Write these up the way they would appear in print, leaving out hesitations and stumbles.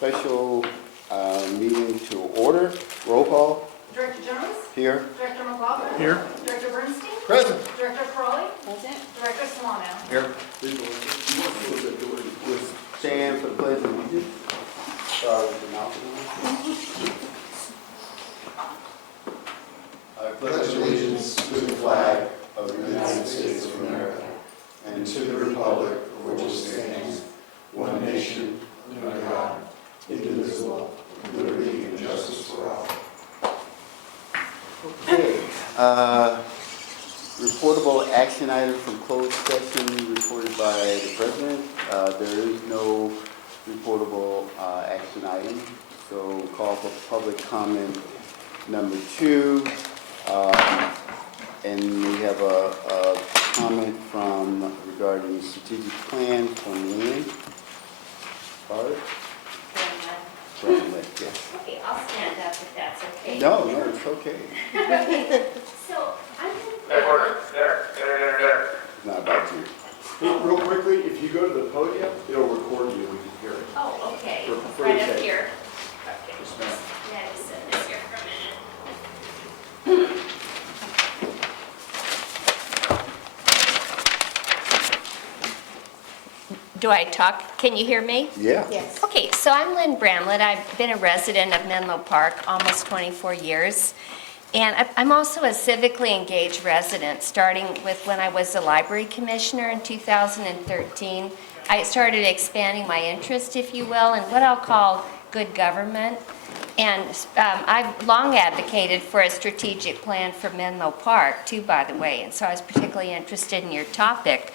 special meeting to order. Roll call. Director Jones? Here. Director McLaughlin? Here. Director Bernstein? Present. Director Crowley? Present. Director Solano? Here. Stand for the pledge of allegiance. Start with the mouth. I pledge allegiance to the flag of the United States of America and to the republic for which it stands, one nation, under God, indivisible, with liberty and justice for all. Okay. Reportable action item from closed session reported by the president. There is no reportable action item. So call for public comment number 2. And we have a comment from regarding the strategic plan from Lynn. Barb? Yes. Okay, I'll stand up if that's okay. No, it's okay. So, I'm It's not about you. Hey, real quickly, if you go to the podium, it'll record you and we can hear it. Oh, okay. For Right the up tape. here. Okay. Yes, ma'am. Yeah, just set this here for a minute. Do I talk? Can you hear me? Yeah. Yes. Okay, so I'm Lynn Bramlett. I've been a resident of Menlo Park almost 24 years. And I'm also a civically engaged resident, starting with when I was the library commissioner in 2013. I started expanding my interest, if you will, in what I'll call good government. And I've long advocated for a strategic plan for Menlo Park, too, by the way. And so I was particularly interested in your topic.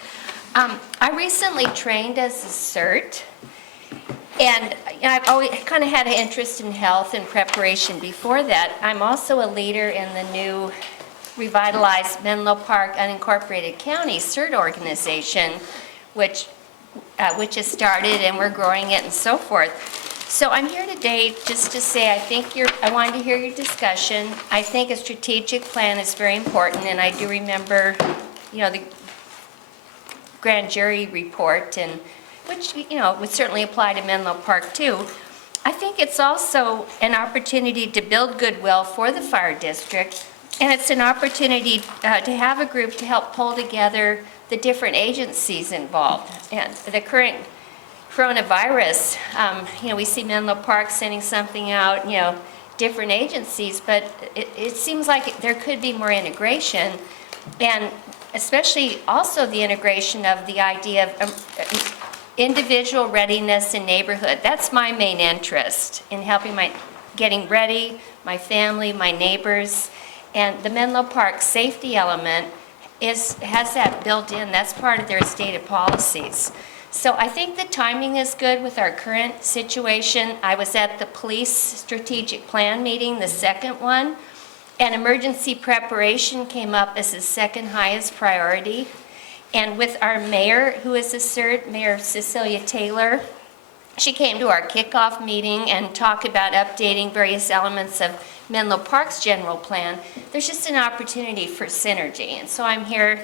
I recently trained as a CERT, and I've always kind of had an interest in health and preparation before that. I'm also a leader in the new revitalized Menlo Park Unincorporated County CERT organization, which has started, and we're growing it and so forth. So I'm here today just to say I wanted to hear your discussion. I think a strategic plan is very important, and I do remember, the grand jury report, and which would certainly apply to Menlo Park too. I think it's also an opportunity to build goodwill for the fire district, and it's an opportunity to have a group to help pull together the different agencies involved. And the current coronavirus, we see Menlo Park sending something out, different agencies, but it seems like there could be more integration, and especially also the integration of the idea of individual readiness in neighborhood. That's my main interest in helping getting ready, my family, my neighbors, and the Menlo Park safety element has that built in. That's part of their stated policies. So I think the timing is good with our current situation. I was at the police strategic plan meeting, the second one, and emergency preparation came up as the second highest priority. And with our mayor, who is a CERT, Mayor Cecilia Taylor, she came to our kickoff meeting and talked about updating various elements of Menlo Park's general plan. There's just an opportunity for synergy. And so I'm here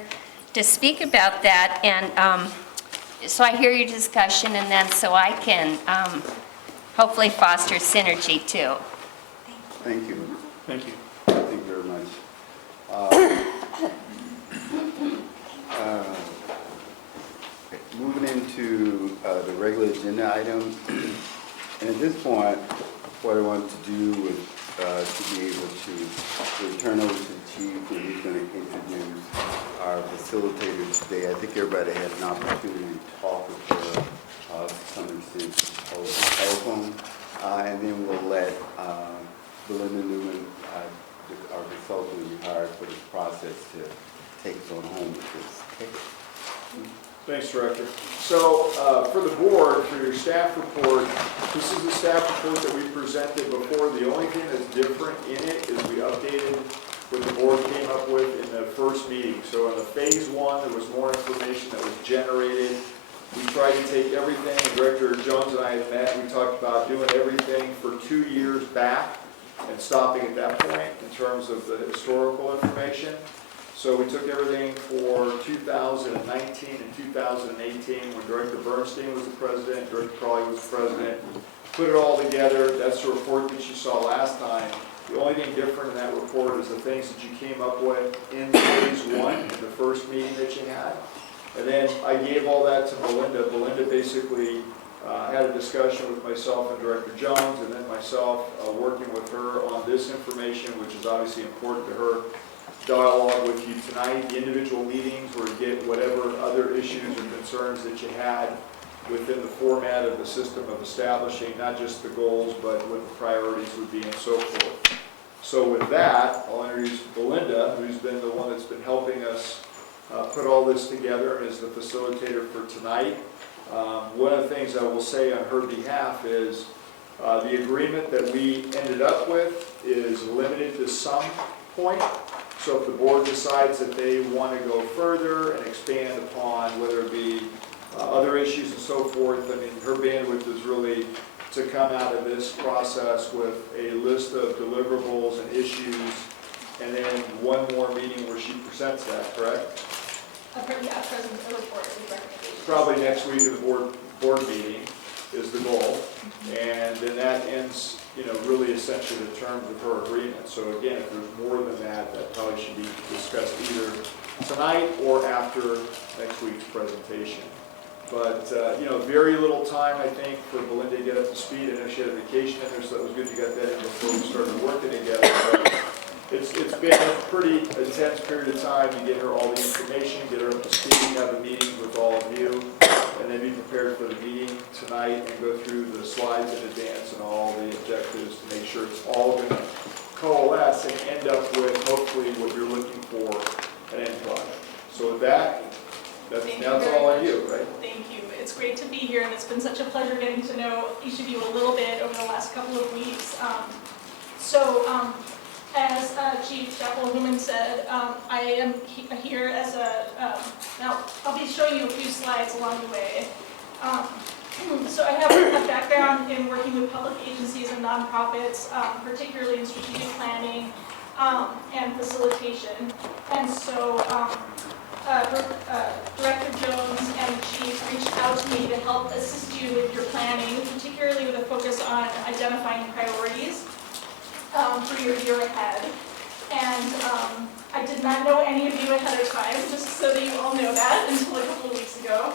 to speak about that. And so I hear your discussion, and then so I can hopefully foster synergy too. Thank you. Thank you. Thank you very much. Moving into the regular agenda item, and at this point, what I want to do was to be able to turn over to the chief, and he's going to introduce our facilitators today. I think everybody had an opportunity to talk with her to some extent over the telephone, and then we'll let Belinda Newman, our consultant we hired for this process, to take us on home with this. Okay. Thanks, Director. So for the board, for your staff report, this is the staff report that we presented before. The only thing that's different in it is we updated what the board came up with in the first meeting. So in the phase 1, there was more information that was generated. We tried to take everything, Director Jones and I had met, we talked about doing everything for 2 years back and stopping at that point in terms of the historical information. So we took everything for 2019 and 2018, when Director Bernstein was the president, Director Crawley was the president, put it all together. That's the report that you saw last time. The only thing different in that report is the things that you came up with in phase one, in the first meeting that you had. And then I gave all that to Belinda. Belinda basically had a discussion with myself and Director Jones, and then myself working with her on this information, which is obviously important to her. Dialogue with you tonight. The individual meetings were to get whatever other issues or concerns that you had within the format of the system of establishing not just the goals, but what the priorities would be and so forth. So with that, I'll introduce Belinda, who's been the one that's been helping us put all this together and is the facilitator for tonight. One of the things I will say on her behalf is the agreement that we ended up with is limited to some point. So if the board decides that they want to go further and expand upon whether it be other issues and so forth, I mean, her bandwidth is really to come out of this process with a list of deliverables and issues, and then one more meeting where she presents that, correct? Present a report with recommendations. Probably next week of the board meeting is the goal, and then that ends, really essentially the terms of her agreement. So again, if there's more than that, that probably should be discussed either tonight or after next week's presentation. But, very little time, I think, for Belinda to get up to speed. I know she had a vacation in there, so that was good you got that in before we started working together. But it's been a pretty intense period of time to get her all the information, get her up to speed, have a meeting with all of you, and then be prepared for the meeting tonight and go through the slides in advance and all the objectives to make sure it's all going to coalesce and end up with hopefully what you're looking for, an end product. So with that, that's all on you, right? Thank you. It's great to be here, and it's been such a pleasure getting to know each of you a little bit over the last couple of weeks. As Chief Chaplain said, I am here as now I'll be showing you a few slides along the way. So I have a background in working with public agencies and nonprofits, particularly in strategic planning and facilitation. And so Director Jones and the Chief reached out to me to help assist you with your planning, particularly with a focus on identifying priorities for your year ahead. And I did not know any of you ahead of time, just so that you all know that, until a couple of weeks ago.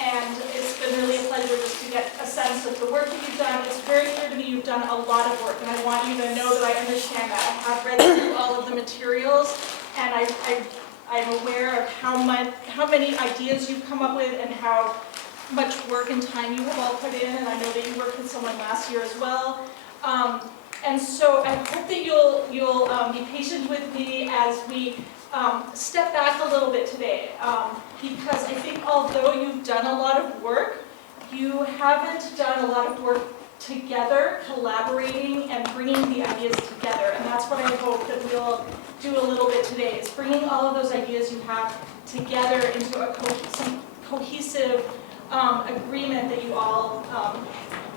And it's been really a pleasure just to get a sense of the work that you've done. It's very clear to me you've done a lot of work, and I want you to know that I understand that. I have read through all of the materials, and I'm aware of how many ideas you've come up with and how much work and time you have all put in, and I know that you worked with someone last year as well. And so I hope that you'll be patient with me as we step back a little bit today, because I think although you've done a lot of work, you haven't done a lot of work together, collaborating and bringing the ideas together. And that's what I hope that we'll do a little bit today, is bringing all of those ideas you have together into a cohesive agreement that you all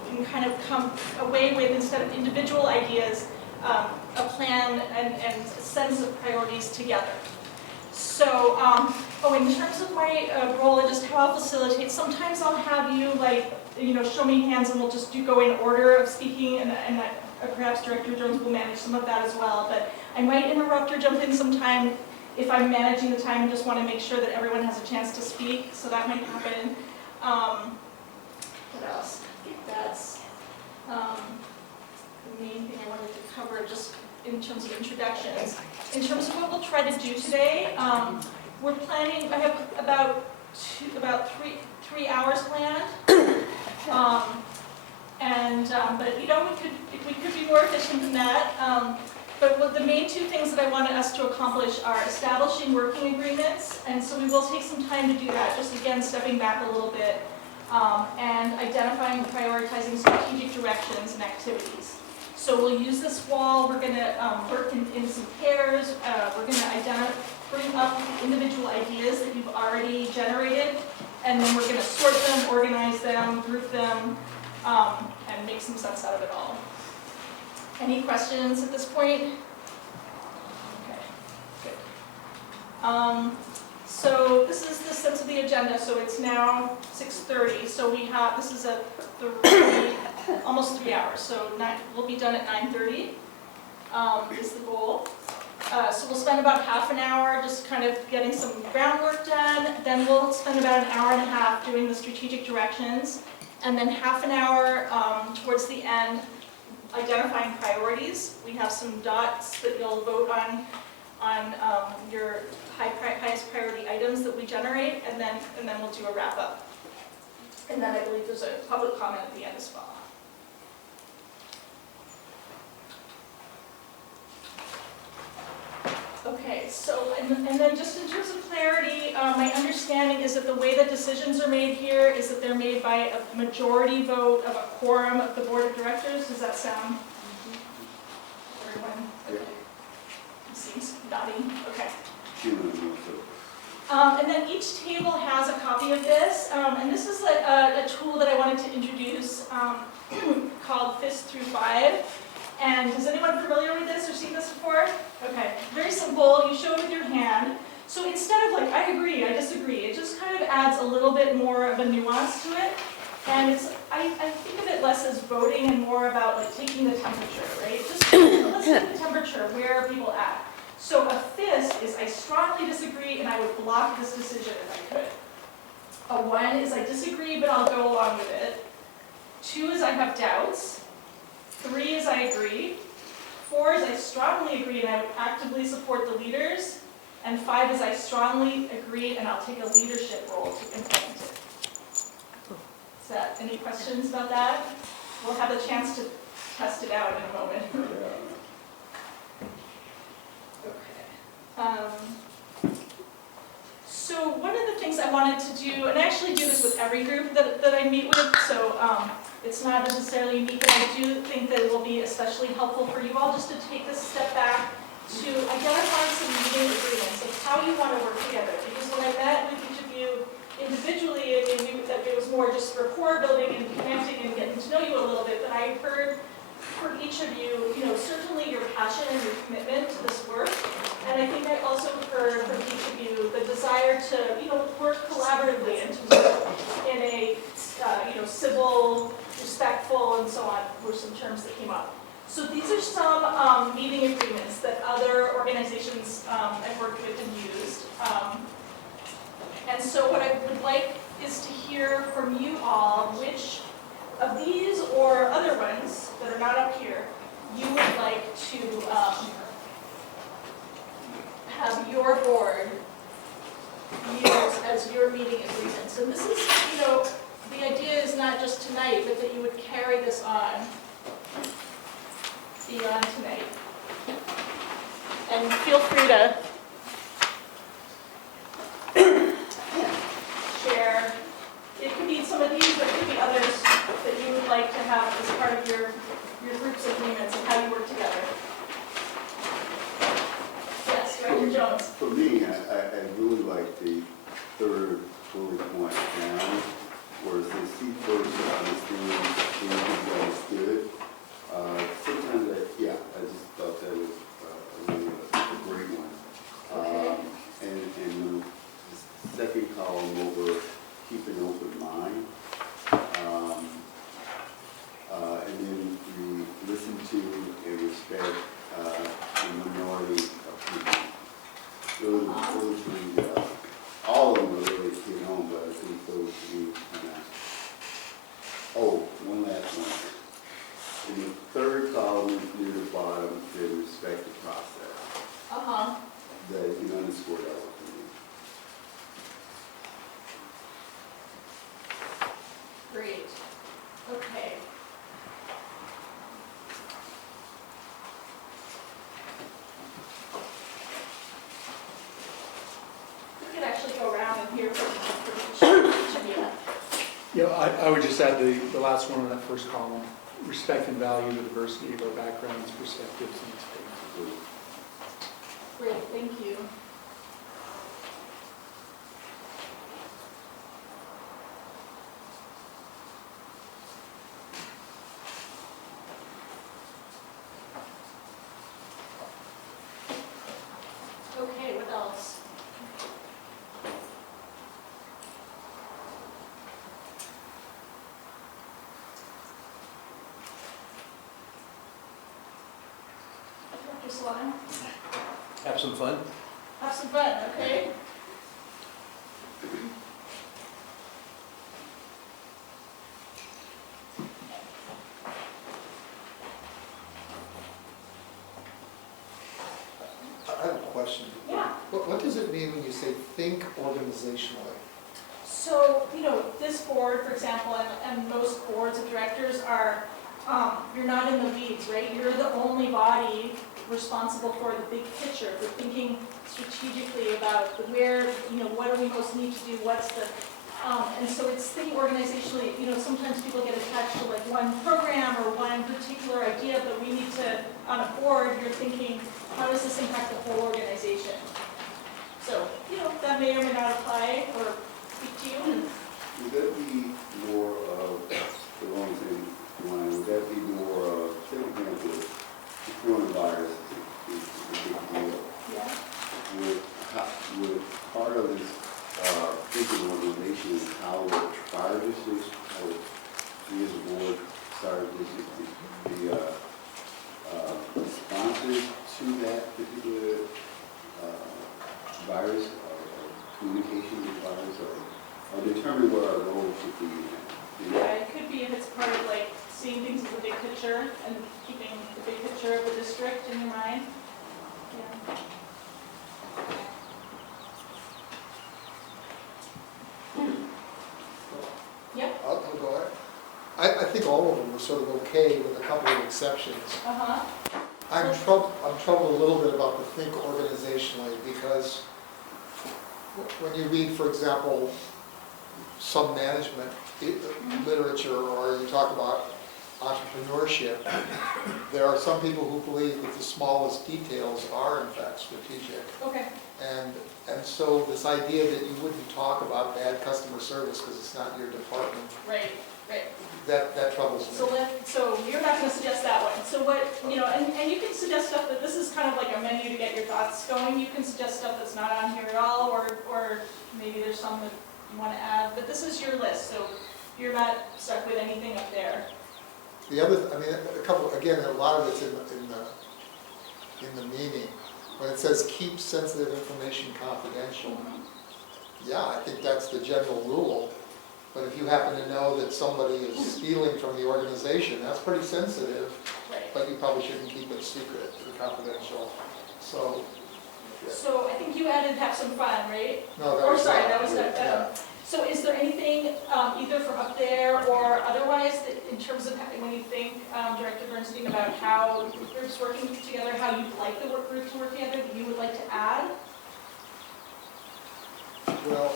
can kind of come away with, instead of individual ideas, a plan and a sense of priorities together. So, in terms of my role and just how I'll facilitate, sometimes I'll have you show me hands and we'll just go in order of speaking, and perhaps Director Jones will manage some of that as well. But I might interrupt or jump in sometime if I'm managing the time and just want to make sure that everyone has a chance to speak, so that might happen. What else? I think that's the main thing I wanted to cover just in terms of introductions. In terms of what we'll try to do today, we're planning, I have about 3 hours planned. But we could be more efficient than that. But the main two things that I wanted us to accomplish are establishing working agreements, and so we will take some time to do that, just again stepping back a little bit, and identifying and prioritizing strategic directions and activities. So we'll use this wall, we're going to work in some pairs, we're going to bring up individual ideas that you've already generated, and then we're going to sort them, organize them, group them, and make some sense out of it all. Any questions at this point? Okay, good. So this is the sense of the agenda, so it's now 6:30, so we have, this is a almost 3 hours, so we'll be done at 9:30, is the goal. So we'll spend about half an hour just kind of getting some groundwork done, then we'll spend about an hour and a half doing the strategic directions, and then half an hour towards the end identifying priorities. We have some dots that you'll vote on your highest priority items that we generate, and then we'll do a wrap up. And then I believe there's a public comment at the end as well. Okay, so, and then just in terms of clarity, my understanding is that the way that decisions are made here is that they're made by a majority vote of a quorum of the board of directors. Does that sound? Everyone? Okay. Seems nodding, okay. And then each table has a copy of this, and this is a tool that I wanted to introduce called FIST through 5. And is anyone familiar with this or seen this before? Okay, very simple. You show it with your hand. So instead of like, I agree, I disagree, it just kind of adds a little bit more of a nuance to it. And it's, I think of it less as voting and more about like taking the temperature, right? Just let's take the temperature, where are people at? So a FIST is I strongly disagree and I would block this decision if I could. A 1 is I disagree but I'll go along with it. 2 is I have doubts. 3 is I agree. 4 is I strongly agree and I would actively support the leaders. And 5 is I strongly agree and I'll take a leadership role to implement it. Is that any questions about that? We'll have a chance to test it out in a moment. So one of the things I wanted to do, and I actually do this with every group that I meet with, so it's not necessarily unique, but I do think that it will be especially helpful for you all just to take a step back to identify some meeting agreements of how you want to work together. Because when I met with each of you individually, I knew that it was more just rapport building and connecting and getting to know you a little bit, but I heard from each of you, certainly your passion and your commitment to this work. And I think I also heard from each of you the desire to, work collaboratively and to work in a, civil, respectful, and so on were some terms that came up. So these are some meeting agreements that other organizations I've worked with and used. And so what I would like is to hear from you all which of these or other ones that are not up here you would like to have your board use as your meeting agreements. And this is, the idea is not just tonight, but that you would carry this on beyond tonight. And feel free to share. It could be some of these, but it could be others that you would like to have as part of your group's agreements and how you work together. Yes, Director Jones. For me, I really like the third bullet point down, where it says, see first and understand things understood. Sometimes I just thought that was really a great one. Okay. And the second column over, keep an open mind. And then you listen to and respect the minority opinion. Those three, all of them are really hit home, but I think those three kind of. Oh, one last one. In the third column near the bottom, they respect the process. That you can underscore that one for me. Great. Okay. We could actually go around and hear from each of you. Yeah, I would just add the last one in that first column, respect and value the diversity of our backgrounds, perspectives, and experiences. Great, thank you. Okay, what else? Salon? Have some fun. Have some fun, okay? I have a question. Yeah. What does it mean when you say think organizationally? So, this board, for example, and most boards of directors are, you're not in the weeds, right? You're the only body responsible for the big picture, for thinking strategically about where, what do we most need to do, what's the, and so it's thinking organizationally, sometimes people get attached to like one program or one particular idea, but we need to, on a board, you're thinking, how does this impact the whole organization? So, that may or may not apply or speak to you. Would that be more of, the wrong thing, would that be more of, say for example, the coronavirus is a big deal. Yeah. Would part of this thinking organization is how we're fire districts, how we as a board, fire districts, the responses to that particular virus or communication with virus or determine what our role should be. Yeah, it could be if it's part of like seeing things as a big picture and keeping the big picture of the district in your mind. Yeah. Yep. I'll go ahead. I think all of them were sort of okay with a couple of exceptions. Uh-huh. I'm troubled a little bit about the think organizationally because when you read, for example, some management literature or you talk about entrepreneurship, there are some people who believe that the smallest details are in fact strategic. Okay. And so this idea that you wouldn't talk about bad customer service because it's not your department, Right. that troubles me. So you're not going to suggest that one. So what, and you can suggest stuff that this is kind of like a menu to get your thoughts going. You can suggest stuff that's not on here at all, or maybe there's some that you want to add. But this is your list, so you're not stuck with anything up there. The other, a lot of it's in the meaning. When it says keep sensitive information confidential, yeah, I think that's the general rule. But if you happen to know that somebody is stealing from the organization, that's pretty sensitive, Right. but you probably shouldn't keep it secret or confidential. So, yeah. So I think you added have some fun, right? No, that Or was sorry, not- that was not, yeah. so is there anything, either from up there or otherwise, that in terms of when you think, Director Bernstein, about how the groups working together, how you'd like the work group to work together, that you would like to add? Well,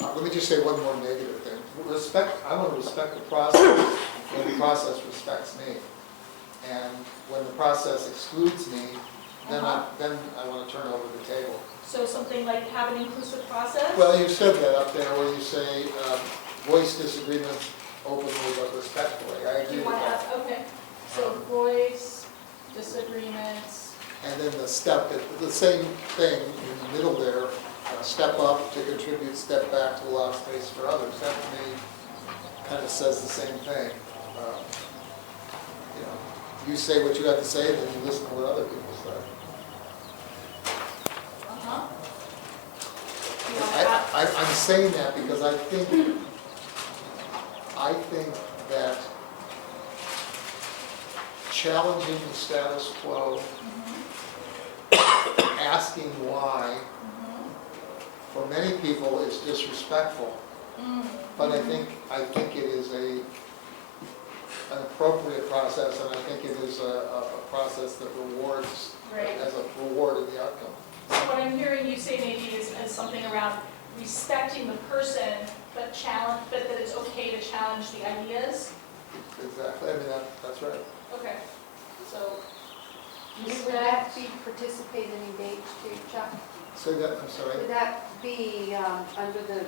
let me just say one more negative thing. I want to respect the process when the process respects me. And when the process excludes me, then I want to turn over the table. So something like have an inclusive process? Well, you said that up there where you say, voice disagreements openly but respectfully. I Do agree you with want to that. have, okay. So voice, disagreements, And then the same thing in the middle there, step up to contribute, step back to allow space for others. That to me kind of says the same thing. You say what you have to say, then you listen to what other people say. uh-huh. You want to add, I'm saying that because I think that challenging the status quo, asking why, for many people is disrespectful. But I think it is an appropriate process, and I think it is a process that rewards, Right. as a reward in the outcome. So what I'm hearing you say maybe is something around respecting the person, but that it's okay to challenge the ideas. Exactly, I mean, that's right. Okay, so Would that be participate and engage too, Chuck? Say that, I'm sorry. Would that be under the,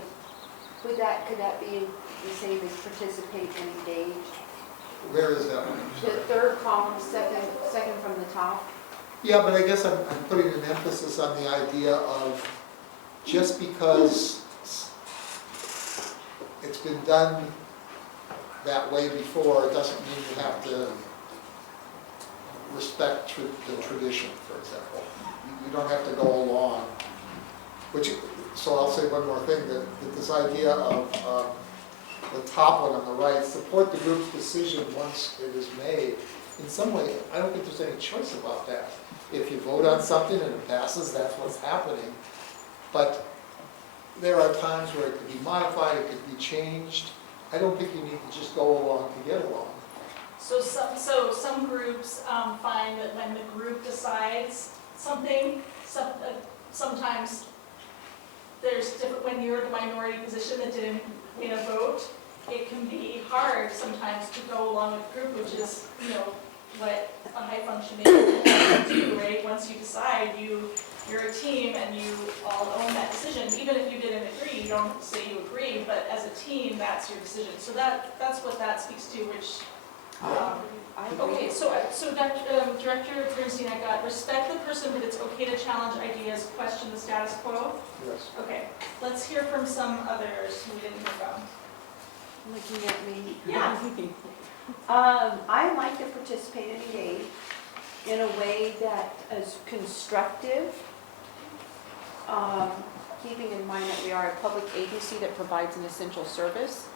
could that be the same as participate and engage? Where is that one? I'm The sorry. third column, second from the top. Yeah, but I guess I'm putting an emphasis on the idea of just because it's been done that way before, it doesn't mean you have to respect the tradition, for example. You don't have to go along, so I'll say one more thing, that this idea of the top one on the right, support the group's decision once it is made. In some way, I don't think there's any choice about that. If you vote on something and it passes, that's what's happening. But there are times where it could be modified, it could be changed. I don't think you need to just go along to get along. So some groups find that when the group decides something, sometimes there's different, when you're the minority position that didn't win a vote, it can be hard sometimes to go along with the group, which is, what a high-functioning group do, right? Once you decide, you're a team and you all own that decision. Even if you didn't agree, you don't say you agree, but as a team, that's your decision. So that's what that speaks to, which, okay, so Director Bernstein, I got, respect the person, but it's okay to challenge ideas, question the status quo. Yes. Okay, let's hear from some others who we didn't hear from. Looking at me. Yeah. I like to participate and engage in a way that is constructive, keeping in mind that we are a public agency that provides an essential service.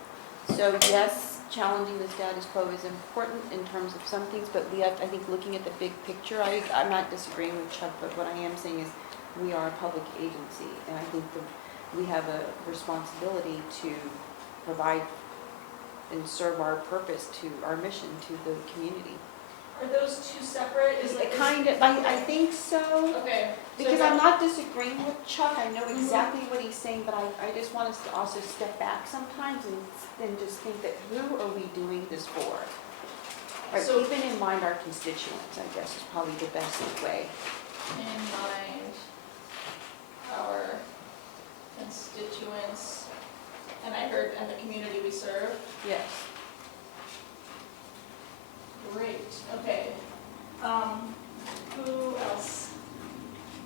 So yes, challenging the status quo is important in terms of some things, but we have, I think, looking at the big picture, I'm not disagreeing with Chuck, but what I am saying is we are a public agency, and I think we have a responsibility to provide and serve our purpose to our mission to the community. Are those two separate? I think so. Okay. Because I'm not disagreeing with Chuck, I know exactly what he's saying, but I just want us to also step back sometimes and just think that who are we doing this for? Right, So- keeping in mind our constituents, I guess, is probably the best way. In mind our constituents, and I heard, and the community we serve. Yes. Great, okay. Who else?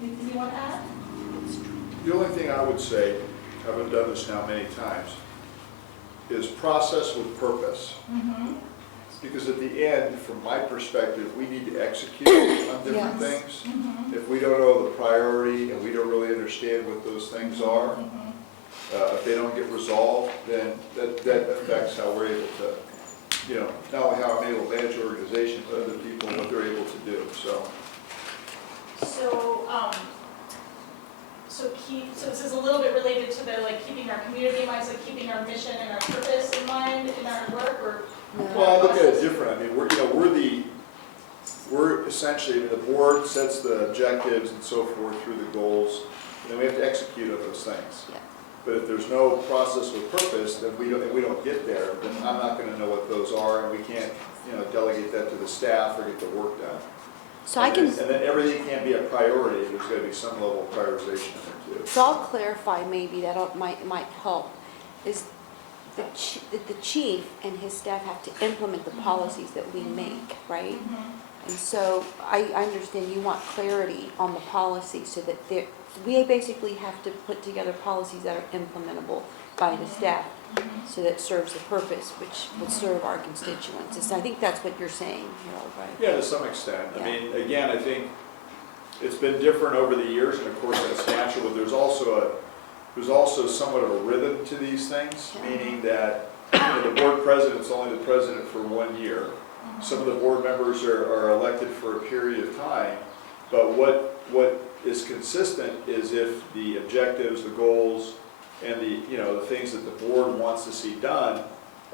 Anything you want to add? The only thing I would say, having done this now many times, is process with purpose. Mm-hmm. Because at the end, from my perspective, we need to execute on different Yes. things. Mm-hmm. If we don't know the priority and we don't really understand what those things are, if they don't get resolved, then that affects how we're able to, not only how I'm able to manage organizations, but other people, what they're able to do, so. So this is a little bit related to the, keeping our community in mind, so keeping our mission and our purpose in mind in our work, or? Well, I look at it different. I mean, we're essentially, the board sets the objectives and so forth through the goals, and then we have to execute on those things. Yeah. But if there's no process with purpose, then we don't get there, then I'm not gonna know what those are, and we can't, delegate that to the staff or get the work done. So I can, And then everything can't be a priority, there's gotta be some level of prioritization in there too. so I'll clarify maybe that might help, is that the chief and his staff have to implement the policies that we make, right? And so I understand you want clarity on the policy so that we basically have to put together policies that are implementable by the staff so that serves the purpose, which would serve our constituents. And so I think that's what you're saying, Harold, right? Yeah, to some extent. Yeah. I mean, again, I think it's been different over the years, and of course that's natural, but there's also somewhat of a rhythm to these things, Yeah. meaning that the board president's only the president for 1 year. Some of the board members are elected for a period of time, but what is consistent is if the objectives, the goals, and the things that the board wants to see done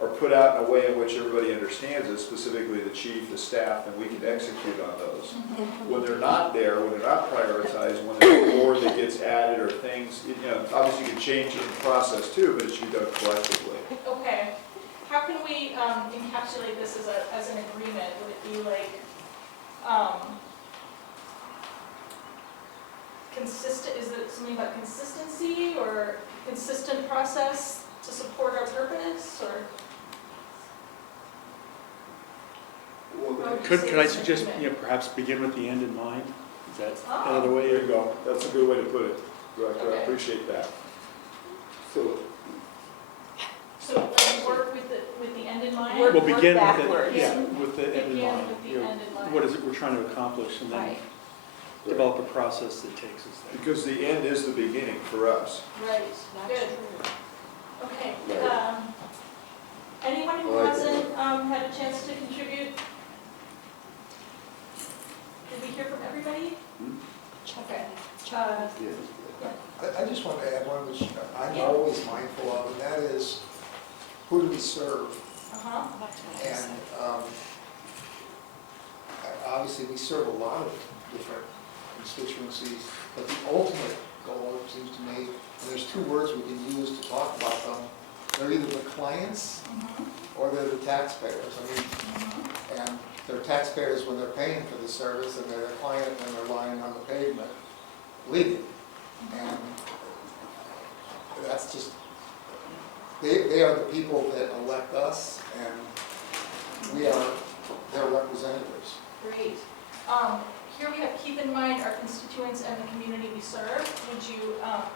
are put out in a way in which everybody understands it, specifically the chief, the staff, and we can execute on those. When they're not there, when they're not prioritized, when there's a board that gets added or things, obviously you can change the process too, but it should be done collectively. Okay, how can we encapsulate this as an agreement? Would it be consistent, is it something about consistency or consistent process to support our purpose, or? How would you say Could I it's an suggest, agreement? perhaps begin with the end in mind? Is that Oh. another way? There you go, that's a good way to put it, Director, I Okay. appreciate that. So work with the end in mind? Work We'll begin with backwards. with the end in Begin mind. with the end in mind. what is it we're trying to accomplish, and then Right. develop a process that takes us there. Because the end is the beginning for us. Right, That's good, true. okay. Right. Anyone who I like hasn't had a chance to contribute? Did we hear from everybody? Okay. Yeah. I just want to add one which I'm always mindful of, and that is, who do we serve? Uh-huh. That's what I And said. obviously, we serve a lot of different constituencies, but the ultimate goal, it seems to me, and there's two words we can use to talk about them, they're either the clients or they're the taxpayers. I mean, and they're taxpayers when they're paying for the service, and they're the client when they're lying on the pavement bleeding. And that's just, they are the people that elect us, and we are their representatives. Great. Here we have, keep in mind our constituents and the community we serve. Would you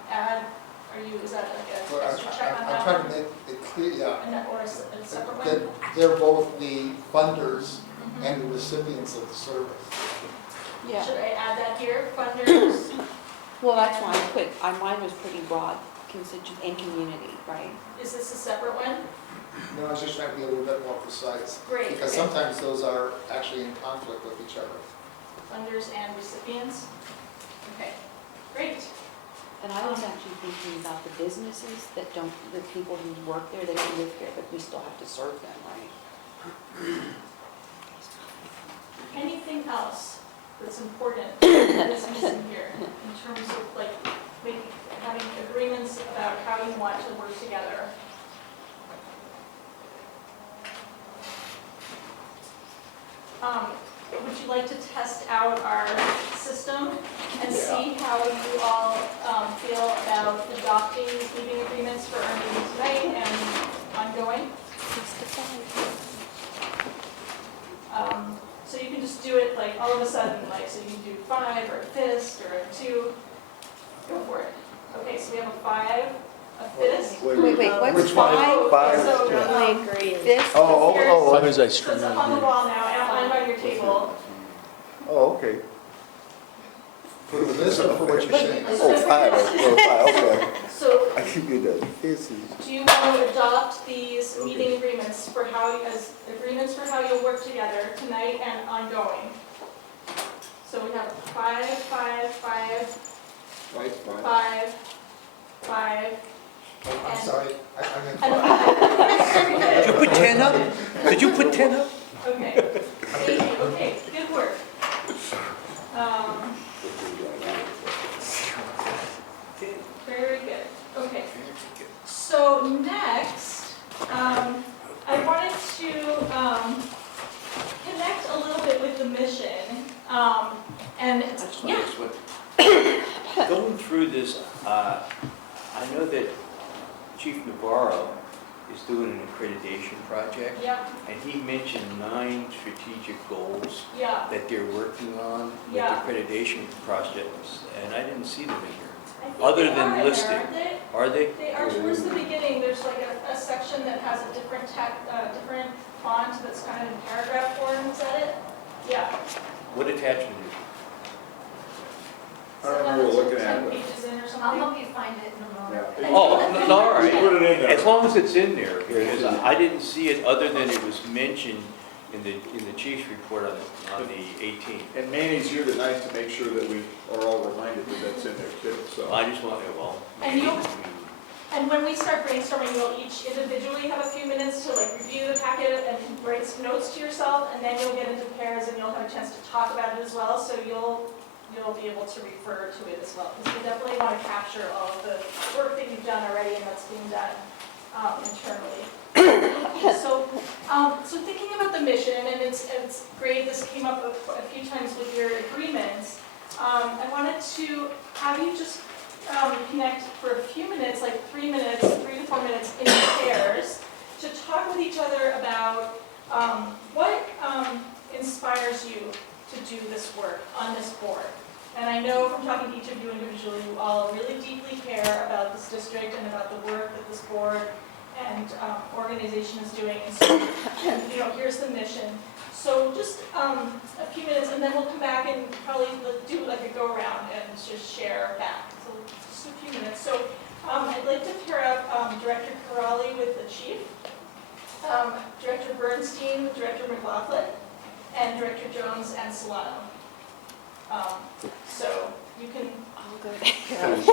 add, is that like Well, a extra check on I'm that? trying to make it clear, yeah, Or a separate that one? they're both the funders Mhm. and the recipients of the service. Yeah, Should I add that here, funders? well, that's why I put, mine was pretty broad, constituent and community, right? Is this a separate one? No, I was just trying to be a little bit more precise, Great, because okay. sometimes those are actually in conflict with each other. Funders and recipients? Okay, great. And I was actually thinking about the businesses that don't, the people who work there, they don't live here, but we still have to serve them, right? Anything else that's important that's missing here in terms of like having agreements about how you want to work together? Would you like to test out our system and see how you all feel about adopting these meeting agreements for our meeting tonight and ongoing? So you can just do it like all of a sudden, like, so you can do 5 or a fist or a 2. Go for it. Okay, so we have a 5, a fist. Wait, what's Which one? five? Five. So, This? Oh. Others I So it's up on the wall now, and on your table. Oh, okay. For this or for what you're saying? Oh, 5, okay. So I keep getting that. This is, do you want to adopt these meeting agreements for as agreements for how you'll work together tonight and ongoing? So we have 5, 5, 5, Right, 5, 5. I'm sorry, I meant And Did you put 10 up? Did you put 10 up? Okay, thank you, okay, good work. Very good, okay. So next, I wanted to connect a little bit with the mission. And I just yeah, want to ask what, going through this, I know that Chief Navarro is doing an accreditation project, yeah, and he mentioned 9 strategic goals yeah. that they're working on with the Yeah. accreditation projects, and I didn't see them in here. I think Other they than are in there, listed. aren't they? Are they? They are towards the beginning, there's like a section that has a different different font that's kind of in paragraph form, is that it? Yeah. What attachment is it? I don't remember looking at 10 it. pages in or I'll something. help you find it in a moment. Yeah. Oh, no, all We right. put it in As there. long as it's in there, because I didn't see it other than it was mentioned in the chief's report on the 18th. And Manny's here tonight to make sure that we are all reminded that that's in there too, so. I just want to, well. And And when we start brainstorming, you'll each individually have a few minutes to like review the packet and write some notes to yourself, and then you'll get into pairs and you'll have a chance to talk about it as well, so you'll be able to refer to it as well. Because we definitely want to capture all of the work that you've done already and that's being done internally. So thinking about the mission, and it's great, this came up a few times with your agreements. I wanted to have you just connect for a few minutes, like 3 minutes, 3 to 4 minutes in pairs, to talk with each other about what inspires you to do this work on this board. And I know from talking to each of you individually, you all really deeply care about this district and about the work that this board and organization is doing. And so, here's the mission. So just a few minutes, and then we'll come back and probably do like a go-around and just share back. So just a few minutes. So I'd like to pair up Director Corrali with the chief, Director Bernstein with Director McLaughlin, and Director Jones and Solano. So you can I'll go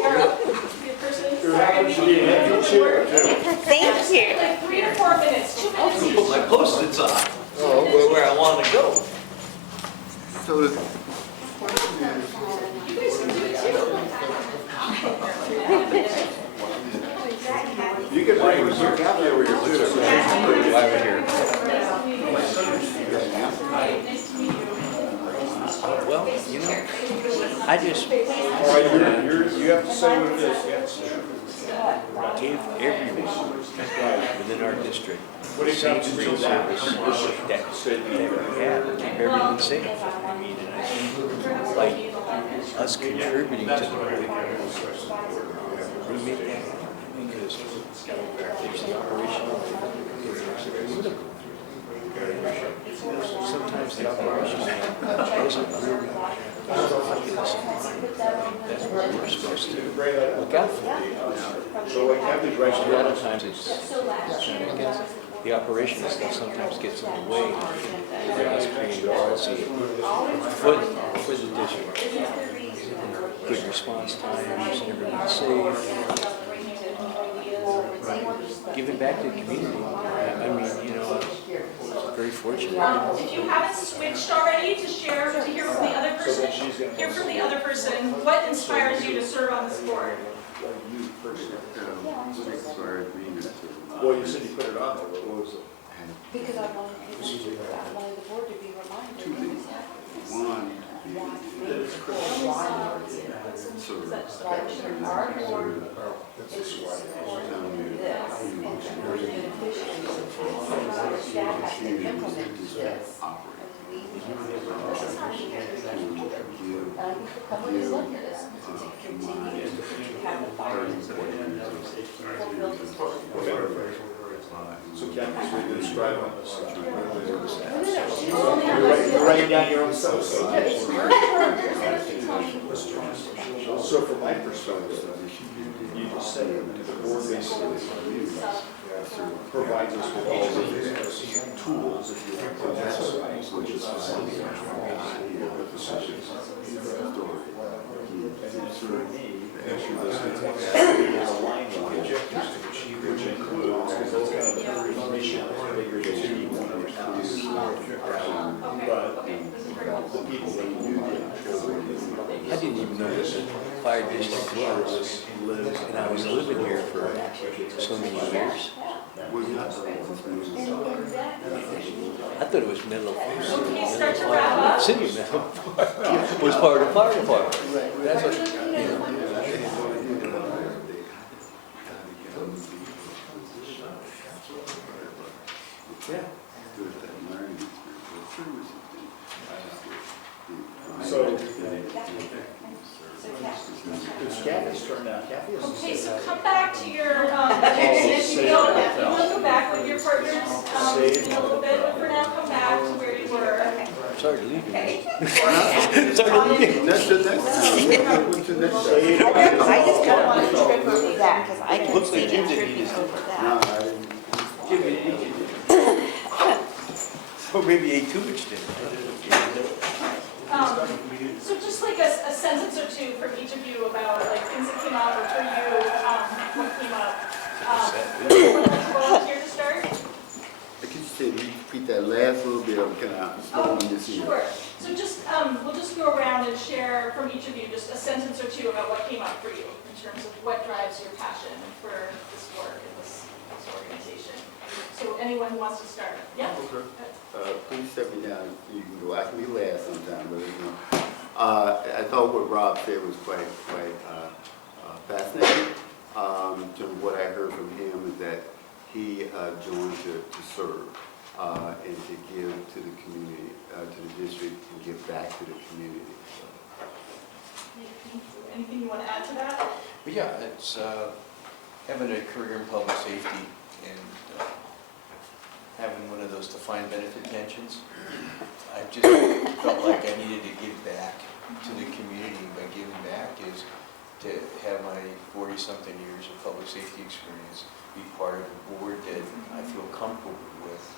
pair up your person. There happens to be an empty chair, too. Thank you. Like 3 to 4 minutes, 2 minutes each. Put my Post-its on, where I want to go. So, You guys can do it too. You can bring your copy over here, too. Why we're here. Nice to meet you. Well, you know, I just All right, you have to say what it is, yes. give everyone within our district What the it same comes to free that service is that we have, keep everyone safe. I mean, and I think like us contributing to the whole, we make that happen because there's the operational, there's the political. Sometimes the operation doesn't really populous. That's what we're supposed to look out for. So like have the A lot direction. of times the operation and stuff sometimes gets in the way of us creating policy for the district. Good response times, everyone's safe. Giving back to the community. I mean, you know, very fortunate. If you haven't switched already to share, to hear from the other person, hear from the other person, what inspires you to serve on this board? Well, you said you put it on there, what was it? Because I wanted the board to be reminded. two things. One, that it's critical. So, Our board is supporting this and very beneficiaries of this. So the staff has to implement this. And I think the public is looking at this to continue to have the fire fulfill this purpose. So Kathy's going to describe on this. No. You're writing down your own stuff. It's your turn, there's nothing telling you. So from my perspective, you just said the board basically provides us with all of these tools, if you will, to exercise, which is facility decisions. And it's for me, issue this is aligned with the objectives to achieve, which includes, because that's kind of the third mission, bigger than team, but the people that you I didn't even know this fire district was, and I was living here for so many years. I thought it was Menlo Park. Okay, start to wrap up. City of Menlo Park was part of the fire department. That's what, you know. Yeah. So, It's Kathy's turn now. Kathy is. Okay, so come back to your, if you want to go back with your partners in a little bit, but for now, come back to where you were. Sorry to leave you. That's the next. What's the next? I just don't want to trip over that, because I can Looks see like Jim me didn't tripping eat over No, that. I didn't. Or maybe ate too much dinner. So just like a sentence or two from each of you about like things that came up, or for you, what came up. Would like to volunteer to start? I could you say, repeat that last little bit of kind of slow in this ear. Sure. So just, we'll just go around and share from each of you just a sentence or two about what came up for you in terms of what drives your passion for this work and this organization. So anyone who wants to start? Yeah? Please step me down. You can go. I can be last sometime, but you know. I thought what Rob said was quite fascinating. What I heard from him is that he joined to serve and to give to the community, to the district, and give back to the community. Anything you want to add to that? But yeah, it's having a career in public safety and having one of those to defined benefit pensions. I just felt like I needed to give back to the community. By giving back is to have my 40-something years of public safety experience be part of a board that I feel comfortable with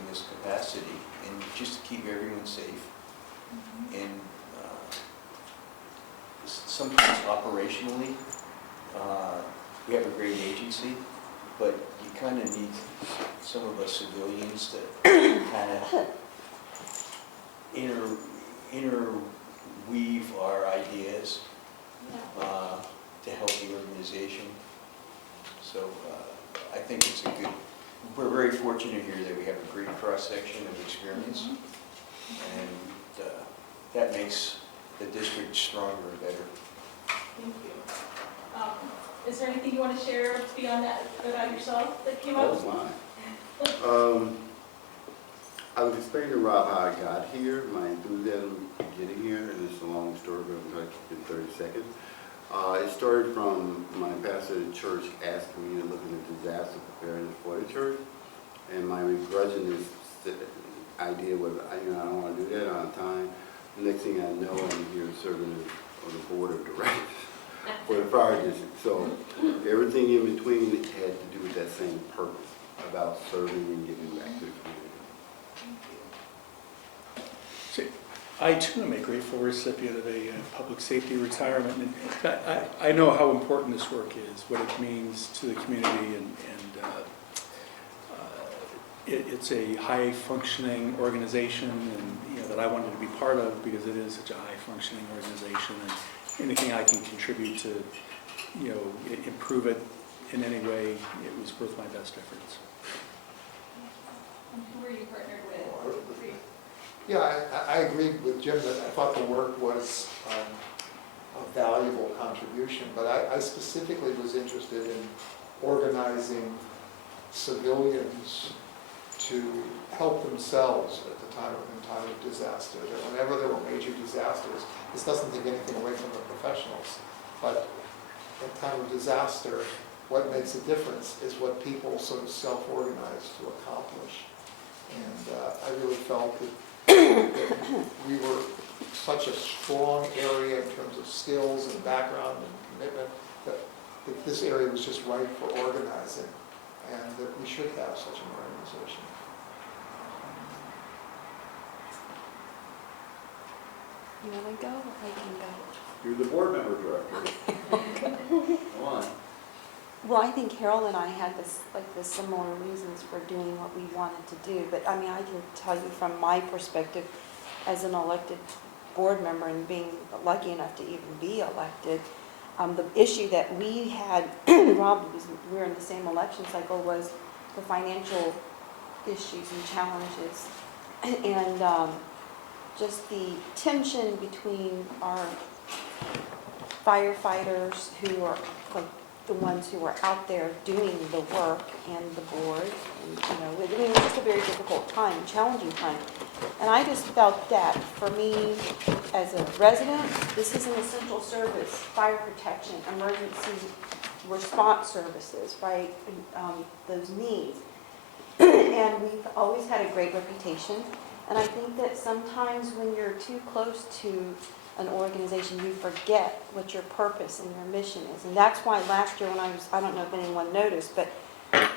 in this capacity, and just to keep everyone safe. And sometimes operationally, we have a great agency, but you kind of need some of us civilians to kind of interweave our ideas to help the organization. So I think it's a good, we're very fortunate here that we have a great cross-section of experience, and that makes the district stronger and better. Thank you. Is there anything you want to share beyond that about yourself that came That up? was mine. I was explaining to Rob how I got here, my enthusiasm for getting here, and it's a long story, but I'm going to keep it in 30 seconds. It started from my pastor at the church asking me to look into disaster preparedness for the church, and my begrudgingness idea was, I don't want to do that on time. The next thing I know, I'm here serving on the board of directors for the fire district. So everything in between had to do with that same purpose, about serving and giving back to the community. See, I too am a grateful recipient of a public safety retirement. And I know how important this work is, what it means to the community, and it's a high-functioning organization, and that I wanted to be part of because it is such a high-functioning organization. And anything I can contribute to, improve it in any way, it was worth my best efforts. And who were you partnered with? Yeah, I agreed with Jim that I thought the work was a valuable contribution, but I specifically was interested in organizing civilians to help themselves at the time of disaster. That whenever there were major disasters, this doesn't take anything away from the professionals, but at time of disaster, what makes a difference is what people sort of self-organize to accomplish. And I really felt that we were such a strong area in terms of skills and background and commitment that this area was just ripe for organizing, and that we should have such an organization. You want to go, or I can go? You're the board member director. Come on. Well, I think Carol and I had the similar reasons for doing what we wanted to do. But I mean, I can tell you from my perspective as an elected board member and being lucky enough to even be elected, the issue that we had, Rob, we were in the same election cycle, was the financial issues and challenges. And just the tension between our firefighters who are like the ones who were out there doing the work and the board. And, it was just a very difficult time, challenging time. And I just felt that for me as a resident, this is an essential service, fire protection, emergency response services, right? Those needs. And we've always had a great reputation. And I think that sometimes when you're too close to an organization, you forget what your purpose and your mission is. And that's why last year when I don't know if anyone noticed, but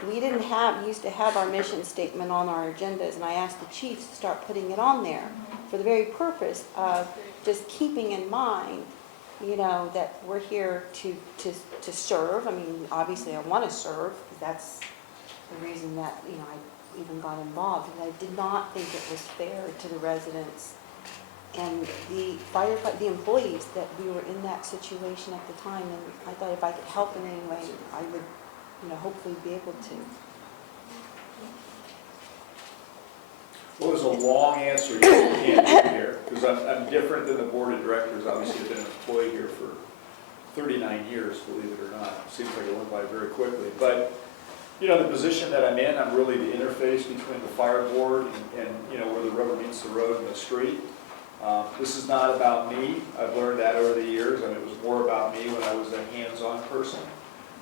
we used to have our mission statement on our agendas, and I asked the chiefs to start putting it on there for the very purpose of just keeping in mind, that we're here to serve. I mean, obviously I want to serve, because that's the reason that, I even got involved. And I did not think it was fair to the residents and the employees that we were in that situation at the time, and I thought if I could help in any way, I would, hopefully be able to. Well, there's a long answer you can't do here, because I'm different than the board of directors. Obviously, I've been an employee here for 39 years, believe it or not. It seems like it went by very quickly. But, the position that I'm in, I'm really the interface between the fire board and where the rubber meets the road and the street. This is not about me. I've learned that over the years, and it was more about me when I was a hands-on person.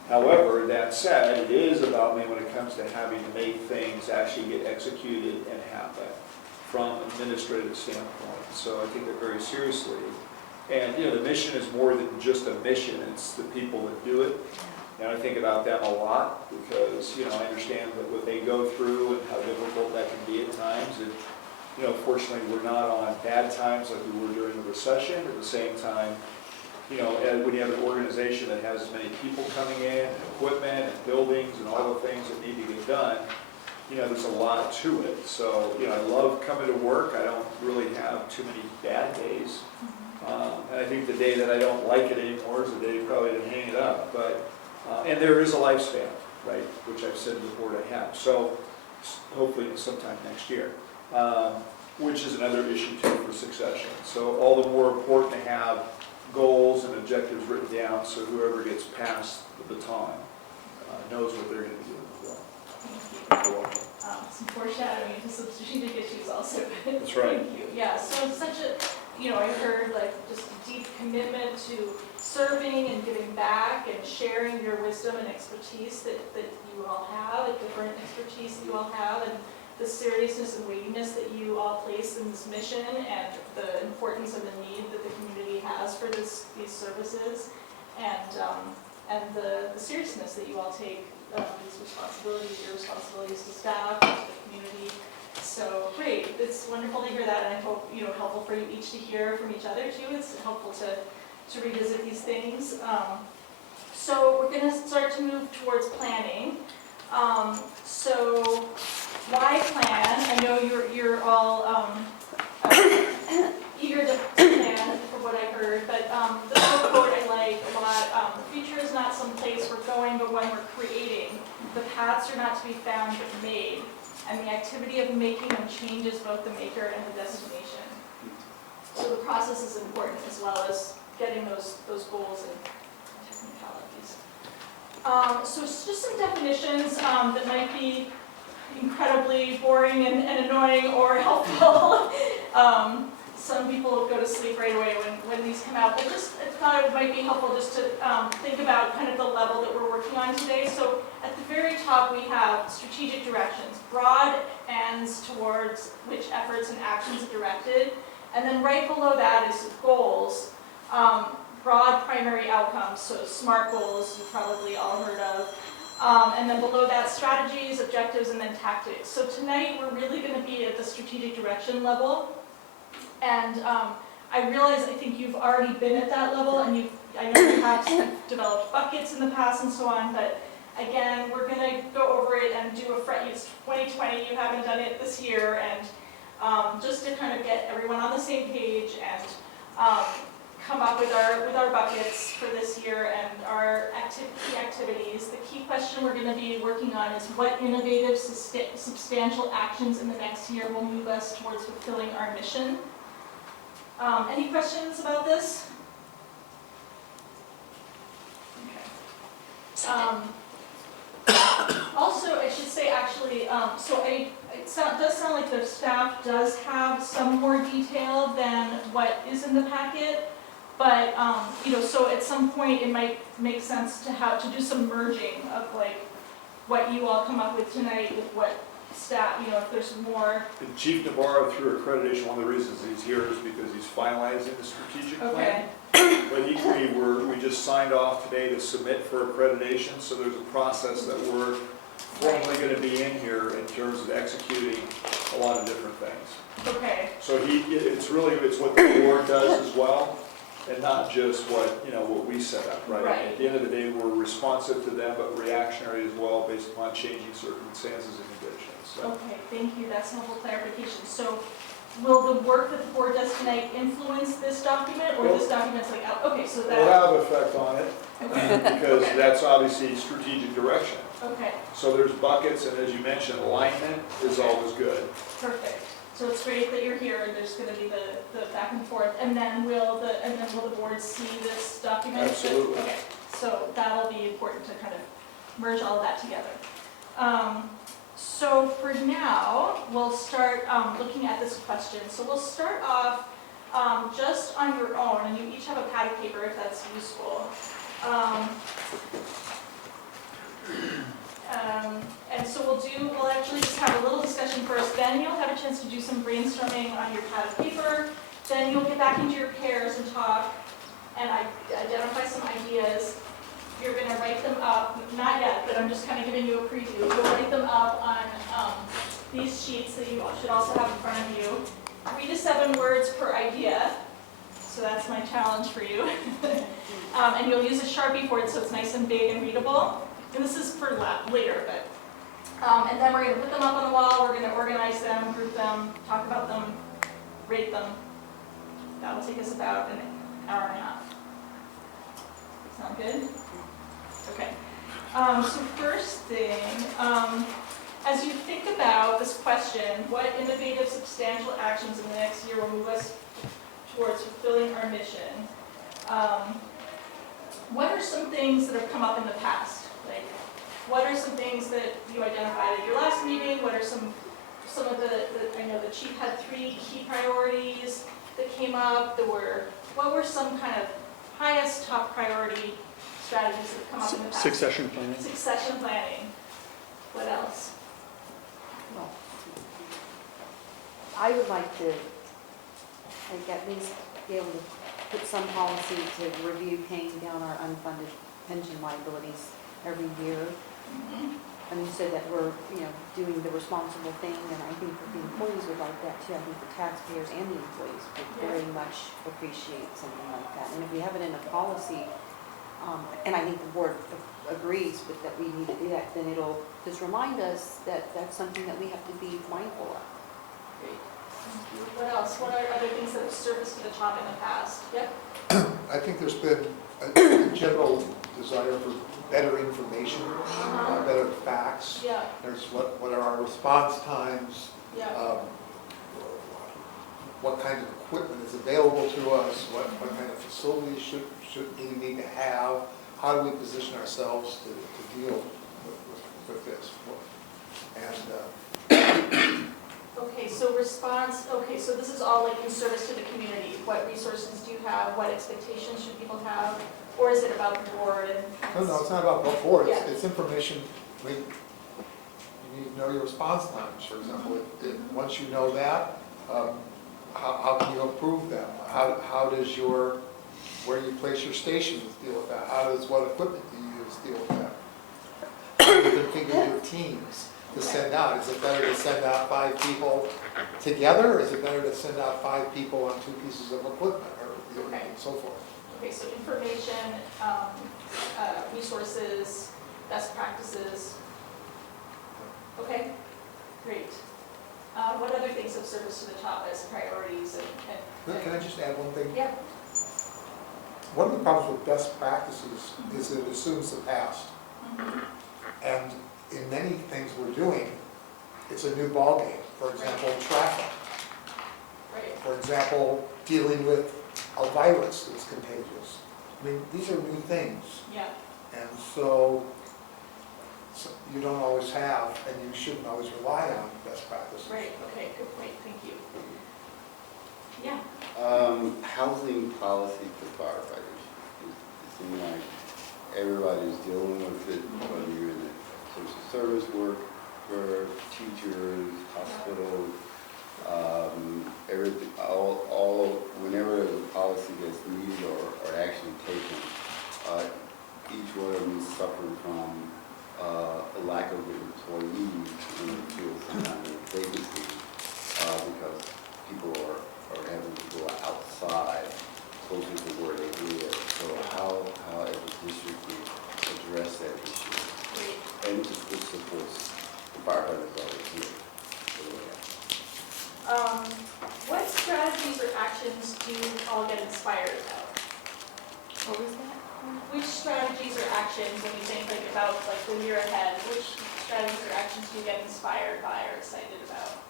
However, that said, it is about me when it comes to having to make things actually get executed and happen from an administrative standpoint. So I take it very seriously. And, the mission is more than just a mission, it's the people that do it. And I think about them a lot because, I understand what they go through and how difficult that can be at times. And, fortunately, we're not on bad times like we were during the recession. At the same time, and when you have an organization that has as many people coming in, and equipment, and buildings, and all the things that need to get done, there's a lot to it. So, I love coming to work. I don't really have too many bad days. And I think the day that I don't like it anymore is the day probably to hang it up. But, and there is a lifespan, right, which I've said before I have. So, hopefully sometime next year, which is another issue too for succession. So, all the more important to have goals and objectives written down so whoever gets past the baton knows what they're going to be doing as well. Thank you. You're welcome. Some foreshadowing into some strategic issues also. That's right. Thank you. Yeah, so it's such a, I heard like just a deep commitment to serving and giving back and sharing your wisdom and expertise that you all have, a different expertise that you all have, and the seriousness and weightiness that you all place in this mission and the importance of the need that the community has for these services, and the seriousness that you all take these responsibilities, your responsibilities to staff, to the community. So great, it's wonderful to hear that, and I hope helpful for you each to hear from each other too. It's helpful to revisit these things. So we're going to start to move towards planning. So why plan? I know you're all eager to plan for what I heard, but the quote I like a lot, the future is not some place we're going, but one we're creating. The paths are not to be found, but made. And the activity of making them changes both the maker and the destination. So the process is important as well as getting those goals and technicalities. So it's just some definitions that might be incredibly boring and annoying or helpful. Some people go to sleep right away when these come out, but just I thought it might be helpful just to think about kind of the level that we're working on today. So at the very top we have strategic directions, broad ends towards which efforts and actions are directed, and then right below that is goals, broad primary outcomes, so SMART goals you've probably all heard of. And then below that, strategies, objectives, and then tactics. So tonight we're really going to be at the strategic direction level. And I realize I think you've already been at that level, and I know you have developed buckets in the past and so on, but again, we're going to go over it and do a it's 2020, you haven't done it this year, and just to kind of get everyone on the same page and come up with our buckets for this year and our key activities. The key question we're going to be working on is what innovative, substantial actions in the next year will move us towards fulfilling our mission. Any questions about this? Okay. Also, I should say actually, it does sound like the staff does have some more detail than what is in the packet. But, so at some point it might make sense to do some merging of like what you all come up with tonight with what staff, if there's more. And Chief Navarro, through accreditation, one of the reasons he's here is because he's finalizing the strategic plan. But equally, we just signed off today to submit for accreditation, so there's a process that we're formally going to be in here in terms of executing a lot of different things. Okay. So it's what the board does as well, and not just what we set up, right? Right. At the end of the day, we're responsive to them, but reactionary as well, based upon changing circumstances and conditions. So. Okay, thank you. That's helpful clarification. So, will the work that the board does tonight influence this document, or this document's like out? Okay, so that will have effect on it, okay. because Okay. that's obviously strategic direction. Okay, So there's buckets, and as you mentioned, alignment is always good. perfect. So it's great that you're here, and there's going to be the back and forth, and then will the board see this document? Absolutely. Okay, so that'll be important to kind of merge all of that together. So for now, we'll start looking at this question. So we'll start off just on your own, and you each have a pad of paper if that's useful. And so we'll actually just have a little discussion first, then you'll have a chance to do some brainstorming on your pad of paper, then you'll get back into your pairs and talk, and identify some ideas. You're gonna write them up, not yet, but I'm just kind of giving you a preview. You'll write them up on these sheets that you should also have in front of you. 3 to 7 words per idea, so that's my challenge for you. And you'll use a Sharpie board so it's nice and big and readable. And this is for later, but. And then we're gonna put them up on the wall, we're gonna organize them, group them, talk about them, rate them. That'll take us about an hour and a half. Sound good? Okay. So first thing, as you think about this question, what innovative, substantial actions in the next year will move us towards fulfilling our mission? What are some things that have come up in the past? Like, what are some things that you identified at your last meeting? What are some of I know the chief had 3 key priorities that came up. What were some kind of highest top priority strategies that have come up in the past? Succession planning. Succession planning. What else? Well, I would like to, at least be able to put some policy to review paying down our unfunded pension liabilities every year. And you said that we're, doing the responsible thing, and I think that the employees would like that too. I think the taxpayers and the employees would very much appreciate something like that. And if we have it in a policy, and I think the board agrees with that we need to do that, then it'll just remind us that that's something that we have to be mindful of. Great. Thank you. What else? What are other things that have surfaced to the top in the past? Yep. I think there's been a general desire for better information, better facts. Yeah. There's what are our response times, Yeah. what kind of equipment is available to us, what kind of facilities do we need to have, how do we position ourselves to deal with this. And Okay, so this is all like in service to the community. What resources do you have? What expectations should people have? Or is it about the board and? no, it's not about board, Yeah. it's information. You need to know your response times, for example. Once you know that, how can you improve them? How does where you place your stations deal with that? How does what equipment do you use deal with that? How do you configure your teams to send out? Is it better to send out 5 people together, or is it better to send out 5 people on 2 pieces of equipment, or Okay. and so forth? Okay, so information, resources, best practices. Okay, great. What other things have surfaced to the top as priorities and? Can I just add one thing? Yeah. One of the problems with best practices is that it assumes the past. And in many things we're doing, it's a new ballgame. For example, traffic. Right. For example, dealing with a virus that's contagious. I mean, these are new things. Yeah. And so you don't always have, and you shouldn't always rely on best practices. Right, okay, good point, thank you. Yeah. Housing policy for firefighters. It seems like everybody's dealing with it, whether you're in the social service work, for teachers, hospitals, everything, whenever a policy gets needed or action taken, each one of them is suffering from a lack of employees in the field, sometimes a vacancy, because people are having to go outside, closer to where they live. So how as a district we address that issue, Great. and it supports the firefighters always here. What strategies or actions do you all get inspired about? What was that? Which strategies or actions, when you think like about like the year ahead, which strategies or actions do you get inspired by or excited about?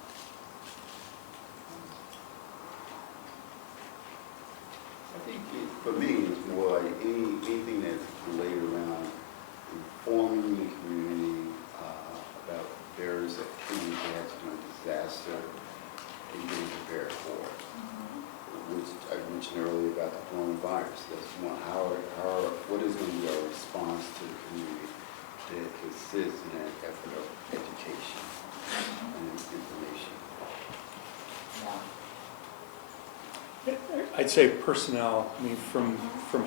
I think for me, it's more like anything that's related around informing the community about various activities that have to do with disaster and getting prepared for it. Which I mentioned earlier about the coronavirus. That's one. What is going to be our response to the community that assist in that effort of education and information. Yeah. I'd say personnel, I mean, from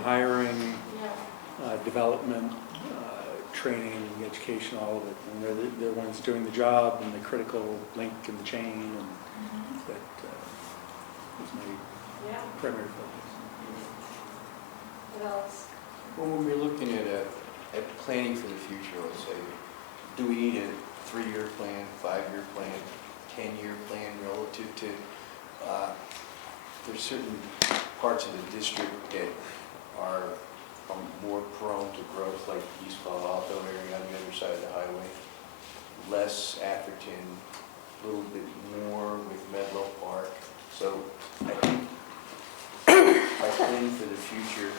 hiring, Yeah. development, training, education, all of it. And they're the ones doing the job and the critical link in the chain, and that is my Yeah. primary focus. What else? Well, when we're looking at planning for the future, let's say, do we need a 3-year plan, 5-year plan, 10-year plan relative to, there's certain parts of the district that are more prone to growth, like East Palo Alto area on the other side of the highway, less Atherton, a little bit more with Medlow Park. So I think by planning for the future,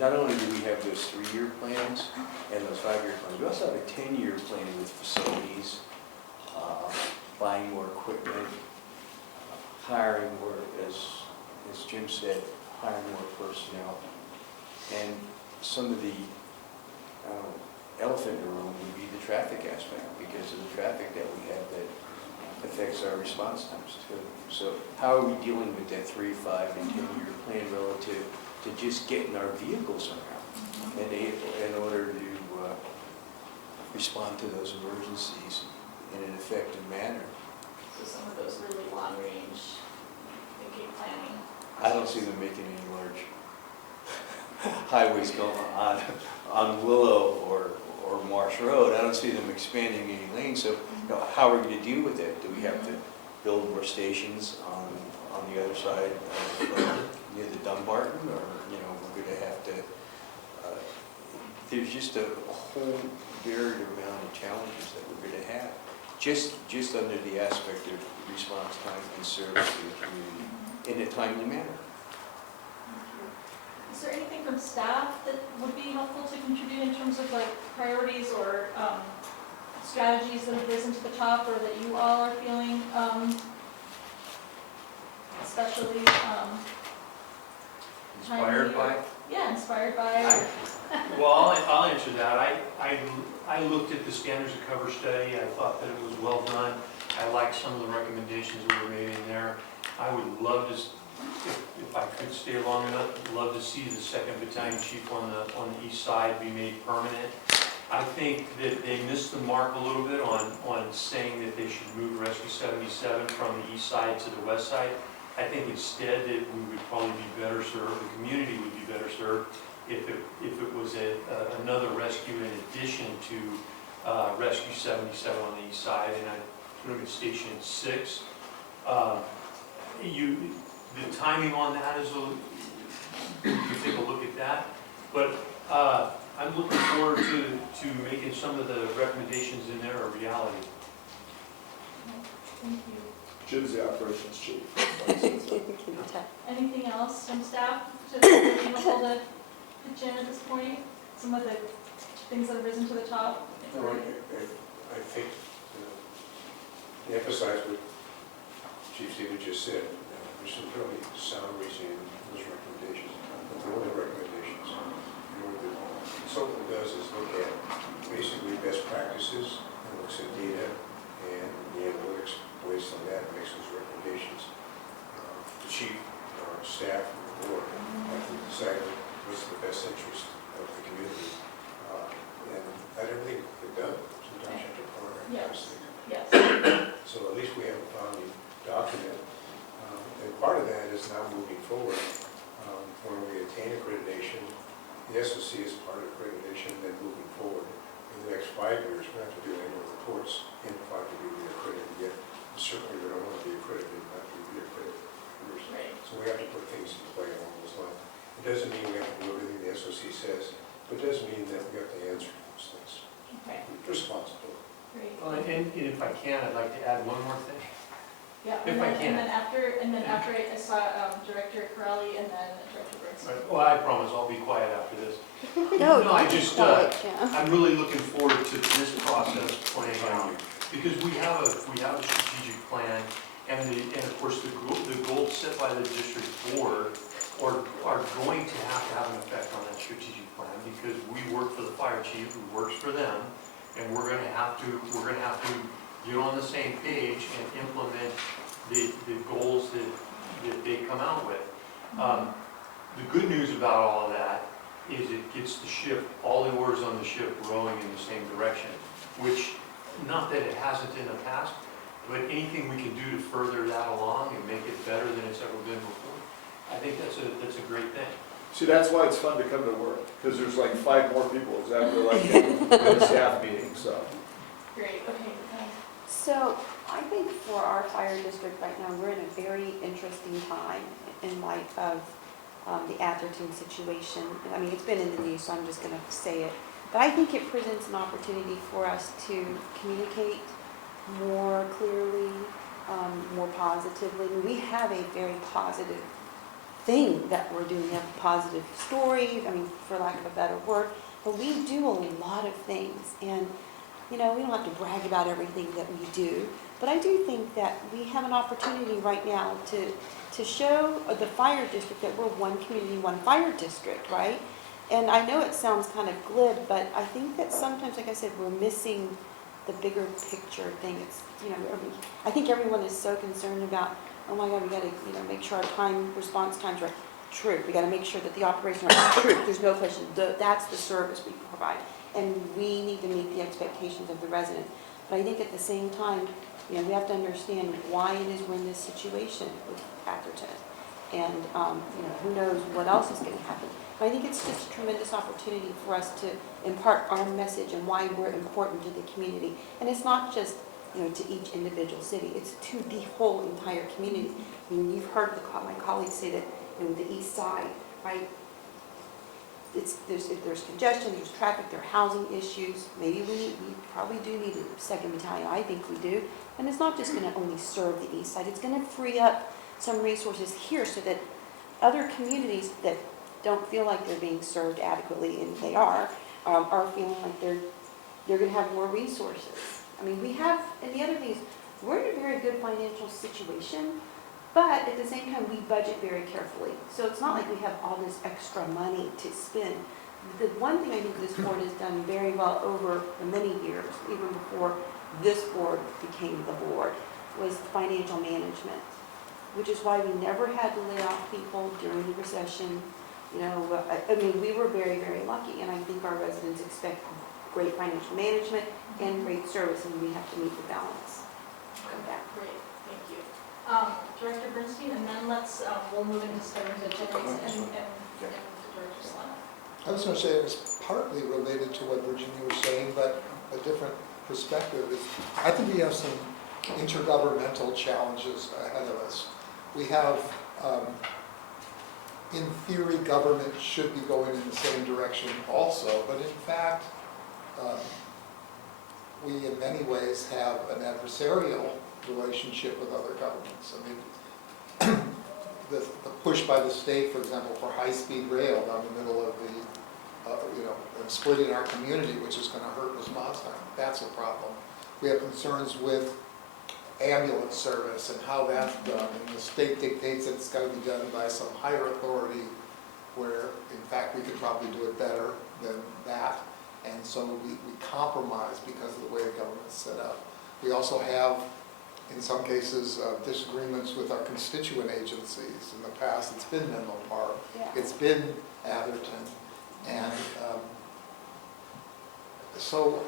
not only do we have those 3-year plans and those 5-year plans, we also have a 10-year plan with facilities, buying more equipment, hiring more, as Jim said, hiring more personnel. And some of the elephant in the room would be the traffic aspect, because of the traffic that we have that affects our response times too. So how are we dealing with that 3, 5, and 10-year plan relative to just getting our vehicles around and in order to respond to those emergencies in an effective manner? So some of those really long-range thinking planning. I don't see them making any large highways go on Willow or Marsh Road. I don't see them expanding any lanes. So, how are we going to deal with that? Do we have to build more stations on the other side near the Dumbarton, or we're going to have to? There's just a whole myriad amount of challenges that we're going to have, just under the aspect of response time and service to the community in a timely manner. Is there anything from staff that would be helpful to contribute in terms of like priorities or strategies that have risen to the top, or that you all are feeling especially Inspired timely or- by? Yeah, inspired by. Well, I'll answer that. I looked at the standards of cover study. I thought that it was well done. I liked some of the recommendations that were made in there. I would love to, if I could stay long enough, love to see the 2nd Battalion Chief on the east side be made permanent. I think that they missed the mark a little bit on saying that they should move Rescue 77 from the east side to the west side. I think instead that we would probably be better served, the community would be better served if it was another rescue in addition to Rescue 77 on the east side, and I put them at Station 6. The timing on that is you take a look at that, but I'm looking forward to making some of the recommendations in there a reality. Thank you. Jim's the operations chief. Anything else from staff to be helpful to pitch in at this point? Some of the things that have risen to the top? I think to emphasize what Chief Stephen just said, there's some really sound reasoning in those recommendations. But the only recommendations, what the consultant does is look at basically best practices and looks at data and the analytics based on that and makes those recommendations. The chief, our staff, and the board have to decide what's in the best interest of the community. And not everything is done. Sometimes you have to prioritize things. Yes. So at least we have a founding document. And part of that is now moving forward. When we attain accreditation, the SOC is part of accreditation, then moving forward. In the next 5 years, we have to do annual reports in 5 to be accredited yet. Certainly we don't want to be accredited, not to be accredited. Right. So we have to put things into play along those lines. It doesn't mean we have to do everything the SOC says, but it does mean that we have to answer those things. Okay, Responsible. great. Well, and if I can, I'd like to add one more thing. Yeah, if and I then, can. and then after I saw Director Corelli and then Director Bernstein. Well, I promise I'll be quiet after this. No, I don't be just, quiet, yeah. I'm really looking forward to this process playing out, because we have a strategic plan, and of course the goal set by the district board are going to have an effect on that strategic plan, because we work for the fire chief, who works for them, and we're gonna have to get on the same page and implement the goals that they come out with. The good news about all of that is it gets the ship, all the oars on the ship rowing in the same direction, which, not that it hasn't in the past, but anything we can do to further that along and make it better than it's ever been before, I think that's a great thing. See, that's why it's fun to come to work, because there's like 5 more people exactly like you in the staff meeting, so. Great, okay. So I think for our fire district right now, we're in a very interesting time in light of the Atherton situation. I mean, it's been in the news, so I'm just going to say it. But I think it presents an opportunity for us to communicate more clearly, more positively. We have a very positive thing that we're doing. We have a positive story, I mean, for lack of a better word. But we do a lot of things. And, you know, we don't have to brag about everything that we do. But I do think that we have an opportunity right now to show the fire district that we're one community, one fire district, right? And I know it sounds kind of glib, but I think that sometimes, like I said, we're missing the bigger picture thing. It's, you know, I think everyone is so concerned about, oh my God, we got to, you know, make sure our response times are true. We got to make sure that the operations are true. There's no question. That's the service we provide. And we need to meet the expectations of the resident. But I think at the same time, you know, we have to understand why it is we're in this situation with Atherton. And, you know, who knows what else is going to happen. But I think it's just a tremendous opportunity for us to impart our message and why we're important to the community. And it's not just, you know, to each individual city. It's to the whole entire community. I mean, you've heard my colleagues say that, you know, the east side, right? If there's congestion, there's traffic, there are housing issues. Maybe we probably do need a second battalion. I think we do. And it's not just going to only serve the east side. It's going to free up some resources here so that other communities that don't feel like they're being served adequately, and they are feeling like they're going to have more resources. I mean, we have, and the other thing is, we're in a very good financial situation, but at the same time, we budget very carefully. So it's not like we have all this extra money to spend. The one thing I think this board has done very well over the many years, even before this board became the board, was financial management, which is why we never had to lay off people during the recession. You know, I mean, we were very, very lucky, and I think our residents expect great financial management and great service, and we have to meet the balance of that. Great, thank you. Director Bernstein, and then we'll move into studies and Director Solano. I was going to say it was partly related to what Virginia was saying, but a different perspective is, I think we have some intergovernmental challenges ahead of us. We have, in theory, government should be going in the same direction also, but in fact, we in many ways have an adversarial relationship with other governments. I mean, the push by the state, for example, for high-speed rail down the middle of the, you know, and splitting our community, which is going to hurt response time. That's a problem. We have concerns with ambulance service and how that's done, and the state dictates that it's got to be done by some higher authority, where in fact we could probably do it better than that, and so we compromise because of the way the government's set up. We also have, in some cases, disagreements with our constituent agencies. In the past, it's been Menlo Park, it's been Atherton, and so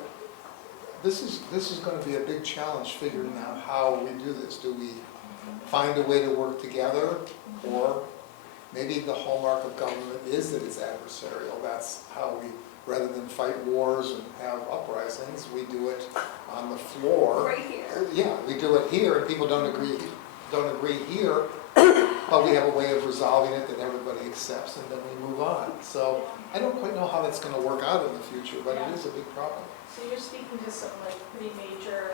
this is going to be a big challenge figuring out how we do this. Do we find a way to work together, or maybe the hallmark of government is that it's adversarial? That's how we, rather than fight wars and have uprisings, we do it on the floor. Right here. Yeah, we do it here, and people don't agree here, but we have a way of resolving it that everybody accepts, and then we move on. So I don't quite know how that's going to work out in the future, but it is a big problem. So you're speaking to some like pretty major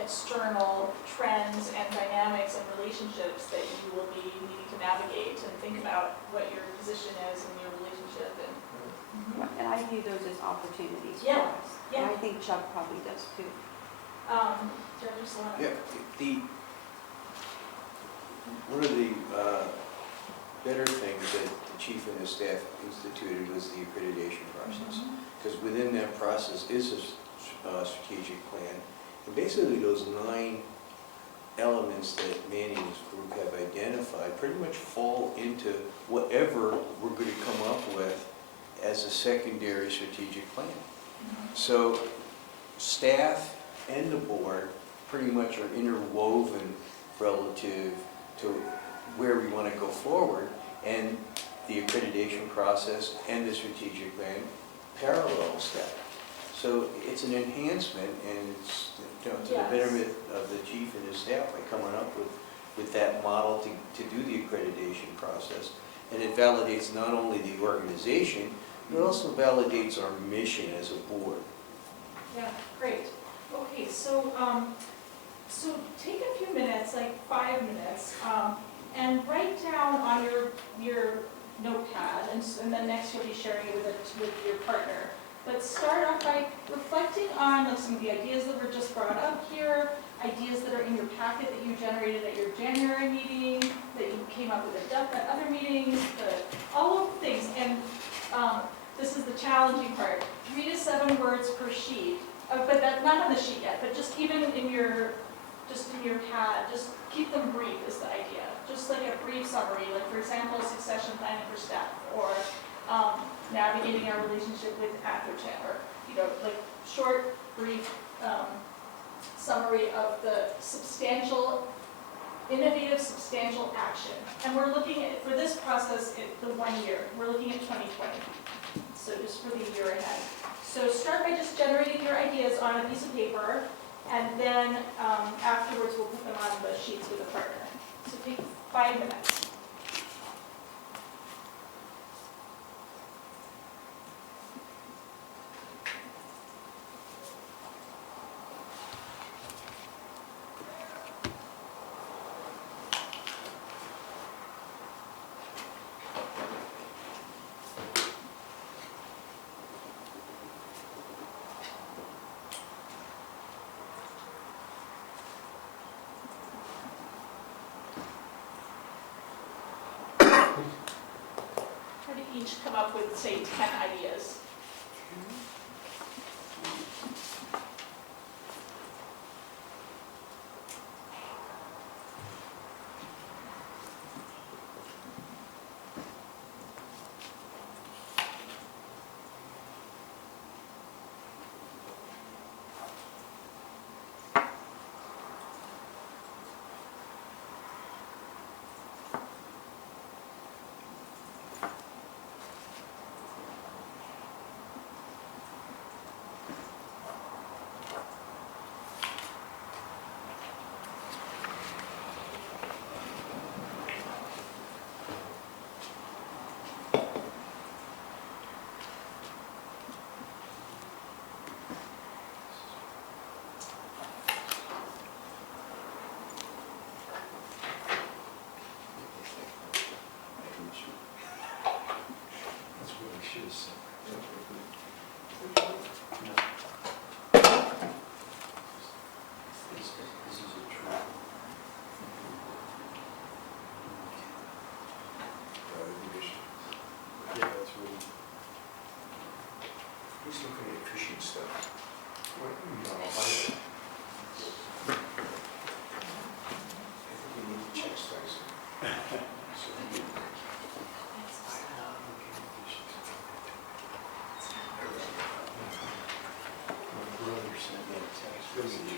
external trends and dynamics and relationships that you will be needing to navigate and think about what your position is and your relationship. And And I view those as opportunities for Yeah, us. yeah. And I think Chuck probably does too. Director Solano. Yeah, one of the better things that the chief and his staff instituted was the accreditation process. Because within that process is a strategic plan. And basically those 9 elements that Manny and his group have identified pretty much fall into whatever we're going to come up with as a secondary strategic plan. So staff and the board pretty much are interwoven relative to where we want to go forward, and the accreditation process and the strategic plan parallels that. So it's an enhancement, and it's, you know, to the betterment of the chief and his staff by coming up with that model to do the accreditation process. And it validates not only the organization, but it also validates our mission as a board. Yeah, great. Okay, so, so take a few minutes, like 5 minutes, and write down on your notepad, and then next you'll be sharing it with your partner. But start off by reflecting on like some of the ideas that were just brought up here, ideas that are in your packet that you generated at your January meeting, that you came up with at other meetings, all of the things. And this is the challenging part. 3 to 7 words per sheet, but that's not on the sheet yet. But just even in your pad, just keep them brief is the idea. Just like a brief summary, like for example, succession planning for staff, or navigating our relationship with Accreditation, or like short, brief summary of the innovative, substantial action. And we're looking at, for this process, the 1 year. We're looking at 2020. So just for the year ahead. So start by just generating your ideas on a piece of paper, and then afterwards we'll put them on the sheets with a partner. So take 5 minutes. Try to each come up with, say, 10 ideas. He's looking at fishing stuff. I think we need to check specs. My brother sent me a text message.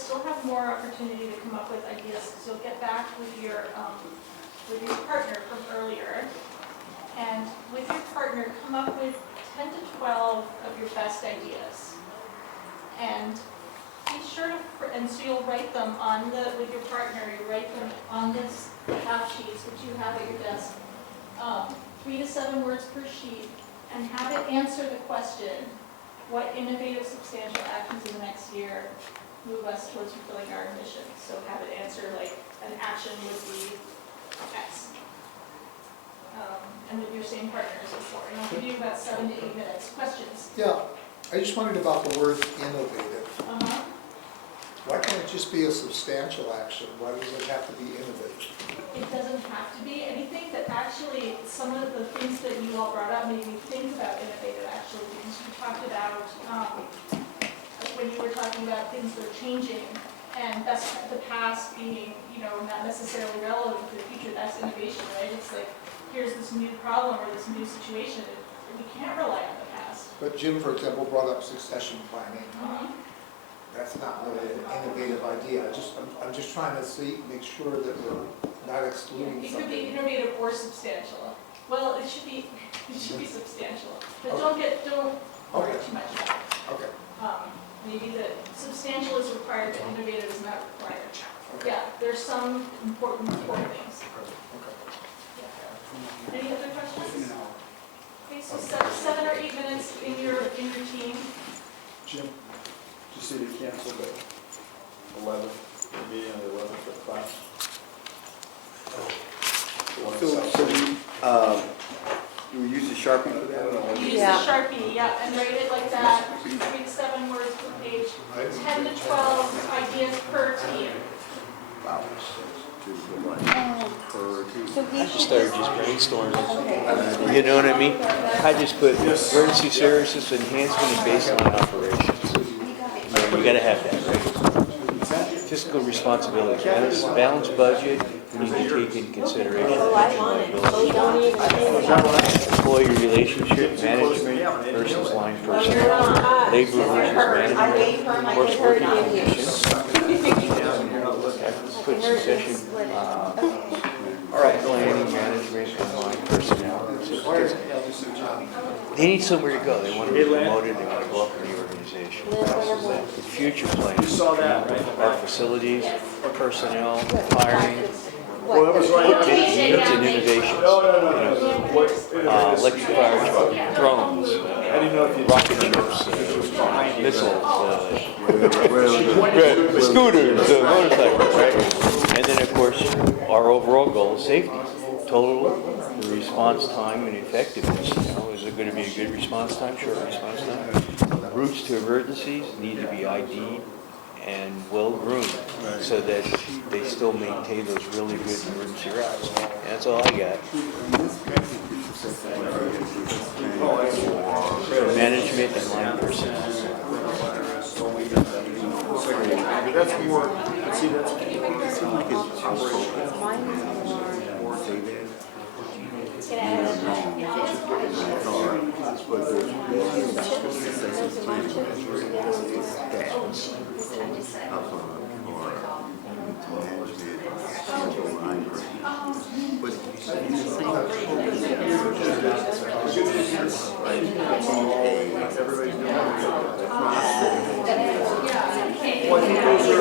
still have more opportunity to come up with ideas, because you'll get back with your partner from earlier. And with your partner, come up with 10 to 12 of your best ideas. And be sure to, and so you'll write them on with your partner, you write them on this half sheets, which you have at your desk, 3 to 7 words per sheet, and have it answer the question, what innovative substantial actions in the next year move us towards fulfilling our mission? So have it answer like an action would be X. And with your same partner as before. And I'll give you about 7 to 8 minutes. Questions? Yeah, I just wondered about the word innovative. Uh-huh. Why can't it just be a substantial action? Why does it have to be innovative? It doesn't have to be anything, but actually some of the things that you all brought up made me think about innovative actually, because you talked about, when you were talking about things that are changing and that's the past being, not necessarily relevant for the future, that's innovation, right? It's like, here's this new problem or this new situation, we can't rely on the past. But Jim, for example, brought up succession planning. Uh-huh. That's not really an innovative idea. I'm just trying to make sure that we're not excluding It could be something. innovative or substantial. Well, it should be substantial, but don't worry too much about it. Okay. Maybe the substantial is required, but innovative is not required. Yeah, there's some important things. Yeah. Any other questions? Okay, so 7 or 8 minutes in your team. Jim, did you say you canceled the 11th, the meeting on the 11th at 5? Do we use the Sharpie for that? You use the Sharpie, yeah, and write it like that, 3 to 7 words per page, 10 to 12 ideas per team. Wow. So he I should started just brainstorming. You know what I mean? I just put emergency services enhancement and baseline operations. You gotta have that, right? Fiscal responsibility, balanced budget, we need to take into consideration employee relationship management versus line personnel, labor versus management, of course, working conditions. Put succession, planning, management, and line personnel. They need somewhere to go, they want to be promoted, they want to go up in the organization. The future plans, saw that, right? our facilities, our personnel, hiring, Well, that was right after. needs and innovations. No. What? Electric fire truck, drones, I didn't know if you. rocket ships, missiles, scooters, motorcycles, right? And then, of course, our overall goal is safety. Total response time and effectiveness. Is it going to be a good response time, short response time? Routes to emergencies need to be ID'd and well groomed so that they still maintain those really good emergency routes. And that's all I got. For management and line personnel. That's more, see, that's. Well, I think those are,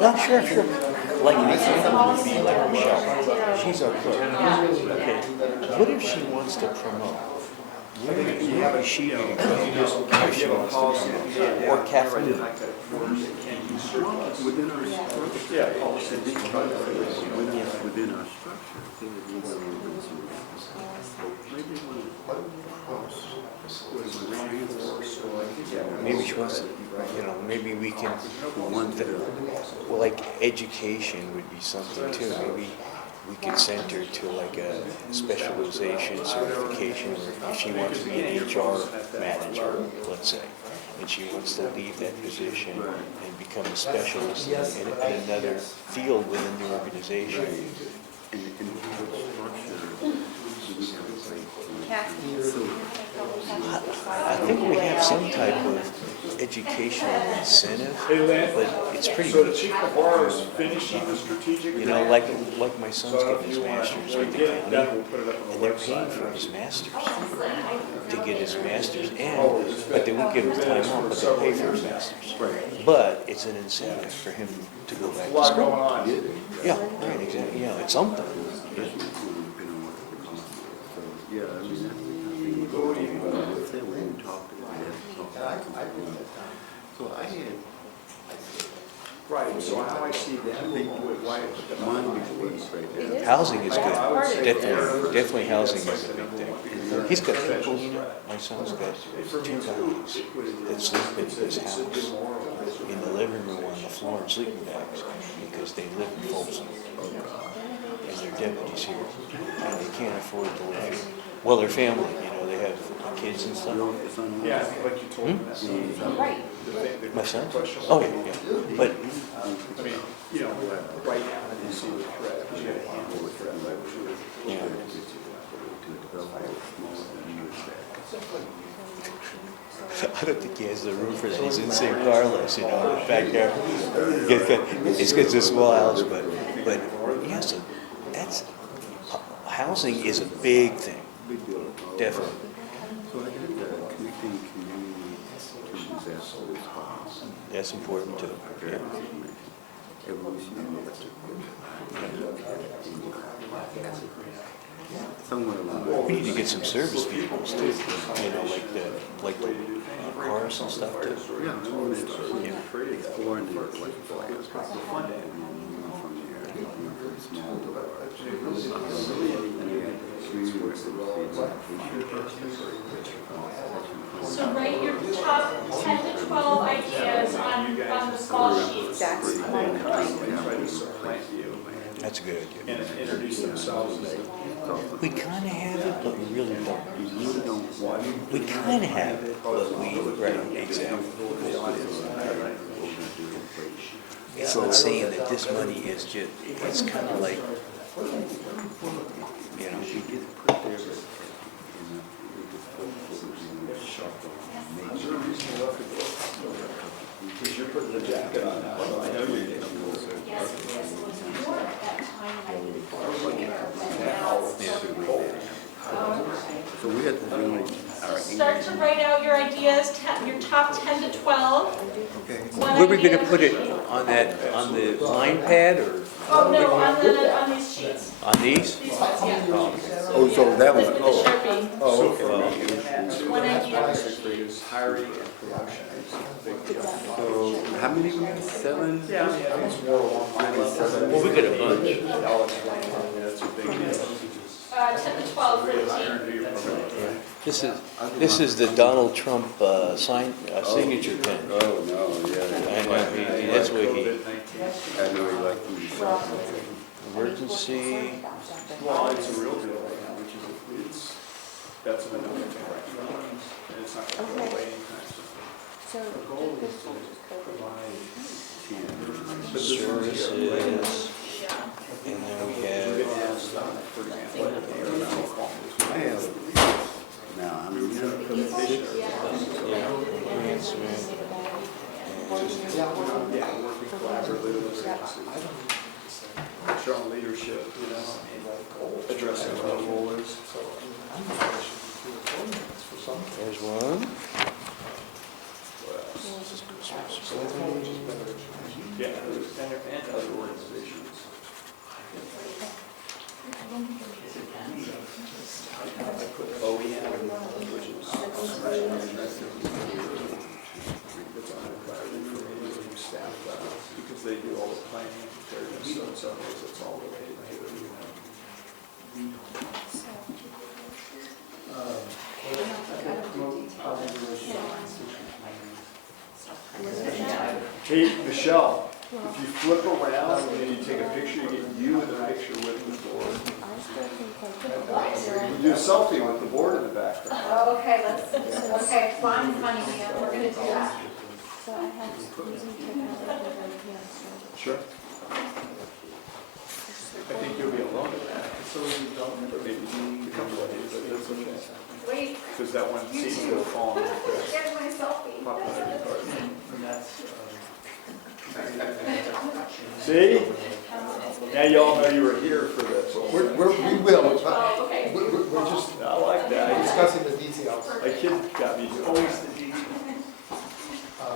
No, sure. Like an example would be like Michelle. She's our clerk. Okay. What if she wants to promote? Where is she going to go if she wants to promote? Or Kathleen? Within our structure. yeah. Within our structure. Maybe she wants to, maybe we can, well, like education would be something too. Maybe we could send her to like a specialization certification, or if she wants to be an HR manager, let's say, and she wants to leave that position and become a specialist in another field within the organization. I think we have some type of educational incentive, Hey, Lynn, but it's pretty, so the chief of bar is finishing the strategic. you know, like my son's So getting if his you want, master's when with we the get it county, done, we'll put it up on and the they're paying website. for his master's, to get his master's, but they won't give him time off, but they'll pay for his master's. But it's an incentive for him to go back A to lot going school. on. Yeah, right, exactly, yeah, it's something. Yeah. Yeah, I mean, that's the thing. We didn't talk to them. So I had Right, so how I see that, why I put them on. mine was right there. Housing is good, definitely housing is a big thing. He's got people, my son's got two guys that sleep in his house, in the living room on the floor in sleeping bags, because they live in Folsom. And they're deputies here, and they can't afford to live here. Well, their family, you know, they have kids and stuff. Yeah, I think like you told me that. Right. My son? Oh, yeah, yeah. But, I mean, you know, right now, you see the threat, you gotta handle the threat, right? yeah. I don't think he has the room for that. He's in St. Carlos, you know, back there. It's a small house, but yeah, so that's, housing is a big thing, definitely. So I had connecting community to disaster response. That's important too. Yeah. Evolutionary somewhere along the We need to get some service vehicles too, you know, like the cars and stuff too. yeah, I want to explore and like plans. From there, from small to large. So write your top 10 to 12 ideas on the small sheets. That's one Plant you That's a good idea. and introduce themselves as We kind of have it, but we really don't. You really don't want We kind of have it, but we, right, exactly. It's not saying that this money is just, it's kind of like, you know, because you're putting the jacket on now, so I know you're getting So we had to really, Start to write out your ideas, your top 10 to 12. okay. One where are we idea gonna put it? per sheet. On the line pad or Oh, no, on these sheets, on these? these ones, yeah. Oh, so that With one, the oh, Sharpie. oh, So for okay. me, One idea. is hiring and promotion is a big deal. So how many we have? 7? Yeah, I mean, I think it's more along my lines. Well, we got a bunch. I'll explain, that's a big deal. 10 to 12 for the Hire team. and do your promotion. This is the Donald Trump signature pen. Oh, no, yeah. I know, that's what he, I know he liked me. emergency, Well, it's a real deal right now, which is, that's an another thing right now. And it's not going to go away anytime soon. So, services, and then we have, For example, I have, now, I'm using enhancement, yeah, working collaboratively with agencies. Showing leadership, you know, addressing what the role is. there's one. Yeah, and other organizations. I put OEM, which is it's on the collaborative staff, because they do all the planning, preparedness, so in some ways it's all related to it, you know. Hey, Michelle, if you flip around and you take a picture, you get you in the picture with the board. You do a selfie with the board in the background. Oh, okay, okay, well, I'm funny, man, we're gonna do that. so I have using technology very Sure. I think you'll be alone in that. So but maybe a couple that one seems to have fallen off the There's my selfie. popularity card. And that's, See? Now y'all know you were here for this. We will, but Oh, okay. we're just I like that. discussing the details. My kid got me always the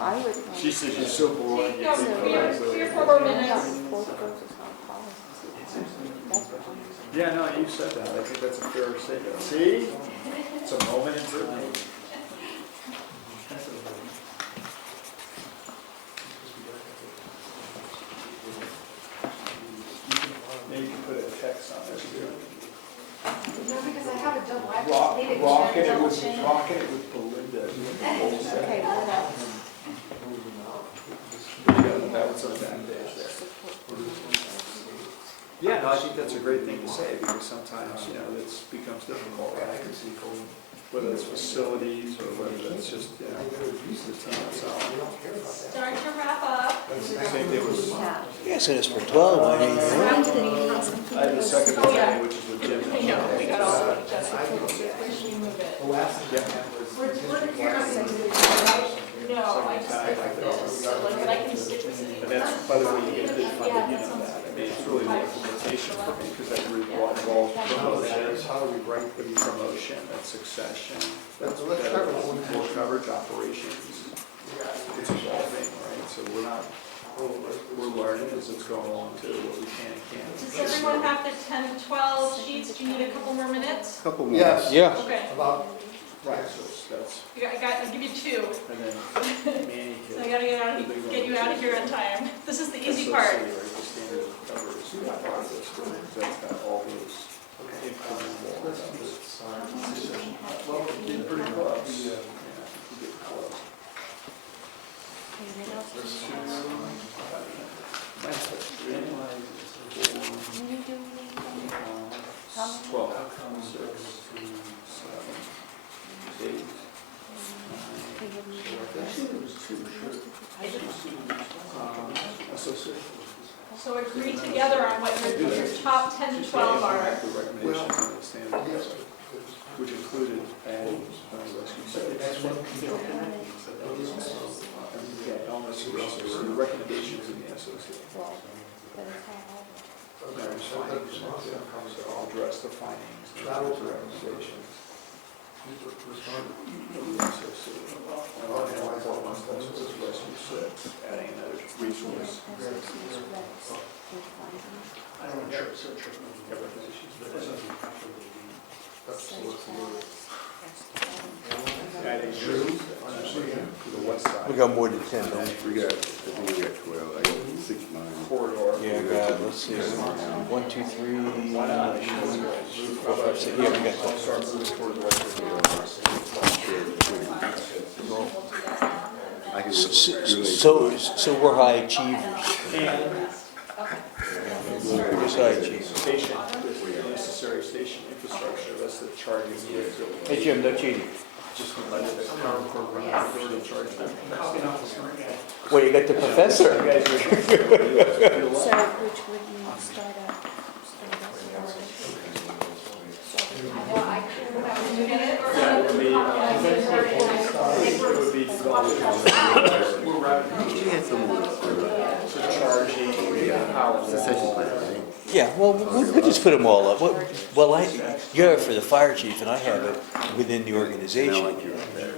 I would. She says you're so boring. You No, think, three or four more minutes. yeah, no, you said that. I think that's a fair statement. See? It's a moment in time. Maybe you can put a text on there too. No, because I have a double, I have to Rock, leave it, rocking it double with, chain. rocking it with Belinda. Okay, what else? That was on that page there. Yeah, no, I think that's a great thing to say, because sometimes, you know, it becomes difficult, right? Whether it's facilities, or whether it's just, you know, the team itself. Starting to wrap up. Same thing with, Yes, it is for 12, I mean, I have the second thing, which is with Jim. I know, we got all of it. Where should we move it? No, I just did like this, so like, but I can stick this in. And that's, by the way, you get bid funded, you know that. I mean, it's really the implementation for me, because that involves promotions, how do we write the promotion, that's succession, that's Let's start with one. more coverage operations. It's evolving, right? So we're learning as it's going along too, what we can and can't. Does everyone have their 10 to 12 sheets? Do you need a couple more minutes? Couple more. Yes. yeah. Okay, About, Right, so that's, I'll give you 2. and then Manny. So I gotta get you out of here on time. This is the easy part. The standard of cover is part of this, that's got all those implementable. Well, we're getting pretty close. Yeah, we're getting close. Twelve, 6, 7, 8, 9. Associate. So agree together on what your top 10 to 12 are. The recommendations on the standard, which included adding rescue service. Yeah, almost the recommendations in the associate. There's findings, so I'll address the findings, the recommendations. Adding another resource. I don't know, search adding to the west side. We got more than 10, don't we? We got, I think we got 12, I got 6 lines. Corridor. Yeah, I got, let's see, 1, 2, 3, 4, 5, 6, yeah, we got 12. Start moving toward the west. I can So we're high achievers. We're just high achievers. Station, necessary station infrastructure, that's the charging unit. Hey, Jim, no cheating. Just let it, the power program, authority to charge them. Well, you got the professor. You guys are. So which would you start at? Yeah, it would be, She had some more. charging, power. It's a session plan, right? Yeah, well, we'll just put them all up. Well, you have it for the fire chief, and I have it within the Now I organization. can do that.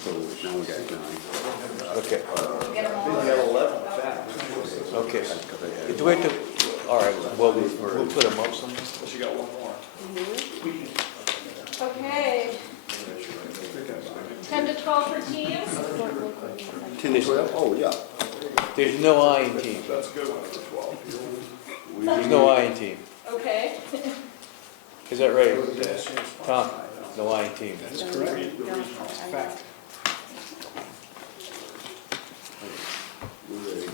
So now we got 9. Okay, You got 11, fact. okay. Do we have to, all right, well, we'll put them up somewhere. Unless you got one more. Okay. 10 to 12 for teams. 10 to 12? Oh, yeah. There's no I in team. That's a good one for 12. There's no I in team. Okay. Is that right? Tom, no I in team. That's correct. Fact. We're ready.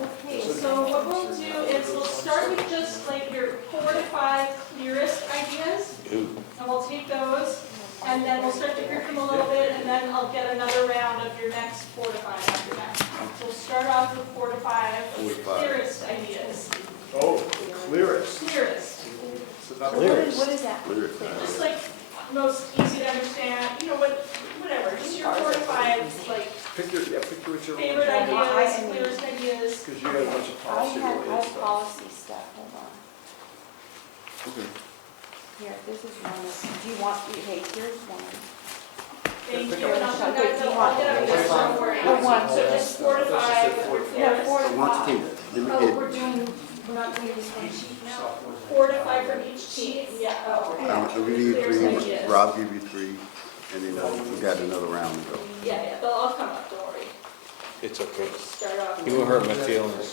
Okay, so what we'll do is we'll start with just like your 4 to 5 clearest ideas. Ooh. And we'll take those, and then we'll start to group them a little bit, and then I'll get another round of your next 4 to 5 after that. So we'll start off with 4 to 5 4 to 5. clearest ideas. Oh, clearest. Clearest. another What way. is, what is that? Just like most easy to understand, whatever, just your 4 to 5, like Pick whichever one. favorite you want. ideas, clearest ideas. Because you got a bunch of policy I related have stuff. policy stuff, hold on. Okay. Here, this is one, do you want, hey, here's one. Thank Pick you, up. and I'll come Okay, back, do you I'll want- get up this, don't worry. Oh, one. So just 4 to 5, No, 4 to I want 5. to take, let me Oh, get, we're not doing this one sheet now? 4 to 5 from each team, yeah, oh, okay. I'll give you Clearest 3, ideas. Rob give you 3, and then we got another round to go. Yeah, they'll all come up, don't worry. It's okay. Start off. You won't hurt my feelings.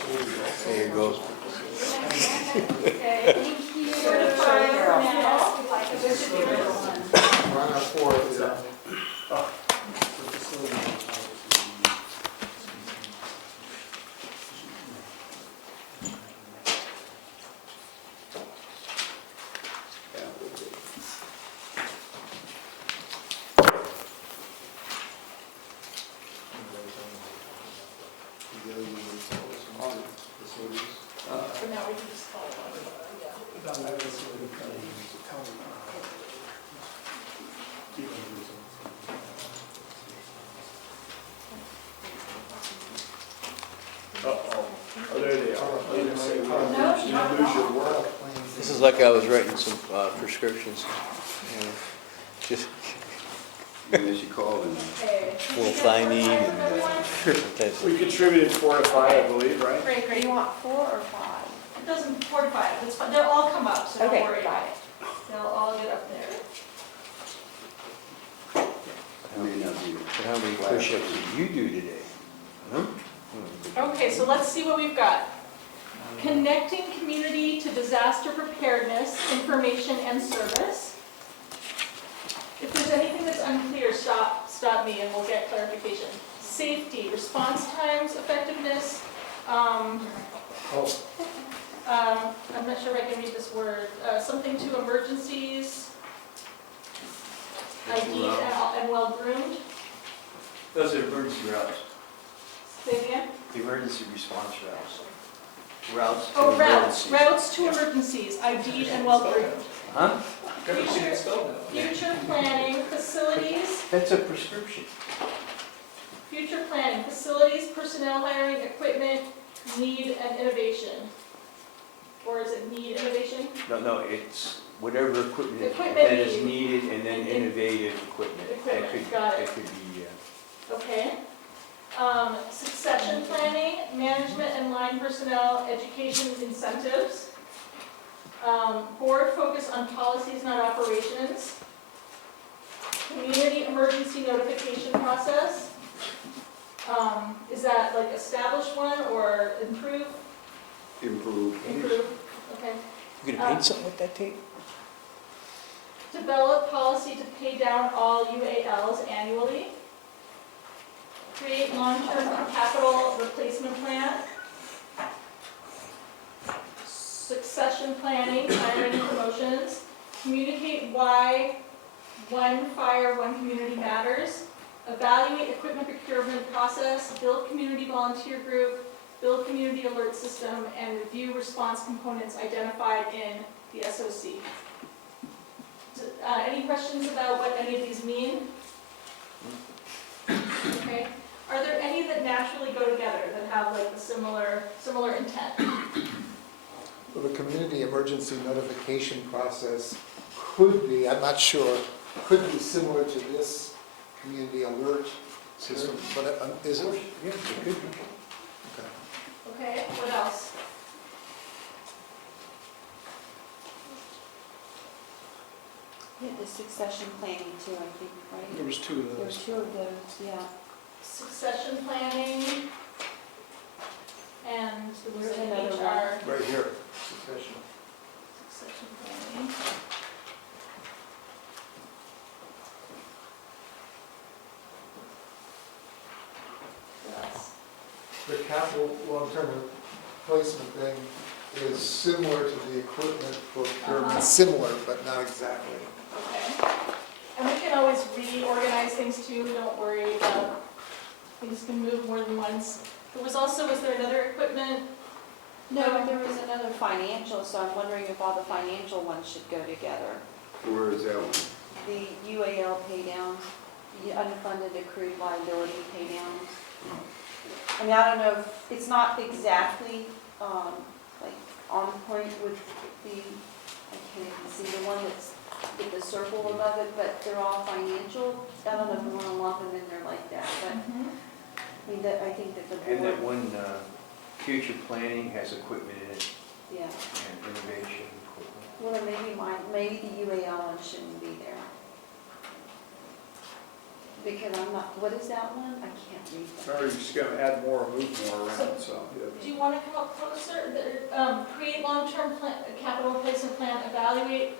There it goes. Okay, 4 to 5 for now. This should be real. We're on our 4th, yeah. For now, we can just call it one. Yeah. Uh-oh. Oh, there they are. I didn't say No, one. not You at lose your all. world. This is like I was writing some prescriptions. You know, just And then she called and Okay. a little thiamine and Everyone? sometimes. We contributed 4 to 5, I believe, right? Great, Do great. you want 4 or 5? It doesn't, 4 to 5, it's fine, they'll all come up, so don't Okay, worry got about it. They'll all get up there. I may not be. How many push-ups did you do today? Huh? Okay, so let's see what we've got. Connecting community to disaster preparedness, information and service. If there's anything that's unclear, stop me and we'll get clarification. Safety, response times, effectiveness, I'm not sure if I can read this word, something to emergencies, ID and well groomed. Those are emergency routes, Say it again? emergency response routes. Routes to Oh, routes, emergencies. routes to emergencies, ID and well groomed. Huh? Future planning, facilities, That's a prescription. future planning, facilities, personnel hiring, equipment, need and innovation. Or is it need innovation? No, it's whatever equipment Equipment that is need. needed and then innovative equipment. Equipment, got it. That could be, Okay. Succession planning, management and line personnel, education incentives. Board focus on policies, not operations. Community emergency notification process. Is that like establish one or improve? Improve. Improve, okay. you gonna paint something with that tape? Develop policy to pay down all UALs annually. Create long-term capital replacement plan. Succession planning, hiring and promotions. Communicate why one fire, one community matters. Evaluate equipment procurement process. Build community volunteer group. Build community alert system. And review response components identified in the SOC. Any questions about what any of these mean? Okay. Are there any that naturally go together, that have like a similar intent? Well, the community emergency notification process could be, I'm not sure, could be similar to this community alert system, but is it? Yeah, it could be. Okay, what else? Yeah, the succession planning too, I think, right? There was 2 of There were those. 2 of those, yeah. Succession planning. And there was There's an another HR. Right here, succession. Succession planning. What else? The capital long-term replacement thing is similar to the equipment procurement, similar, but not exactly. Okay. And we can always reorganize things too, don't worry about, things can move more than once. Was there another equipment No, there was another financial, so I'm wondering if all the financial ones should go together. Where is that one? The UAL pay downs, the unfunded accrued liability pay downs. I mean, I don't know, it's not exactly, like, on point with the, I can't even see the one that's with the circle above it, but they're all financial. I don't know if we want to lump them in there like that, but, I mean, I think that the And that board, one, future planning has equipment in it, yeah. and innovation equipment. Well, then maybe the UAL one shouldn't be there. Because I'm not, what is that one? I can't read that. Remember, you're just gonna add more or move more around, so. Do you want to come up closer? Create long-term plan, capital replacement plan, evaluate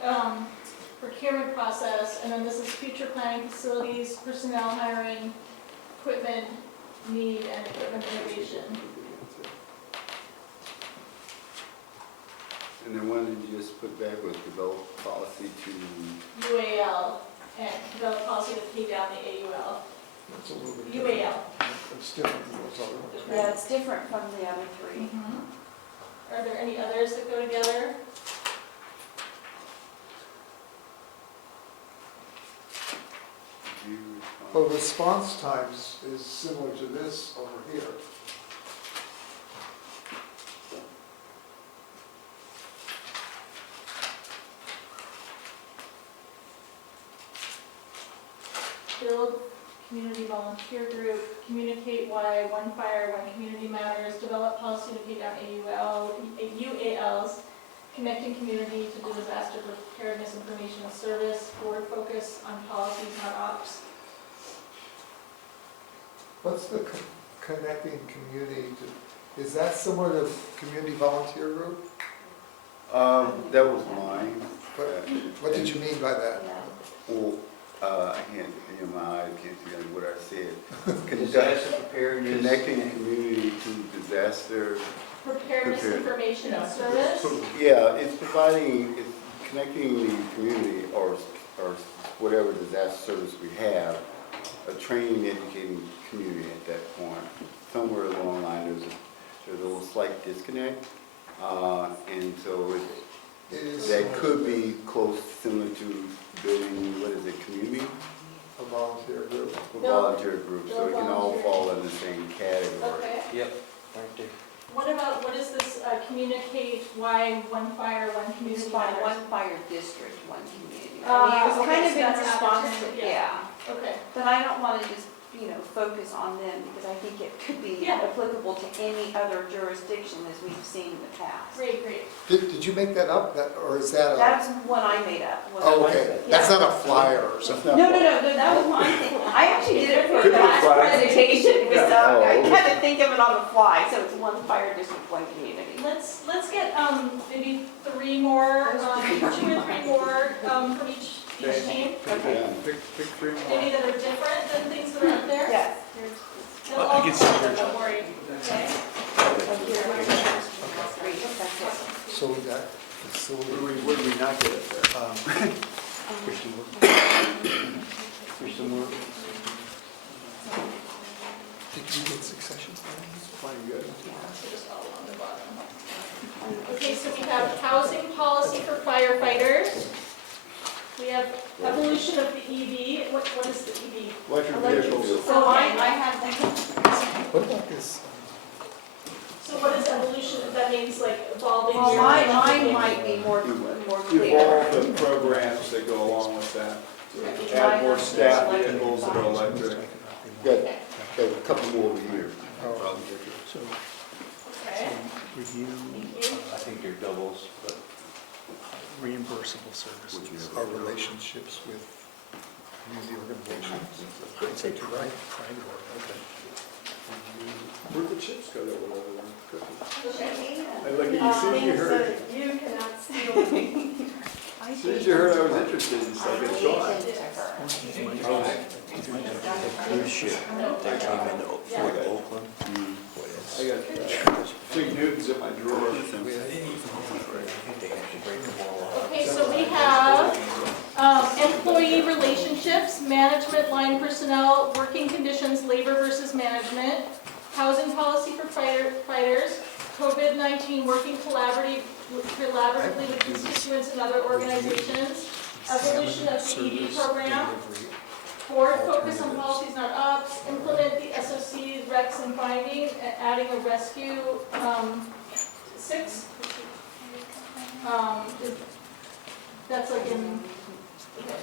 procurement process, and then this is future planning, facilities, personnel hiring, equipment need, and equipment innovation. And then one that you just put back was develop policy to, UAL, and develop policy to pay down the AUL. That's a little bit different. UAL. It's different than what's other ones. Yeah, it's different from the other three. Are there any others that go together? review, Well, response times is similar to this over here. Build community volunteer group, communicate why one fire, one community matters, develop policy to pay down UALs, connecting community to disaster preparedness informational service, board focus on policies, not ops. What's the connecting community to, is that similar to community volunteer group? that was mine. What did you mean by that? Well, I can't, in my eyes, can't see what I said. Disaster preparedness. Connecting community to disaster. Preparedness information and service. Yeah, it's providing, it's connecting the community or whatever disaster service we have, training, educating community at that point. Somewhere along the line, there's a little slight disconnect. And so that could be close, similar to building, what is it, community? A volunteer group? A volunteer group, so it can all fall in the same category. Okay. Yep, right there. What is this, communicate why one fire, one community It's by matters? one fire district, one community. I mean, it was Okay, kind so of in that's response after, to, yeah. yeah. Okay. But I don't want to just, focus on them because I think it could be Yeah. applicable to any other jurisdiction as we've seen in the past. Great, great. Did you make that up, or is that a? That's one I made up. Oh, okay, that's not a flyer or something? No, that was my thing. I actually did it for Could the be last flyer. presentation, so Oh, I okay. had to think of it on the fly, so it's one fire district, one community. Let's get, maybe three more, 2 or 3 more, from each team. Yeah. Pick three more. Maybe that are different than things that are up there. Yes. They'll I all can come see up, yours. don't worry. Okay. So we got facility. What did we not get up there? Here's some more. Did you get succession planning? Fine, good. So just all along the bottom. Okay, so we have housing policy for firefighters. We have evolution of the EV. What is the EV? Electric vehicles. So I have that. What about this? So what is evolution? That means like evolving. Well, your- mine might be more clear. Evolve the programs that go along with that. Add more staff vehicles that are electric. Got a couple more over here. So, Okay. review Thank you. I think they're doubles, but reimbursable services. Our relationships with community organizations. I'd say private org, okay. Where'd the chips go that were over there? Okay. And look, you see, you heard, You cannot steal. as soon as you heard I was interested, it's like it's gone. the cruise ship that came into Fort Oakland. I got Big Newtons in my drawer. I think they had to break them all up. Okay, so we have employee relationships, management, line personnel, working conditions, labor versus management, housing policy for fighters, COVID-19, working collaboratively with constituents and other organizations, evolution of the ED program, board focus on policies, not ops, implement the SOCs, recs, and findings, and adding a rescue 6. That's like in, okay,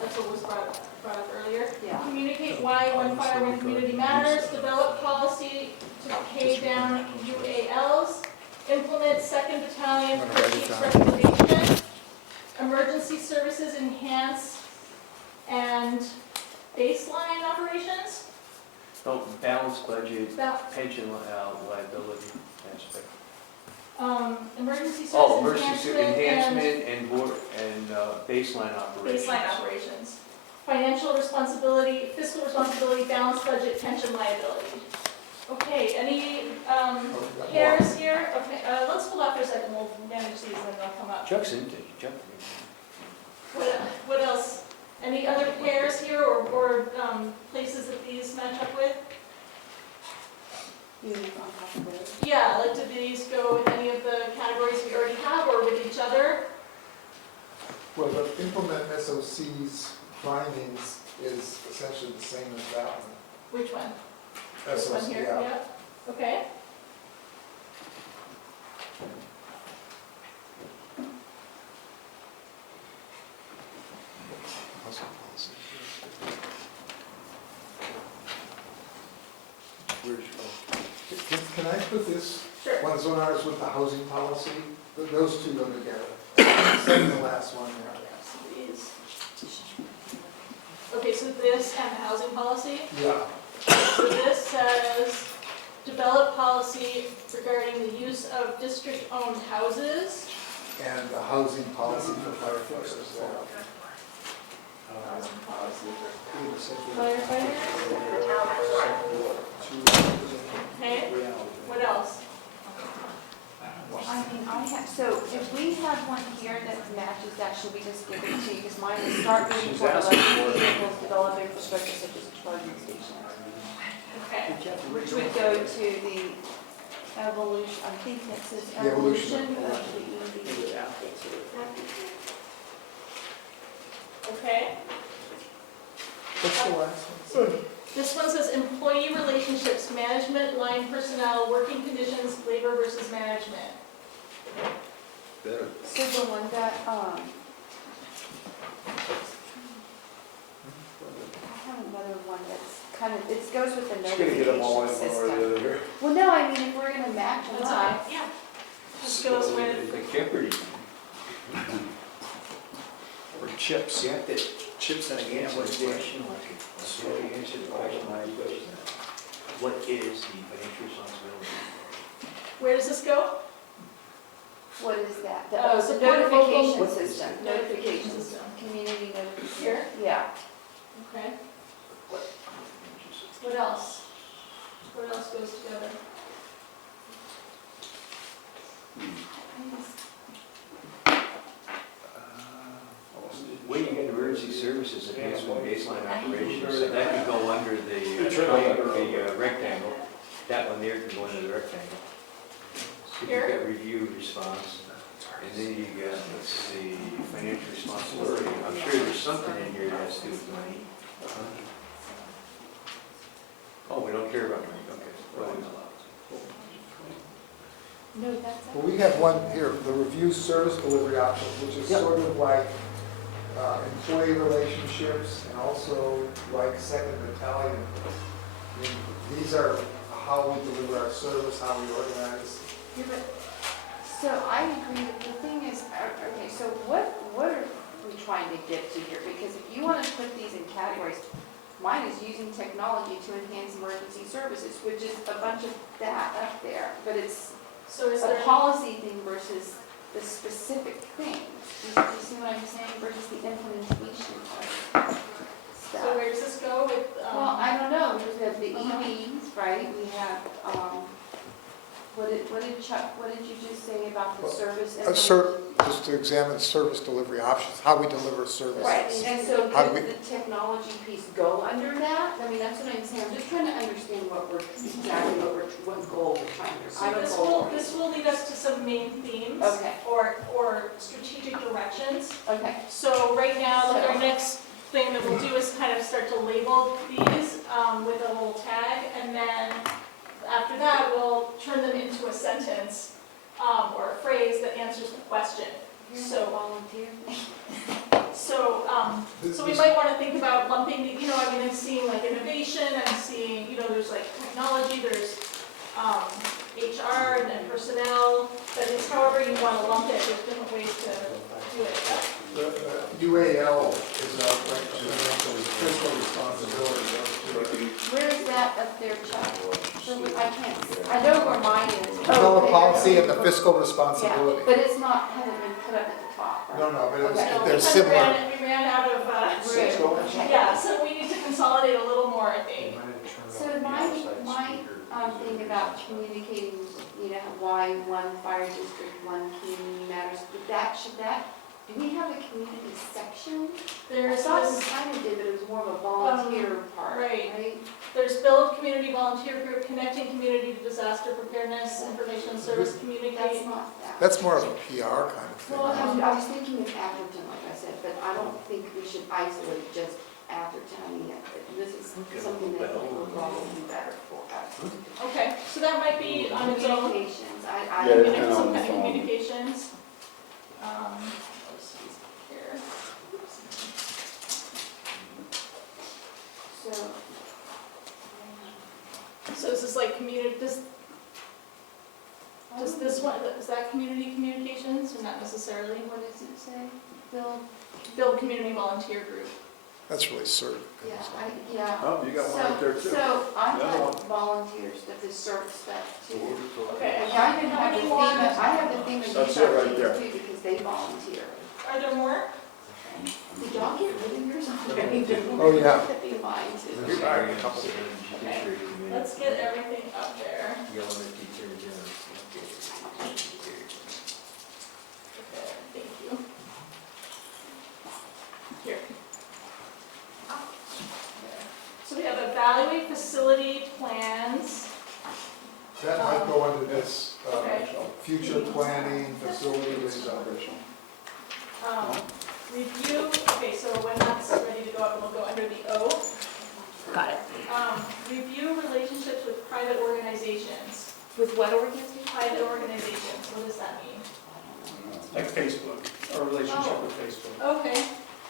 that's what was brought up earlier. Yeah. Communicate why one fire one community matters, develop policy to pay down UALs, implement 2nd Battalion I'm gonna write it chief's down. recommendation, emergency services enhance, and baseline operations. Oh, balanced budget, That, pension liability aspect. emergency Oh, services emergency enhancement enhancement and board, and baseline and operations. baseline operations. Financial responsibility, fiscal responsibility, balanced budget, pension liability. Okay, any pairs here? Okay, let's hold off for a second, we'll manage these and then they'll come up. Chuck's in, Chuck. What else? Any other pairs here or places that these match up with? Yeah, like do these go with any of the categories we already have or with each other? Well, the implement SOC's findings is essentially the same as that one. Which one? This one SOC, here, yeah. yeah. Okay. Can I put this, Sure. one's on ours with the housing policy? Those two go together. Same the last one there. These. Okay, so this and the housing policy. Yeah. So this says, develop policy regarding the use of district-owned houses. And the housing policy for firefighters there. Housing policy for firefighters. Okay, what else? I mean, I have, so if we have one here that matches that, should we just give it to you? Because mine is start moving toward electric vehicles, develop infrastructure such as charging stations. Okay. Which would go to the evolution, I think that says The evolution. evolution of the EV. Okay. What's the last one? This one says employee relationships, management, line personnel, working conditions, labor versus management. Better. So the one that, I have another one that's kind of, it goes with the Just gonna get them all in notification one or the system. other here. Well, no, I mean, if we're gonna match That's one, fine, yeah. This goes with, The Jeopardy. Or chips. You have to Chips and a answer gambling the game. question, so you answer the question, what is the financial responsibility? where does this go? what is that? The Oh, the support notification local- system, Notification notifications, system. community notification. Here? Yeah. Okay. What else? What else goes together? Well, you get emergency services enhancement baseline operations, so that could go under the rectangle. That one there can go under the rectangle. So Here? you've got review response, and then you got, let's see, financial responsibility. I'm sure there's something in here that has to do with money. Oh, we don't care about money, okay. Well, No, that's. Well, we have one here, the review service delivery options, which is sort of like employee relationships and also like 2nd Battalion. I mean, these are how we deliver our service, how we organize. Yeah, but, so I agree, but the thing is, okay, so what are we trying to get to here? Because if you want to put these in categories, mine is using technology to enhance emergency services, which is a bunch of that up there, but it's So is a there, policy thing versus the specific thing. You see what I'm saying, versus the implementation of so stuff. where does this go with, Well, I don't know, because we have the EVs, right, we have, what did Chuck, what did you just say about the Well, service? Just to examine service delivery options, how we deliver services. Right, and so How do could the technology piece go under that? I mean, that's what I'm saying, I'm just trying to understand what goal we're trying to, so I don't this know. will main themes. Okay. Or strategic directions. Okay. So right now, like our So- next thing that we'll do is kind of start to label these with a little tag, and then after that, we'll turn them into a sentence or a phrase that answers the question. So volunteer. So we might want to think about lumping, I mean, I'm seeing like innovation, I'm seeing, there's like technology, there's HR and then personnel, but it's however you want to lump it, there's different ways to do it. The UAL is like fiscal responsibility. Where is that up there, Chuck? I can't, I know where mine is. Develop policy and the fiscal Yeah, responsibility. but it's not, hasn't been put up at the top, right? No, no, but Okay. So they're we similar. We ran out of, Okay. yeah, so we need to consolidate a little more, I think. So my thing about communicating, why one fire district, one community matters, do we have a community section? I There's thought we this, kind of did, but it was more of a volunteer part, right. right? there's build community volunteer group, connecting community to disaster preparedness, information service, That's communicate. not that. That's more of a PR kind of thing. Well, I was thinking of Atherton, like I said, but I don't think we should isolate just Atherton. I mean, this is something that will probably be better for us. Okay, so that might be on its own. Communications, Yeah, Some it's kinda on kind its of own. communications. Let's see here. So is this like community, does this one, is that community communications or not necessarily? What does it say? Bill? Build community volunteer group. That's really certain. Yeah. Oh, you got one right there too. So I Another have one. volunteers that is CERT stuff too. Okay, And I even how have the many theme, more? I have the theme of That's it right there. too, because they volunteer. Are there more? Did y'all get rid of yours already? Oh, yeah. That'd be mine too. Okay, let's get everything up there. Okay, thank you. Here. So we have evaluate facility plans. That might go under this, Okay. future planning, facilities. Review, okay, so when that's ready to go up, we'll go under the O. Got it. Review relationships with private organizations. With what organization? Private organizations, what does that mean? Like Facebook, our relationship with Facebook. Okay,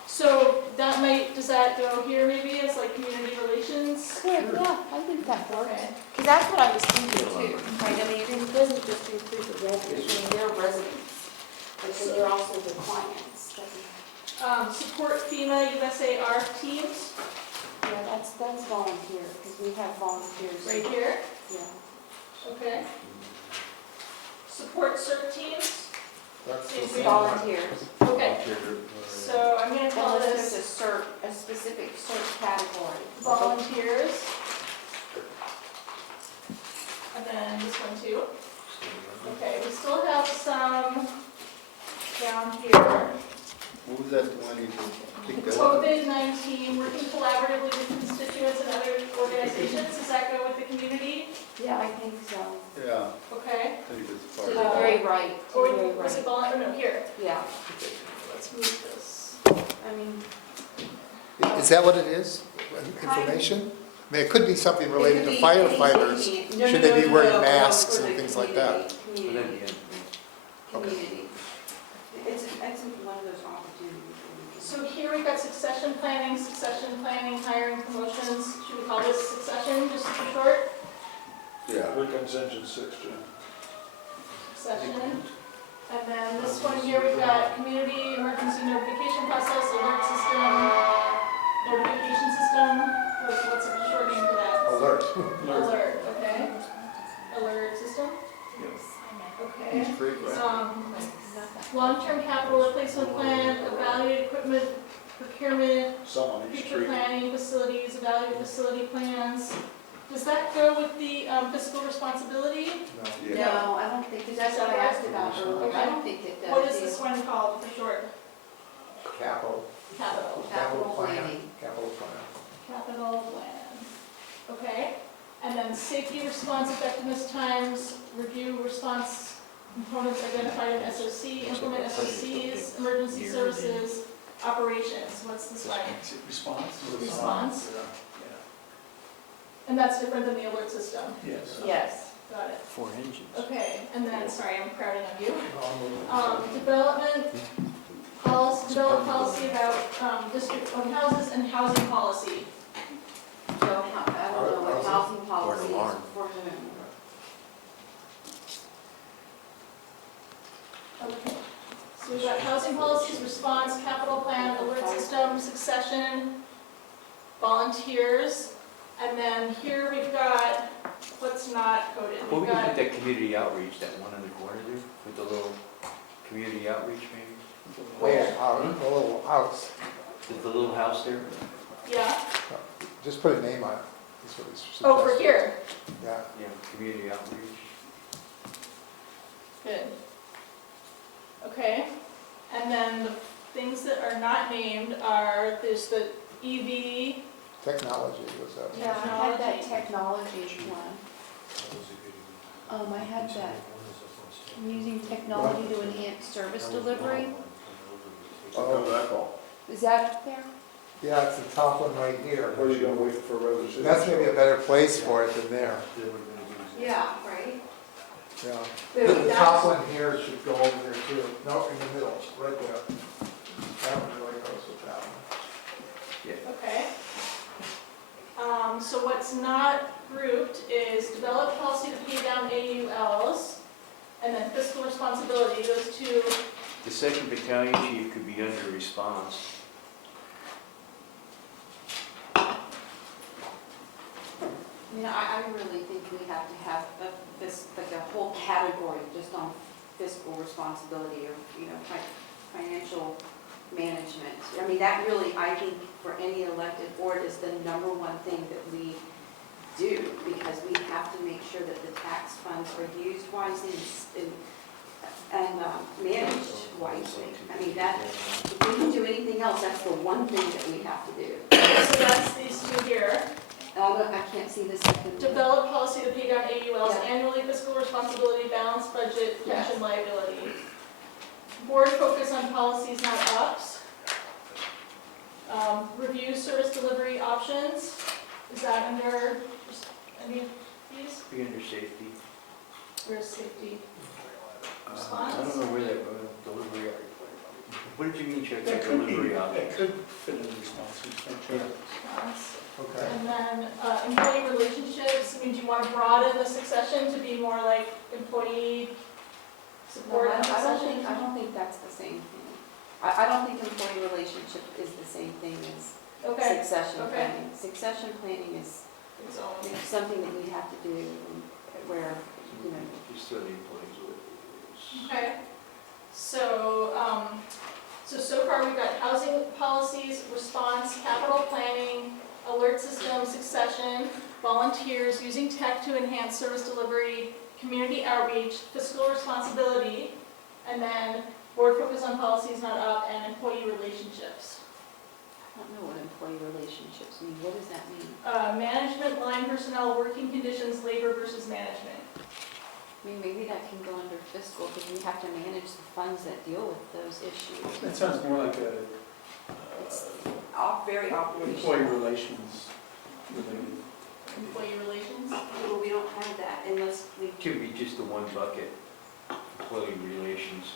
so that might, does that go here maybe as like community relations? Good, yeah, I think that works. Okay. Because that's what I was thinking too, right? I mean, it doesn't just include the residents, I mean, they're residents, but then they're also the clients. Support FEMA USAR teams, Yeah, that's volunteer, because we have volunteers. right here, Yeah. okay. Support CERT teams, That's Same the thing. Volunteers. okay. So I'm gonna call Unless there's this a CERT, a specific CERT category. volunteers. And then this one too. Okay, we still have some down here. What was that one you picked up? COVID-19, working collaboratively with constituents and other organizations, does that go with the community? Yeah, I think so. Yeah, Okay. I think it's To part the of it. very right. To Or the very was it right. volunteer, no, here, Yeah, let's move this. I mean. Is that what it is? Information? I mean, it could be something related to it could be firefighters. anything. No, Should no, they be no, wearing no, no, masks for and the things like that? Community. Community. It's one of those opportunities. So here we've got succession planning, hiring, promotions. Should we call this succession, just for short? Yeah. We're consensus 6, Jim. Succession. And then this one here, we've got community emergency notification process, alert system, notification system. What's the short name for that? Alert. Alert, okay. Alert system? Okay. Long-term capital replacement plan, evaluate equipment procurement, Someone needs to future treat. planning, facilities, evaluate facility plans. Does that go with the fiscal responsibility? Yeah. No, I don't think, because that's what I asked about earlier. I don't think it does. What is this one called for short? Capital. Capital. Capital planning. Capital plan. Capital plan. Okay. And then safety response effectiveness times, review response Components identified in SOC, implement SOCs, emergency services, operations. What's the slide? Response? Response. Yeah. And that's different than the alert system. Yes. Yes, got it. 4 engines. Okay, and then, sorry, I'm crowding on you. Develop policy about district-owned houses and housing policy. So, I don't know what housing policy is alarm. for whom. Okay, so we've got housing policies, response, capital plan, alert system, succession, volunteers, and then here we've got what's not coded. Well, We've we can got, put that community outreach, that one in the corner there, with the little community outreach maybe? where? A little house, The little house there? Yeah, just put a name on it. That's what he's over suggesting. here. Yeah. Yeah, community outreach. Good. Okay, and then the things that are not named are, there's the EV, Technology was that. Yeah, I had that technology one. I had that, using technology to enhance service delivery. Oh, Is that up there? yeah, it's the top one right here. Or are you gonna wait for resolution? That's maybe a better place for it than there. Yeah, right. Yeah. There, The top that's- one here should go over there too. No, in the middle, right there. That one really goes with that one. okay. So what's not grouped is develop policy to pay down AULs, and then fiscal responsibility, those two. The second battalion chief could be under response. I mean, I really think we have to have this, like a whole category just on fiscal responsibility or, financial management. I mean, that really, I think, for any elected board is the number one thing that we do, because we have to make sure that the tax funds are used wisely and managed wisely. I mean, that, if we can do anything else, that's the one thing that we have to do. So that's these two here. I can't see the second. Develop policy to pay down AULs Yeah. annually, fiscal responsibility, balanced budget, Yes. pension liability. Board focus on policies, not ups. Review service delivery options. Is that under any of these? Be under safety. Where's safety? I Response? don't know where that delivery, what did you mean, Chuck, That that could be, delivery that option? could fit in response, we just make sure. Response. Okay. And then employee relationships, I mean, do you want to broaden the succession to be more like employee No, support and I succession? don't think that's the same thing. I don't think employee relationship is the same thing as Okay, succession okay. planning. Succession planning is its own. something that we have to do where, Just so the employees what it is. Okay, so, so far we've got housing policies, response, capital planning, alert system, succession, volunteers, using tech to enhance service delivery, community outreach, fiscal responsibility, and then board focus on policies not up, and employee relationships. I don't know what employee relationships mean. What does that mean? Management, line personnel, working conditions, labor versus management. I mean, maybe that can go under fiscal because we have to manage the funds that deal with those issues. That sounds more like a It's very employee operational. relations related. Employee relations. Well, we don't have that unless we, It could be just the one bucket, employee relations.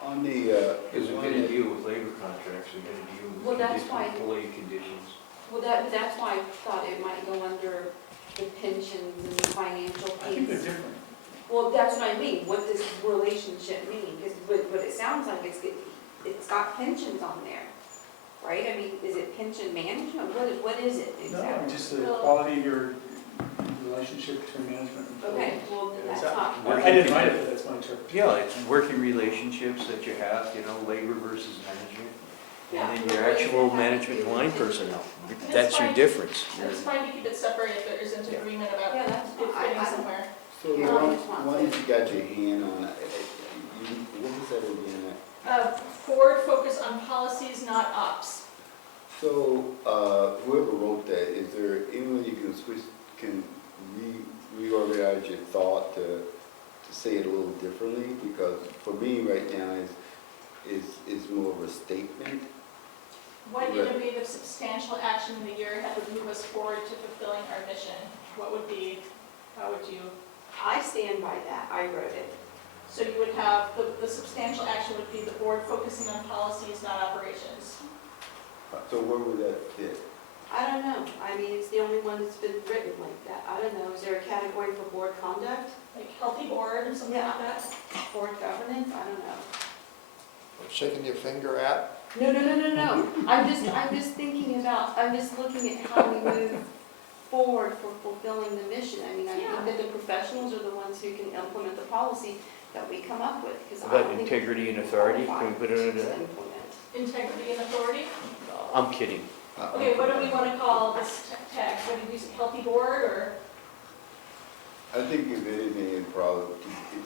On the, Because we're gonna deal with labor contracts, we're gonna deal Well, with that's why- employee conditions. well, that's why I thought it might go under the pensions and the financial I think they're piece. different. Well, that's what I mean. What does relationship mean? Because what it sounds like it's got pensions on there, right? I mean, is it pension management? What is it No, exactly? just the quality of your relationship between management and employee. Okay, well, then that's Is that- not, I didn't write it, but that's my interpretation. Yeah, it's working relationships that you have, labor versus management. Yeah. And then your actual management line personnel, that's your difference. It's fine to keep it separate if there isn't agreement about yeah, it that's fitting fine. somewhere. so the Yeah, one, it's not one that you got your hand on, what was that again? Board focus on policies, not ops. So, whoever wrote that, is there any way you can reorganize your thought to say it a little differently, because for me right now is more of a statement. What innovative substantial action in the year ahead would move us forward to fulfilling our mission? What would be, how would you? I stand by that, I wrote it. So you would have, the substantial action would be the board focusing on policies, not operations. So where would that fit? I don't know, I mean, it's the only one that's been written like that. I don't know, is there a category for board conduct, Like healthy board or something like that? board governance? I don't know. Shaking your finger at? No. I'm just thinking about, I'm just looking at how we move forward for fulfilling the mission. I mean, I think that the professionals are the ones who can implement the policy that we come up with, because I About don't think. integrity and authority, can we put it under that? Implement. Integrity and authority? I'm kidding. Okay, what do we want to call this tag? What do you say, healthy board or? I think if anything, it probably,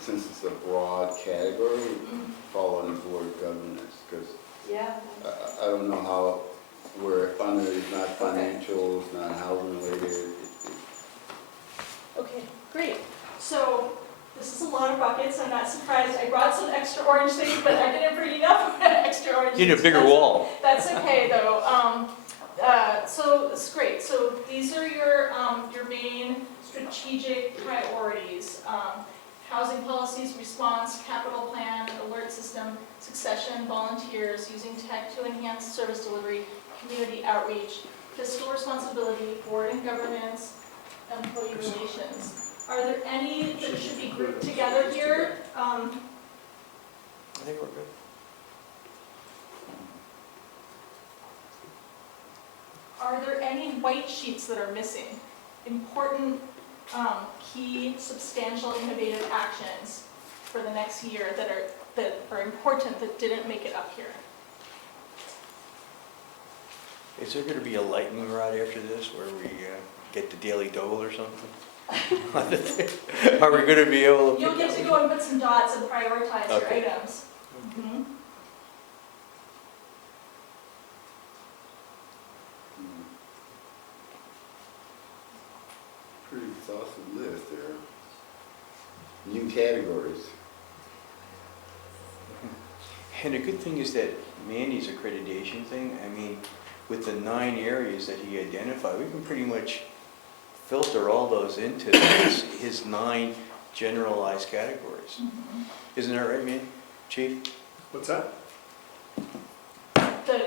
since it's a broad category, it would fall under board governance, because Yeah. I don't know how, where under is not financial, it's not housing related. Okay, great. So this is a lot of buckets. I'm not surprised. I brought some extra orange things, but I didn't bring enough extra orange You need a things. bigger wall. That's okay though. So it's great. So these are your main strategic priorities. Housing policies, response, capital plan, alert system, succession, volunteers, using tech to enhance service delivery, community outreach, fiscal responsibility, board and governance, employee relations. Are there any that should be grouped together here? I think we're good. Are there any white sheets that are missing? Important, key, substantial, innovative actions for the next year that are important that didn't make it up here? Is there gonna be a lightning rod after this where we get the daily dole or something? Are we gonna be able to? You'll get to go and put some dots and prioritize your Okay. items. Mhm. Pretty exhaustive list there. New categories. And the good thing is that Mandy's accreditation thing, I mean, with the 9 areas that he identified, we can pretty much filter all those into his 9 generalized categories. Isn't that right, Mandy? Chief? What's that?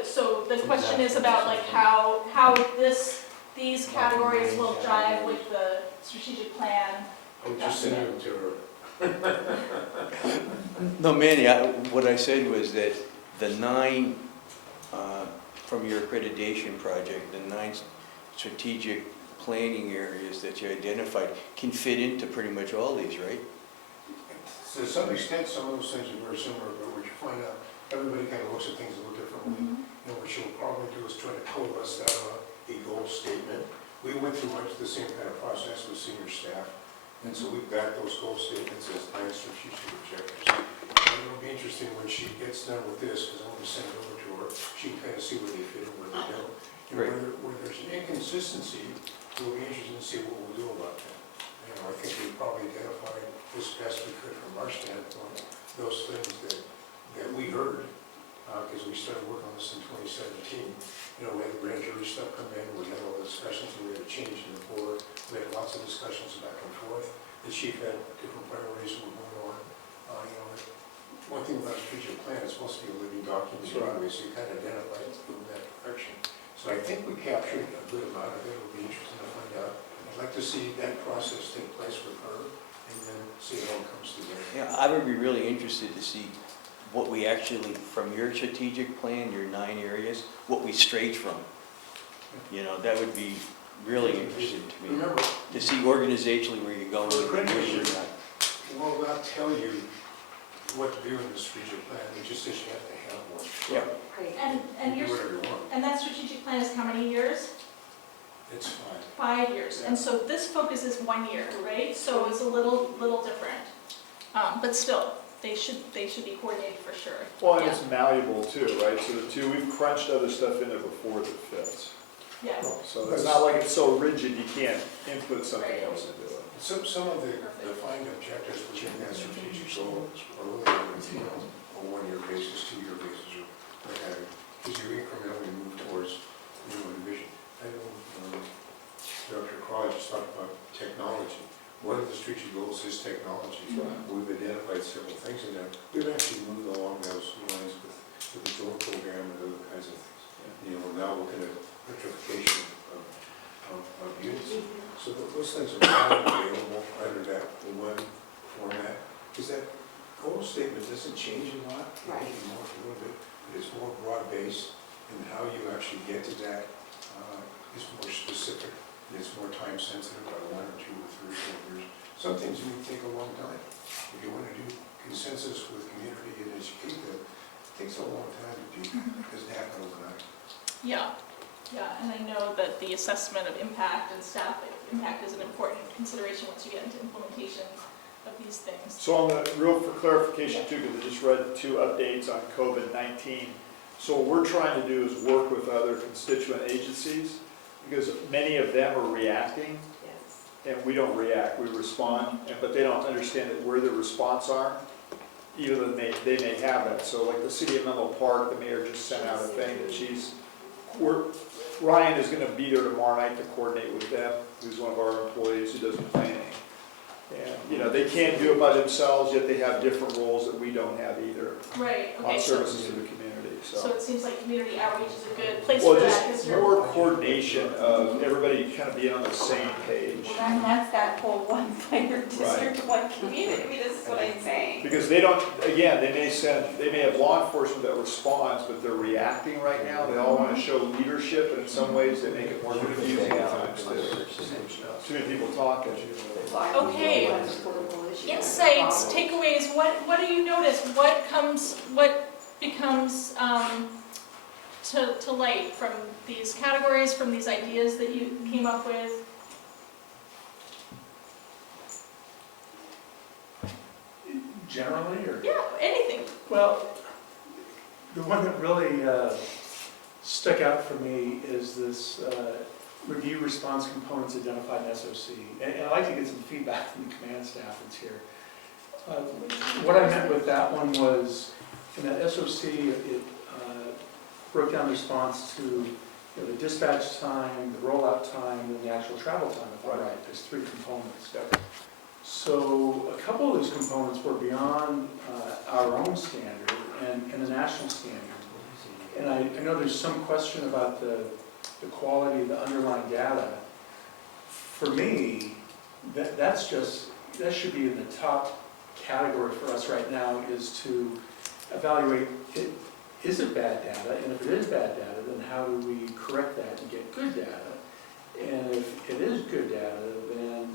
So the question is about like how these categories will jive with the strategic plan. I'm just sending them to her. No, Mandy, what I said was that the 9, from your accreditation project, the 9 strategic planning areas that you identified can fit into pretty much all these, right? To some extent, some of those things are very similar, but what you find out, everybody kind of looks at things a little differently. And what you'll probably do is try to coalesce that on a goal statement. We went through much the same kind of process with senior staff, and so we've got those goal statements as 9 strategic objectives. And it'll be interesting when she gets done with this, because I'm going to send it over to her, she can kind of see where they fit and where they don't. And Right. where there's an inconsistency, it'll be interesting to see what we'll do about that. You know, I think we probably identified as best we could from our standpoint, those things that we heard, because we started working on this in 2017. You know, we had the grand jury stuff come in, we had all the discussions, and we had a change in the board, we had lots of discussions back and forth. The chief had different priorities that were going on. You know, one thing about a strategic plan, it's supposed to be a living document, anyway, so you kind of identify it in that direction. So I think we captured a good amount of it. It'll be interesting to find out. I'd like to see that process take place with her, and then see how it comes together. Yeah, I would be really interested to see what we actually, from your strategic plan, your 9 areas, what we strayed from. You know, that would be really interesting to me, Remember, to see organizationally where you're going, where you're not. will not tell you what to do in the strategic plan, it just says you have to have one. Yeah. Great. And You your do whatever you want. and that strategic plan is how many years? It's fine. 5 years. And so this focus is 1 year, right? So it's a little different. But still, they should be coordinated for sure. Well, and it's malleable too, right? So the 2, we've crunched other stuff in there before that fits. Yeah. So it's not like it's so rigid you can't input something Right. else into it. Some of the defined objectives within that strategic go a little bit, you know, on a one-year basis, two-year basis, or what have you, because you incrementally move towards new division. I know, Dr. Crawley just talked about technology. One of the strategic goals is technology. We've identified several things in there. We've actually moved along those lines with the drone program and other kinds of things. You know, now looking at electrification of units. So those things are now available under that one format. Because that goal statement doesn't change a lot. Right. Maybe more a little bit, but it's more broad-based, and how you actually get to that is more specific. It's more time sensitive, by 1 or 2 or 3 or 4 years. Some things may take a long time. If you want to do consensus with community and educate them, it takes a long time to do. It doesn't happen overnight. Yeah, yeah, and I know that the assessment of impact and staff impact is an important consideration once you get into implementation of these things. So on the, real for clarification too, because I just read 2 updates on COVID-19. So what we're trying to do is work with other constituent agencies, because many of them are reacting, and we don't react, we respond, but they don't understand that where their response are, even though they may have that. So like the city of Menlo Park, the mayor just sent out a thing that Ryan is gonna be there tomorrow night to coordinate with them, who's one of our employees who does the planning. And, you know, they can't do it by themselves, yet they have different roles that we don't have either Right, okay, on so, services to the community, so it seems like community outreach is a good place Well, for that, just because you're. more coordination of everybody kind of being on the same page. Well, that's that whole one player district, one community, I mean, this is what I'm saying. Because they don't, again, they may have law enforcement that responds, but they're reacting right now. They all want to show leadership, and in some ways they make it more confusing at times too. Too many people talking. Okay. Insights, takeaways, what do you notice? What becomes to light from these categories, from these ideas that you came up with? Generally, or? Yeah, anything. Well, the one that really stuck out for me is this review response components identified in SOC. And I'd like to get some feedback from the command staff that's here. What I meant with that one was, in that SOC, it broke down the response to the dispatch time, the rollout time, and the actual travel time, if I'm right. There's 3 components. So a couple of those components were beyond our own standard and the national standard. And I know there's some question about the quality of the underlying data. For me, that should be in the top category for us right now, is to evaluate, is it bad data? And if it is bad data, then how do we correct that and get good data? And if it is good data, then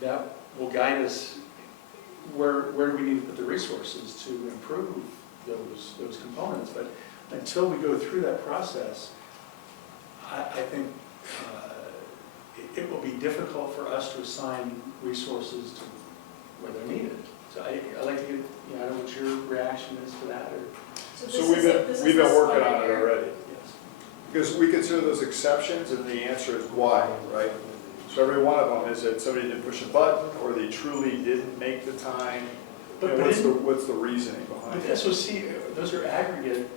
that will guide us where do we need to put the resources to improve those components. But until we go through that process, I think it will be difficult for us to assign resources to where they're needed. So I'd like to get, I don't know what your reaction is to that, or? So we've been working on it already. Yes. Because we consider those exceptions, and the answer is why, right? So every one of them is that somebody didn't push a button, or they truly didn't make the time. But what's the reasoning behind But it? SOC, those are aggregate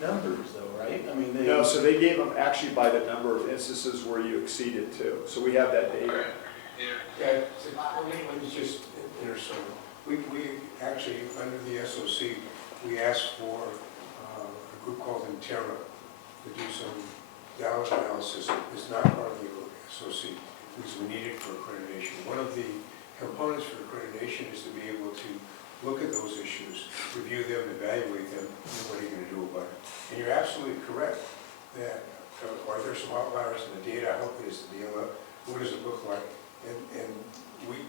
numbers though, right? I mean, No, so they gave them actually by the number of instances where you exceeded too. So we have that data. Yeah, let me just intersect. We actually, under the SOC, we asked for a group called Interra to do some data analysis. It's not part of the SOC because we need it for accreditation. One of the components for accreditation is to be able to look at those issues, review them, evaluate them, and what are you going to do about it. And you're absolutely correct that are there some outliers in the data? How good is the data? What does it look like? And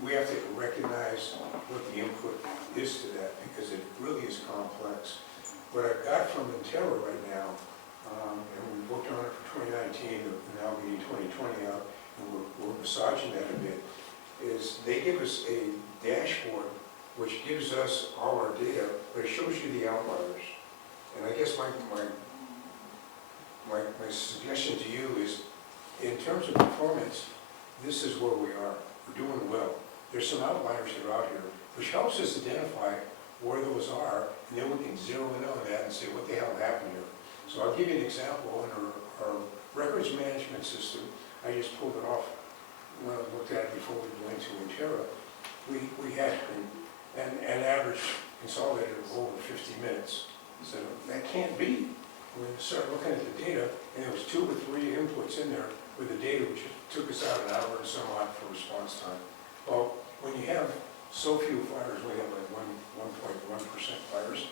we have to recognize what the input is to that, because it really is complex. What I've got from Interra right now, and we worked on it for 2019, and now we need 2020 out, and we're massaging that a bit, is they give us a dashboard which gives us all our data, but it shows you the outliers. And I guess my suggestion to you is, in terms of performance, this is where we are. We're doing well. There's some outliers that are out here which helps us identify where those are, and then we can zero in on that and say, what the hell happened here? So I'll give you an example. In our records management system, I just pulled it off when I looked at it before we went to Intera. We had an average consolidated of over 50 minutes. So that can't be. We started looking at the data, and there was 2 or 3 inputs in there with the data, which took us out an hour and some odd for response time. Well, when you have so few fires, we have like 1.1% fires,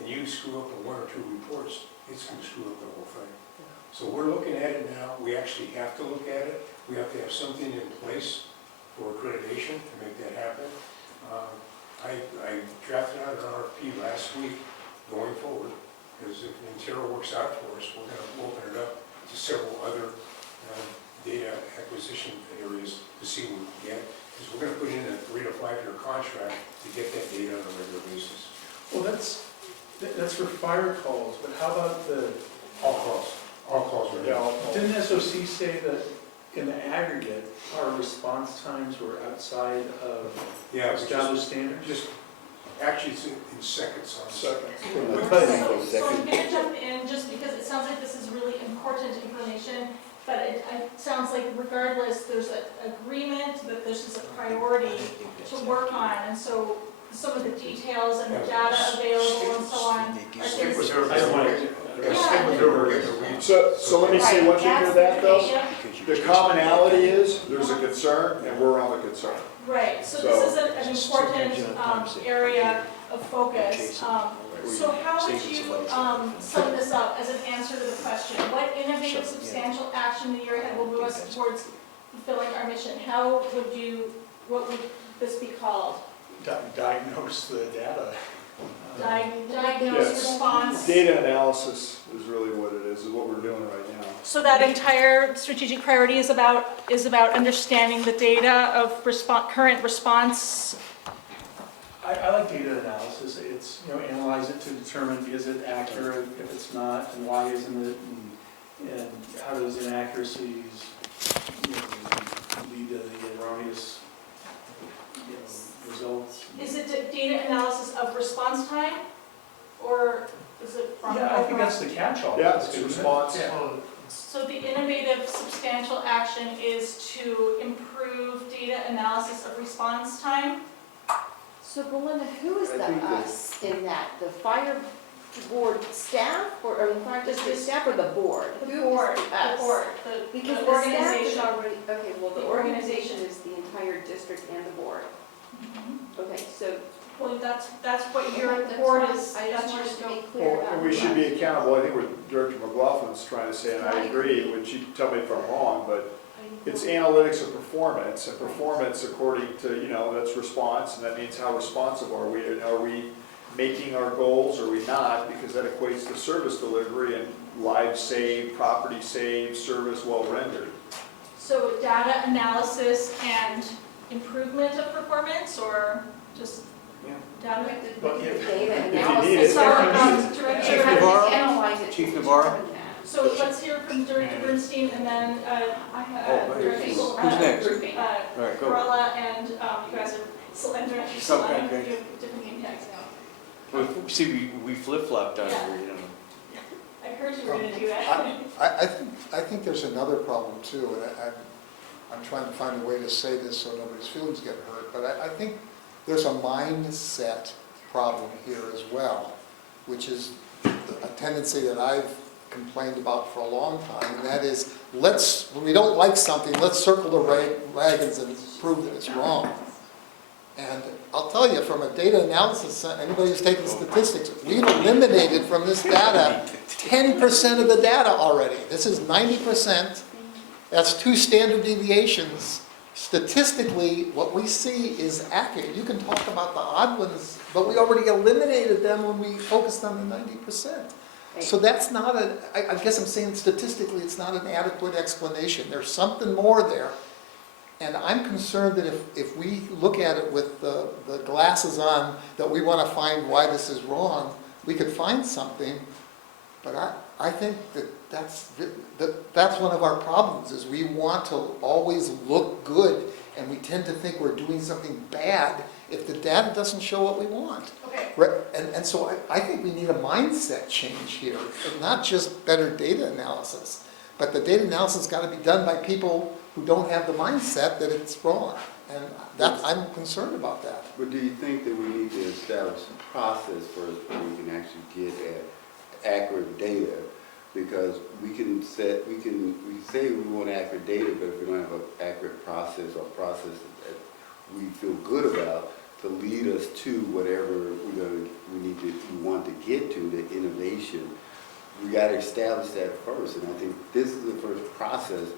and you screw up the 1 or 2 reports, it's going to screw up the whole thing. So we're looking at it now. We actually have to look at it. We have to have something in place for accreditation to make that happen. I drafted out an RFP last week going forward, because if Intera works out for us, we're going to open it up to several other data acquisition areas to see what we can get. Because we're going to put in a 3 to 5 year contract to get that data on a regular basis. Well, that's for fire calls, but how about All calls. All calls are Yeah, I'll- I'll- didn't SOC say that in the aggregate, our response times were outside of Yeah, established standards? just actually it's in seconds on Seconds. So I'm gonna jump in just because it sounds like this is really important information, but it sounds like regardless, there's an agreement that this is a priority to work on, and so some of the details and the data available and so on are Stick things. with I don't want to. Stick with her. So let me say one thing to that though. Yeah, The commonality is, there's a concern and we're on the concern. right, so this is an important area of focus. So how would you sum this up as an answer to the question? What innovative, substantial action in the year ahead will move us towards fulfilling our mission? What would this be called? Diagnose the data. Diagnose, response? Data analysis is really what it is what we're doing right now. So that entire strategic priority is about understanding the data of current response. I like data analysis. It's, analyze it to determine is it accurate, if it's not, and why isn't it, and how does inaccuracies lead to the erroneous results. Is it data analysis of response time, or is it from? Yeah, I think that's the catch-all. Yeah, it's response. Yeah. So the innovative, substantial action is to improve data analysis of response time? So Belinda, who is I the think that- us in that? The fire board staff or the fire district staff or the board? The Who is board, the the us? board, Because the the staff is organization. already, okay, well, the organization is the entire district and the board. Okay, so. Well, that's what your Okay, that's board fine. is, I just that's your wanted to be scope. clear Well, about. and we should be accountable. I think what Director McLaughlin's trying to say, and I Right. agree, which you tell me if I'm wrong, but it's analytics of performance, and performance according to, that's response, and that means how responsive are we? And are we making our goals, or are we not? Because that equates to service delivery and lives saved, property saved, service well rendered. So data analysis and improvement of performance, or just Yeah. data? But Data If you need analysis. it. So, Director, Chief Navarro? Analyze it to Chief Navarro? determine that. so let's hear from Director Bernstein, and then, Director Sol- Who's next? Grouping. All right, go. Corolla and, you guys are, and Director Solana, you Okay, have different name tags now. Well, see, we flip-flopped on here, I heard you were gonna do that. I think there's another problem too, and I'm trying to find a way to say this so nobody's feelings get hurt, but I think there's a mindset problem here as well, which is a tendency that I've complained about for a long time, and that is, when we don't like something, let's circle the wagons and prove that it's wrong. And I'll tell you, from a data analysis, anybody who's taken statistics, we've eliminated from this data 10% of the data already. This is 90%. That's 2 standard deviations. Statistically, what we see is accurate. You can talk about the odd ones, but we already eliminated them when we focused on the 90%. So that's not I guess I'm saying statistically, it's not an adequate explanation. There's something more there. And I'm concerned that if we look at it with the glasses on, that we want to find why this is wrong, we could find something. But I think that's one of our problems, is we want to always look good, and we tend to think we're doing something bad if the data doesn't show what we want. Okay, And so I think we need a mindset change here, and not just better data analysis, but the data analysis got to be done by people who don't have the mindset that it's wrong. And I'm concerned about that. But do you think that we need to establish a process first before we can actually get at accurate data? Because we say we want accurate data, but if we don't have an accurate process or process that we feel good about to lead us to whatever we want to get to, the innovation, we got to establish that first. And I think this is the first process.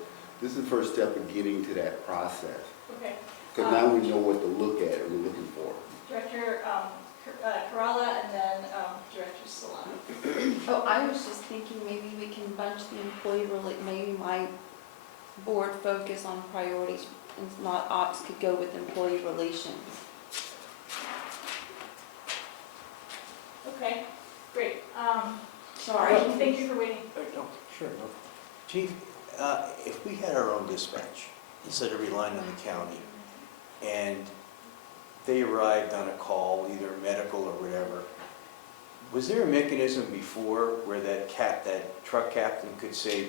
This is the first step of getting to that process. okay. Because now we know what to look at and we're looking for. Director Kerala and then Director Solano. Oh, I was just thinking maybe we can bunch the employee, maybe my board focus on priorities and not ops could go with employee relations. Okay, great. Sorry. Thank you for waiting. No, sure. No. Chief, if we had our own dispatch, instead of relying on the county, and they arrived on a call, either medical or whatever, was there a mechanism before where that truck captain could say,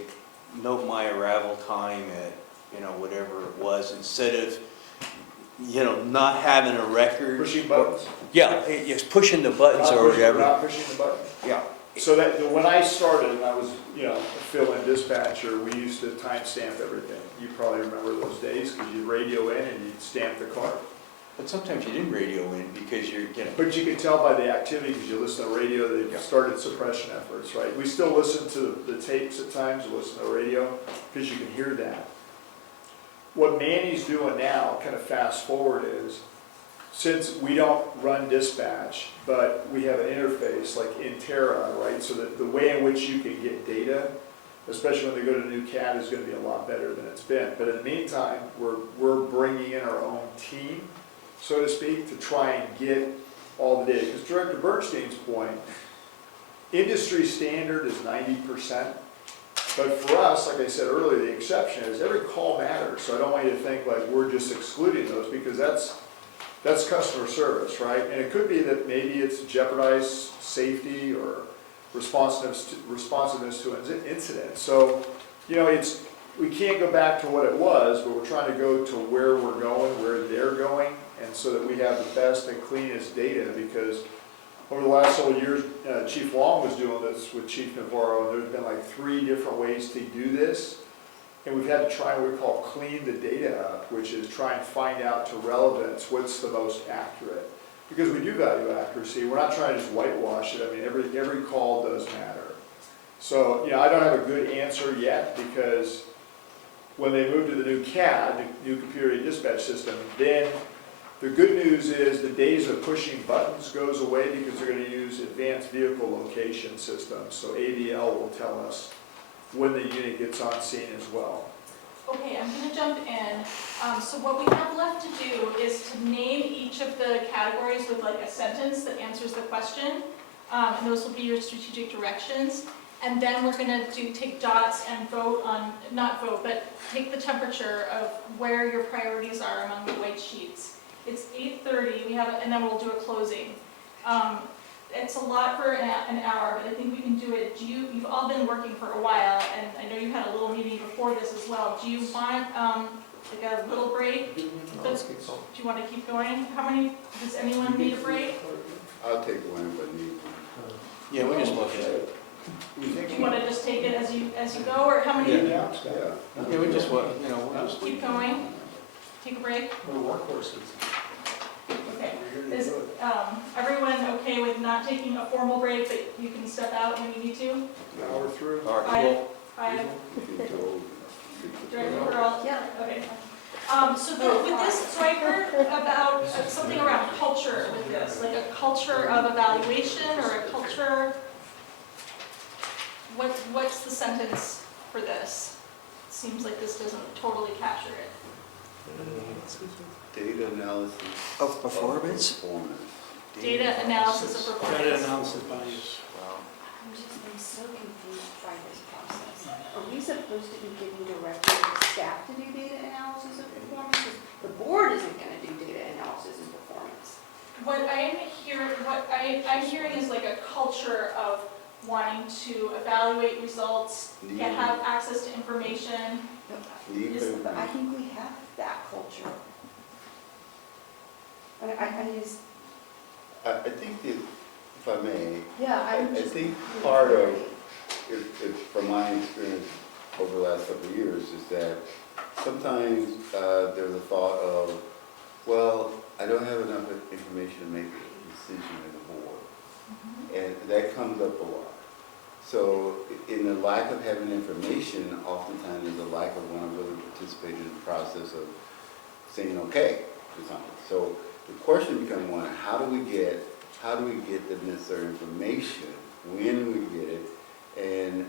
note my arrival time at, whatever it was, instead of, not having a record? Pushing buttons? Yeah, just pushing the buttons or whatever. Not pushing the buttons. Yeah. So that, when I started, and I was, a fill-in dispatcher, we used to timestamp everything. You probably remember those days, because you'd radio in and you'd stamp the car. But sometimes you didn't radio in because you're, But you can tell by the activity, because you listen to the radio, they've started suppression efforts, right? We still listen to the tapes at times, we listen to the radio, because you can hear that. What Manny's doing now, kind of fast forward, is since we don't run dispatch, but we have an interface like Intera, right? So that the way in which you can get data, especially when they go to the new CAD, is going to be a lot better than it's been. But in the meantime, we're bringing in our own team, so to speak, to try and get all the data. Because Director Bernstein's point, industry standard is 90%. But for us, like I said earlier, the exception is every call matters. So I don't want you to think like we're just excluding those, because that's customer service, right? And it could be that maybe it's jeopardized safety or responsiveness to an incident. So, we can't go back to what it was, but we're trying to go to where we're going, where they're going, and so that we have the best and cleanest data. Because over the last several years, Chief Long was doing this with Chief Navarro, and there's been like 3 different ways to do this. And we've had to try what we call clean the data up, which is try and find out to relevance what's the most accurate. Because we do value accuracy. We're not trying to just whitewash it. I mean, every call does matter. So, I don't have a good answer yet, because when they move to the new CAD, the new computer dispatch system, then the good news is the days of pushing buttons goes away, because they're going to use advanced vehicle location systems. So AVL will tell us when the unit gets on scene as well. Okay, I'm going to jump in. So what we have left to do is to name each of the categories with like a sentence that answers the question. And those will be your strategic directions. And then we're going to take dots and vote on, not vote, but take the temperature of where your priorities are among the white sheets. It's 8:30, and then we'll do a closing. It's a lot for an hour, but I think we can do it. You've all been working for a while, and I know you had a little meeting before this as well. Do you want like a little break? No, let's keep going. Do you want to keep going? Does anyone need a break? I'll take one if I need one. Yeah, we just look at it. Do you want to just take it as you go, or how many? Yeah. Yeah, we just want, we'll just. Keep going? Take a break? We're workhorses. Okay. Is everyone okay with not taking a formal break, but you can step out when you need to? Now we're through. All right, Five? Being told. Director Burrell? Yeah. Okay. With this, so I heard about something around culture with this, like a culture of evaluation or a culture. What's the sentence for this? It seems like this doesn't totally capture it. Data analysis. Of performance? Data analysis of performance. Data analysis bias. Wow. I'm so confused by this process. Are we supposed to be giving direction to staff to do data analysis of performance? 'Cause the board isn't gonna do data analysis and performance. What I'm hearing is like a culture of wanting to evaluate results, can have access to information. But I think we have that culture. I just, I think that, if I may, yeah, I I'm just. think part of, if from my experience over the last couple of years, is that sometimes there's a thought of, well, I don't have enough information to make a decision as a board. And that comes up a lot. So in the lack of having information, oftentimes there's a lack of one willing to participate in the process of saying okay to something. So the question becomes one, how do we get the necessary information, when we get it, and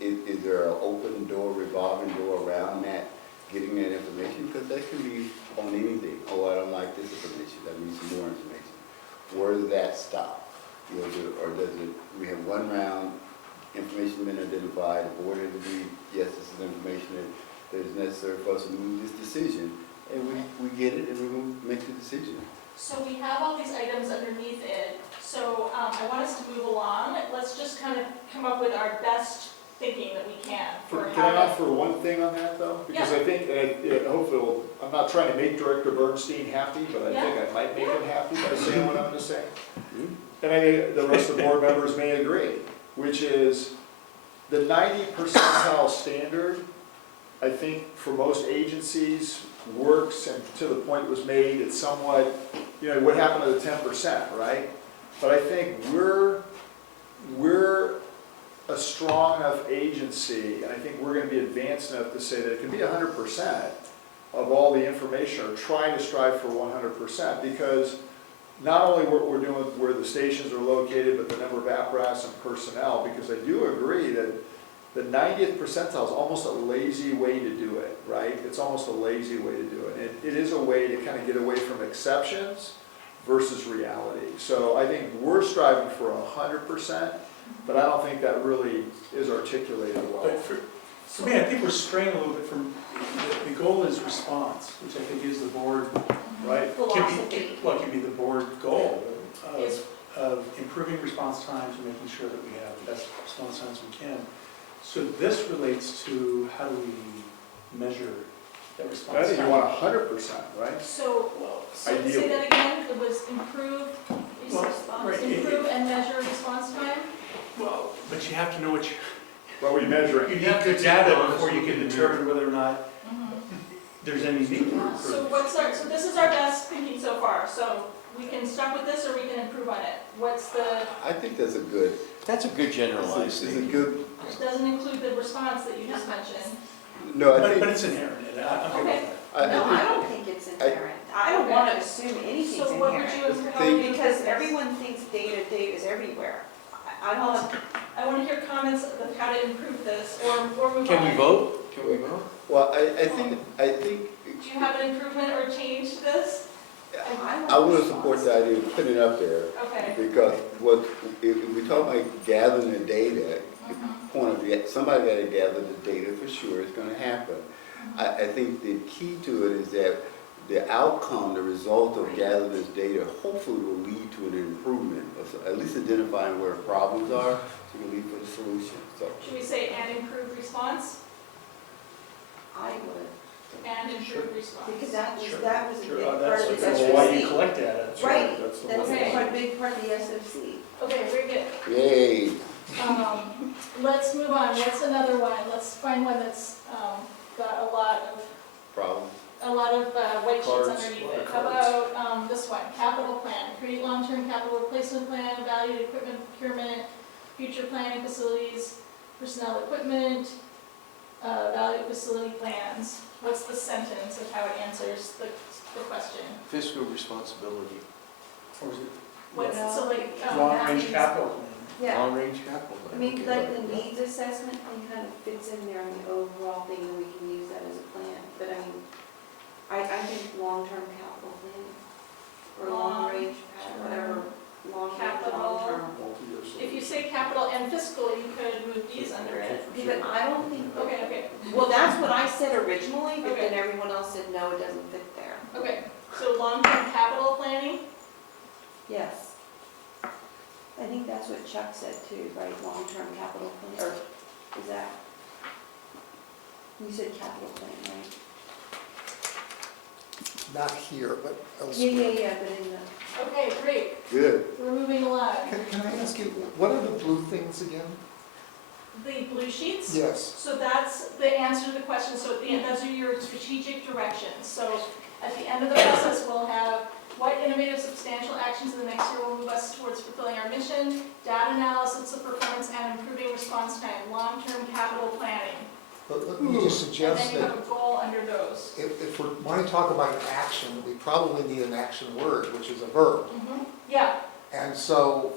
is there an open door, revolving door around that, getting that information? Because that can be on anything. Oh, I don't like this information, I need some more information. Where does that stop? You know, or does it, we have one round, information been identified, the board has agreed, yes, this is information that is necessary for us to move this decision, and we get it and we will make the decision. So we have all these items underneath it, so I want us to move along. Let's just kind of come up with our best thinking that we can for Can how I to. offer one thing on that, though? Because I think, hopefully, I'm not trying to make Director Bernstein happy, but I think I might make him happy by saying what I'm going to say. And I think the rest of the board members may agree, which is the 90 percentile standard, I think for most agencies works, and to the point it was made, it's somewhat, what happened to the 10%, right? But I think we're a strong enough agency, and I think we're going to be advanced enough to say that it can be 100% of all the information, or try to strive for 100%, because not only what we're doing with where the stations are located, but the number of apparatus and personnel, because I do agree that the 90th percentile is almost a lazy way to do it, right? It's almost a lazy way to do it. It is a way to kind of get away from exceptions versus reality. So I think we're striving for 100%, but I don't think that really is articulated well. But for me, I think we're straying a little bit from, the goal is response, which I think is the board, Right? Philosophy. Can be the board goal Is- of improving response times and making sure that we have the best response times we can. So this relates to how do we measure that I response think you time? want 100%, right? So say Ideally. that again, it was improve, right, improve and measure response time? Well, but you have to know what What are we measuring? you need good data before you can determine whether or not there's any need for So improvement. so this is our best thinking so far, so we can start with this or we can improve on it. What's the, I think that's a good, That's a good generalized it's a statement. good, it doesn't include the response that you just mentioned. no, I But think, it's inherent, and I'm good Okay. with I No, I think, don't think it's inherent. I don't want to assume anything's So what would inherent. you, how would you? Because everyone thinks data is everywhere. I don't, I want to hear comments of how to improve this or move on. Can we vote? Can we vote? well, I think, Do you have an improvement or change to this? I would support the idea of putting it up there, Okay. because if we talk about gathering the data, point of view, somebody got to gather the data for sure, it's going to happen. I think the key to it is that the outcome, the result of gathering this data, hopefully will lead to an improvement, or at least identifying where problems are, so it can lead for the solution. So, Should we say and improved response? I would, And improved response. because that was Sure. a big Sure, part that's of the that's why you SFC. collect data. Right, That's the that's one. Okay. quite a big part of the SFC. Okay, very good. yay! Let's move on. What's another one? Let's find one that's got a lot of white sheets Cards, underneath lot of it. How cards. about this one? Capital plan. Create long-term capital replacement plan, evaluate equipment procurement, future planning facilities, personnel equipment, evaluate facility plans. What's the sentence of how it answers the question? Fiscal responsibility, Or is it What's, so like, that long-range means- capital plan? Yeah, long-range capital. I mean, like the needs assessment thing kind of fits in there in the overall thing, and we can use that as a plan. But I mean, I think long-term capital plan, or long-range, whatever, long-range, Capital. long-term. Multi-year If you solution. say capital remove these under it. But I don't think, Okay, well, that's what I said originally, but then Okay. everyone else said, no, it doesn't fit there. okay. So long-term capital planning, Yes. I think that's what Chuck said too, right, long-term capital plan, or is that? You said capital plan, right? Not here, but Yeah, elsewhere. yeah, but in the, okay, great, Good. we're moving along. Can I ask you, what are the blue things again? The blue sheets? Yes. So that's the answer to the question, so at the end, those are your strategic directions. So at the end of the process, we'll have what innovative substantial actions in the next year will move us towards fulfilling our mission, data analysis of performance and improving response time, long-term capital planning. But let me just And suggest then you that have a goal under those. if we want to talk about an action, we probably need an action word, which is a verb. Yeah, And so,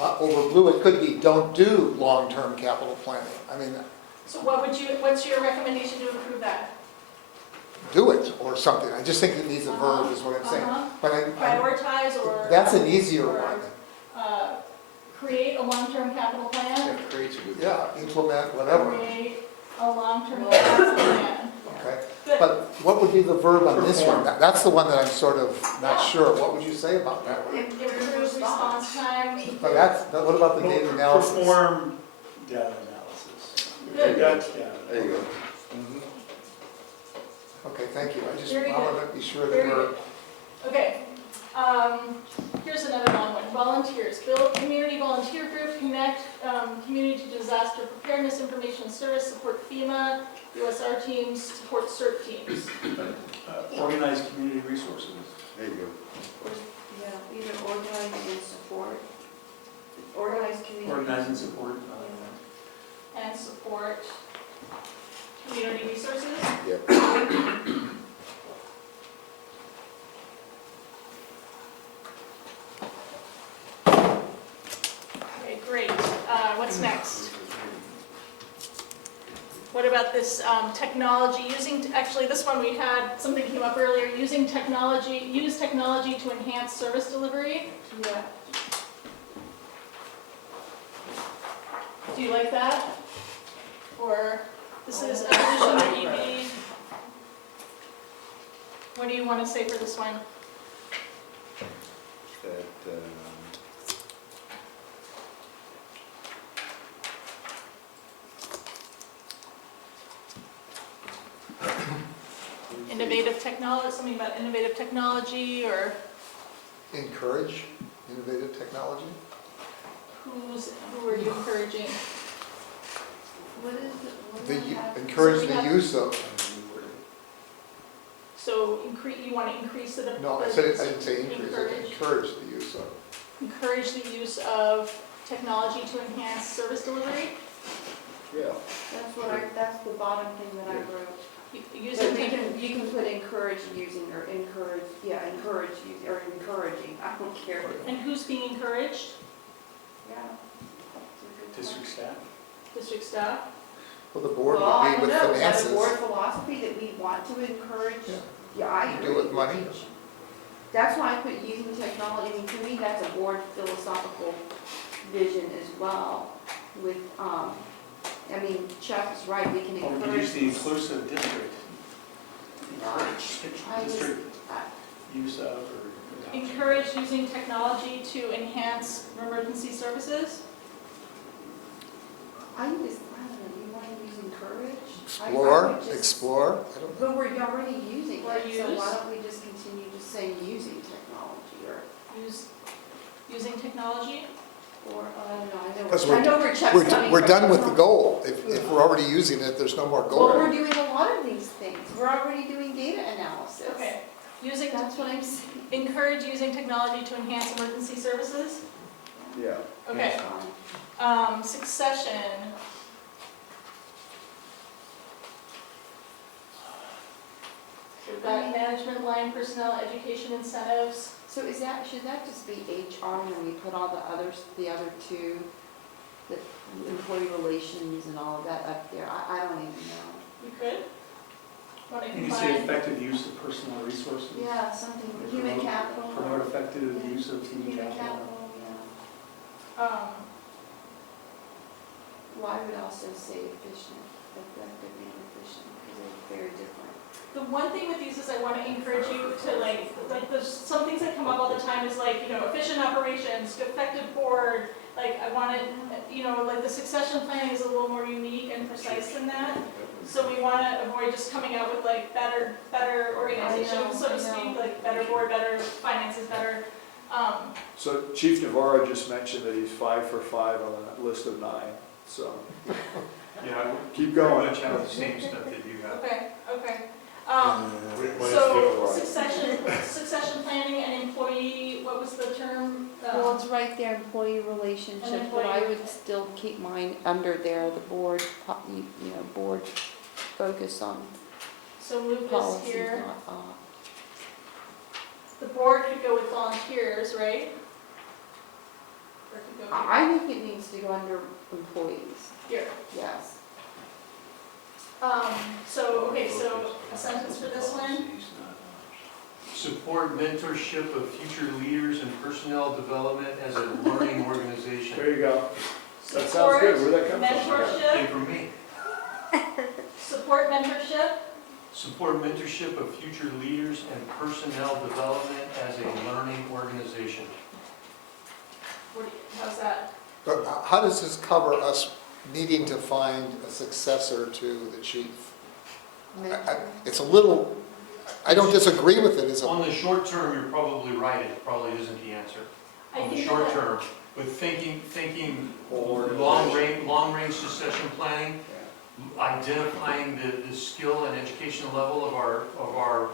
over blue, it could be, don't do long-term capital planning. I mean, so what's your recommendation to improve that? do it, or something. I just think it needs a verb, is what I'm saying. But Prioritize or? that's an easier or, one. Create a long-term capital plan? Creates a good. Yeah, implement, whatever. Create a long-term capital plan. Okay. Good. But what would be the verb on this one? That's the one that I'm sort of not sure. What would you say about that one? Improve response time. But what about the data analysis? Perform data analysis. Good. There you go. Okay, thank you. I just Very wanted to be sure that Very we're, good. Okay, here's another long one. Volunteers. Build community volunteer group, connect community to disaster preparedness information and service, support FEMA, USR teams, support CERT teams. Organize community resources. There you go. yeah, either organize and support, organize community. Organize and support. And support community resources. Yep. Okay, great. What's next? What about this technology, actually this one we had, something came up earlier, use technology to enhance service delivery. Yeah. Do you like that? Or this is evolution of EV. What do you want to say for this one? That, Innovative technology, something about innovative technology, or encourage innovative technology. who are you encouraging? What is it? What do I have? Encourage So we the have- use of, So you want to increase the. no, I didn't say increase, I said Encourage. encourage the use of. Encourage the use of technology to enhance service delivery. yeah. That's the bottom thing that I wrote. Using But you can put encourage using, or encourage, encourage using, or encouraging, I don't care. And who's being encouraged? Yeah. District staff. District staff? Well, the board Well, I would don't be with know, is that a finances. board philosophy that we want to encourage? Yeah. Yeah, I You agree. do it with money. That's why I put using technology, I mean, to me, that's a board philosophical vision as well with, I mean, Chuck's right, we can Or we encourage. could use the inclusive district. Encourage I was- district use of or adoption. Encourage using technology to enhance emergency services? I don't know, you want to use encourage? I Explore, would just- explore, I don't know. But we're already using Or it, so use? why don't we just continue just saying using technology, or, Using technology? I don't know, Because I know where Chuck's coming from. We're done with the goal. If we're already using it, there's no more Well, goal. we're doing a lot of these things, we're already doing data analysis. Okay. Using, That's what I'm saying. encourage using technology to enhance emergency services? Yeah. Okay. That's fine. Succession. We've got management line, personnel, education incentives. So should that just be HR, and then we put all the other two, the employee relations and all of that up there? I don't even know. You could? Want to And you say combine? effective use of personal resources. Yeah, something, Or human promote- capital. Promote effective use of human capital. Yeah. Well, I would also say efficient, effective and efficient, because they're very different. The one thing with these is I want to encourage you to like there's some things that come up all the time is like, efficient operations, effective board. Like I want to, like the succession planning is a little more unique and precise than that. So we want to avoid just coming out with like better organization, so to speak, like better board, better finances, better. So Chief Navarro just mentioned that he's 5 for 5 on that list of 9, so Yeah, keep pretty going. much have the same stuff that you have. Okay. What is So different? succession planning and employee, what was the term? Well, it's right there, employee relationship, but I would still keep mine under there, the board, board focus on So move this policies, here. not The board could go with volunteers, right? Or it could go here. I think it needs to go under employees, Here. yes. So a sentence for this one. Support mentorship of future leaders and personnel development as a learning organization. There you go. That sounds good. Where'd that come from? Mentorship, Came from me. support mentorship, Support mentorship of future leaders and personnel development as a learning organization. how's that? But how does this cover us needing to find a successor to the chief? It's a little, I don't disagree with it as a, On the short term, you're probably right, it probably isn't the answer. I On the think short that- term, but thinking long-range succession planning, identifying the skill and educational level of our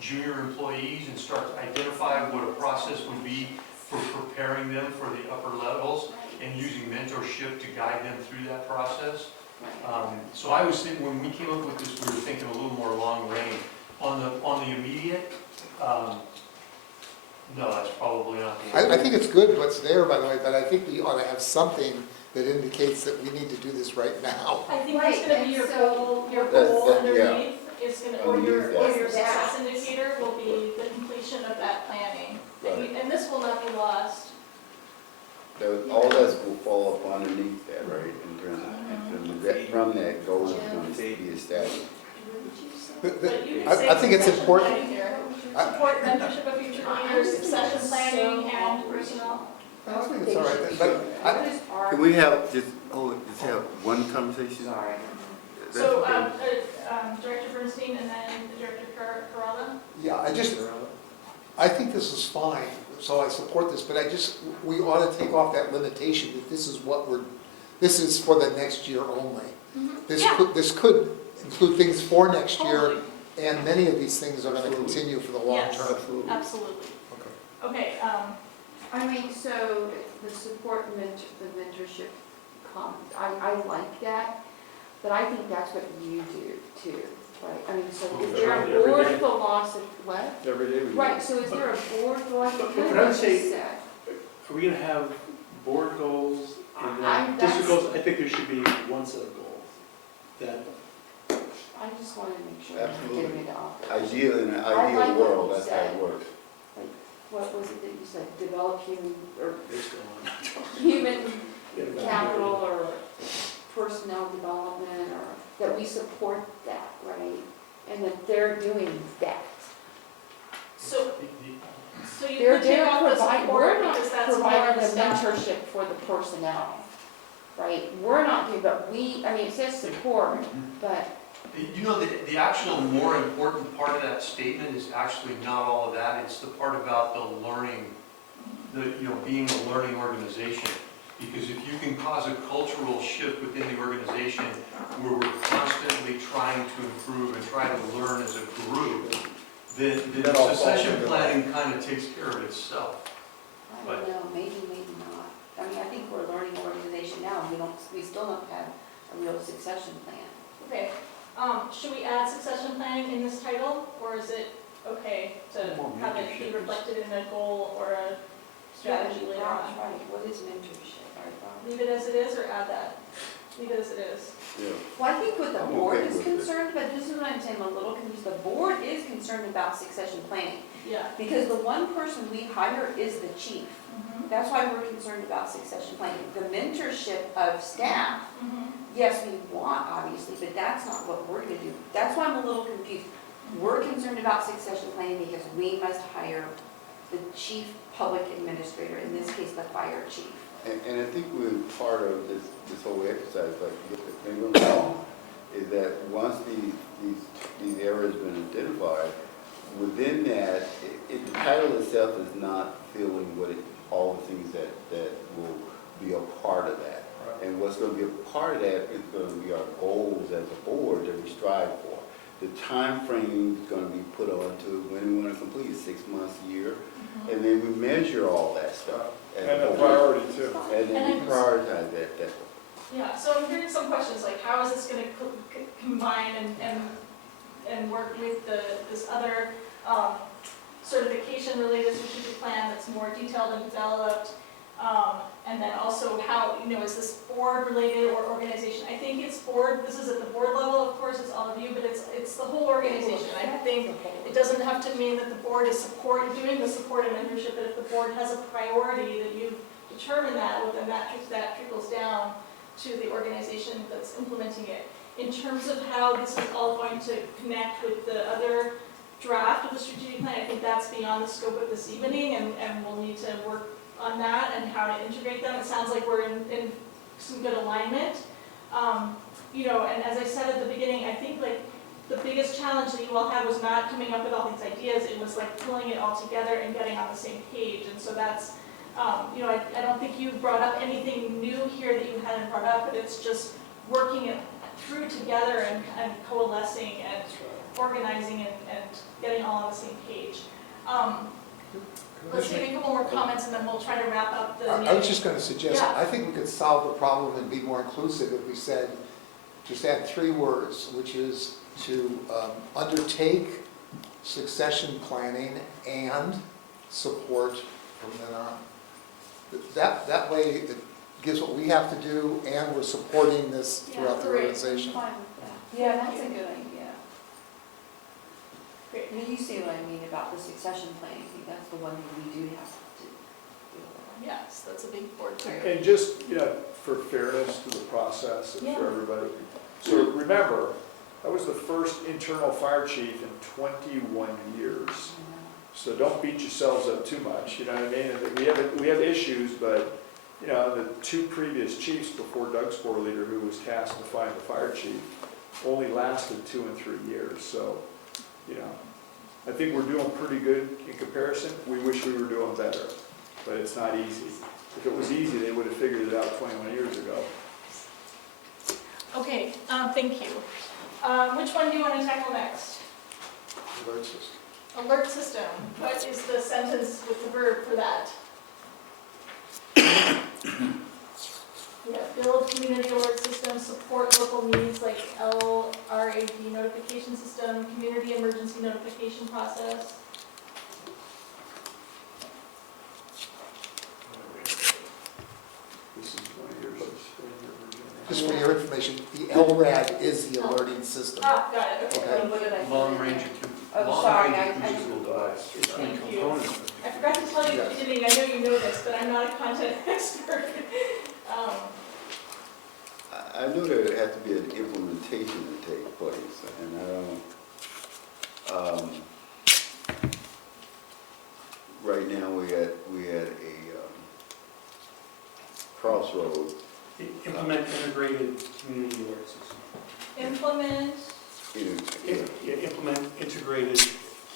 junior employees and start to identify what a process would be for preparing them for the upper levels and using mentorship to guide them through that process. So I was thinking, when we came up with this, we were thinking a little more long range. On the immediate, no, that's probably not the answer. I think it's good what's there, by the way, but I think we ought to have something that indicates that we need to do this right now. I think that's gonna be your goal, That- yeah. underneath is gonna, or your Underneath success indicator will be the completion of that planning. And this will not be lost. All that's will fall up underneath that, right, in terms of, from that goal is going to be established. But you I can say think it's succession important. planning here. Support mentorship of future leaders, succession planning and personnel. I think it's all right, but Can we have, just have one conversation? Sorry. That's So, okay. Director Bernstein and then Director Carralla? yeah, I think this is fine, so I support this, but we ought to take off that limitation that this is for the next year only. Yeah. This could include things for next year, Totally. and many of these things are gonna continue for the long Yes. term. Absolutely. Okay, I mean, so the support the mentorship comments, I like that, but I think that's what you do too, right? I mean, so is there a Every board day. philosophy, what? Every day we do. Right, so is there a board philosophy? But I would say- What you said. Are we gonna have board goals and I- then district that's- goals? I think there should be one set of goals that I just wanted to make sure I'm Absolutely. getting it off. In an I like ideal what world, you that's how said. it works. What was it that you said, develop human, or they're still on. human Get it back. capital or personnel development, or that we support that, right? And that they're doing that. so you They're could take there off the provide, support we're not because that's more of providing the the stuff. mentorship for the personnel, right? We're not doing, but I mean, it says support, but You know, the actual more important part of that statement is actually not all of that. It's the part about the learning, being a learning organization. Because if you can cause a cultural shift within the organization where we're constantly trying to improve and try to learn as a group, then That all the falls succession into planning kind of takes care of itself. I don't know, maybe not. I mean, I think we're a learning organization now, and we still don't have a real succession plan. Okay, should we add succession planning in this title, or is it okay to More have it be mentorship. reflected in a goal or a strategy later on? That's right, what is mentorship, right, Bob? Leave it as it is or add that? Leave it as it is. Yeah. Well, I think what the I'm board okay is with it. concerned, but this is what I'm saying, I'm a little confused, the board is concerned about succession planning. Yeah. Because the one person we hire is the chief. Mhm. That's why we're concerned about succession planning. The mentorship of staff, Mhm. yes, we want, obviously, but that's not what we're gonna do. That's why I'm a little confused. We're concerned about succession planning because we must hire the chief public administrator, in this case, the fire chief. And I think we're part of this whole exercise, like, maybe I'm wrong, is that once these areas have been identified, within that, the title itself is not filling all the things that will be a part of that. And what's going to be a part of that is going to be our goals as a board that we strive for. The time frame is going to be put onto when we want to complete, 6 months, a year, and then we measure all that stuff. as a And the board. priority too. And then we prioritize that. Yeah, so I'm hearing some questions like, how is this gonna combine and work with this other certification-related strategic plan that's more detailed and developed? And then also how, is this board-related or organization? I think it's board, this is at the board level, of course, it's all of you, but it's the whole organization. I think it doesn't have to mean that the board is doing the support and mentorship, but if the board has a priority that you've determined that, well, then that trickles down to the organization that's implementing it. In terms of how this is all going to connect with the other draft of the strategic plan, I think that's beyond the scope of this evening, and we'll need to work on that and how to integrate them. It sounds like we're in some good alignment. And as I said at the beginning, I think like the biggest challenge that you all had was not coming up with all these ideas. It was like pulling it all together and getting on the same page. And so that's, I don't think you brought up anything new here that you hadn't brought up, but it's just working it through together and coalescing and organizing and getting all on the same page. Let's take a couple more comments and then we'll try to wrap up the meeting. I was just going to suggest, Yeah. I think we could solve the problem and be more inclusive if we said, just add 3 words, which is to undertake succession planning and support from then on. That way it gives what we have to do and we're supporting this throughout the great. organization. Fine with that. Yeah, that's a good idea. Great. I mean, you see what I mean about the succession planning. I think that's the one thing we do have to do. Yes, that's a big board priority. And just, for fairness to the process and for everybody. So remember, I was the first internal fire chief in 21 years. So don't beat yourselves up too much, you know what I mean? And we have issues, but, the 2 previous chiefs before Doug's board leader, who was tasked to find the fire chief, only lasted 2 and 3 years. So, I think we're doing pretty good in comparison. We wish we were doing better, but it's not easy. If it was easy, they would have figured it out 21 years ago. Okay, thank you. Which one do you want to tackle next? Alert system. Alert system. What is the sentence with the verb for that? We have build community alert system, support local needs like LRAD notification system, community emergency notification process. This is one of yours. Just for your information, the LRAD is the alerting system. Ah, got it, okay. Okay. What did I say? Long range, Oh, sorry, I- acoustical device. It's one Thank you. component of it. I forgot to tell you at the beginning, I know you know this, but I'm not a content expert. I know there has to be an implementation to take place, and I don't, right now we had a crossroads. Implement integrated community alert system. Implement, Implement integrated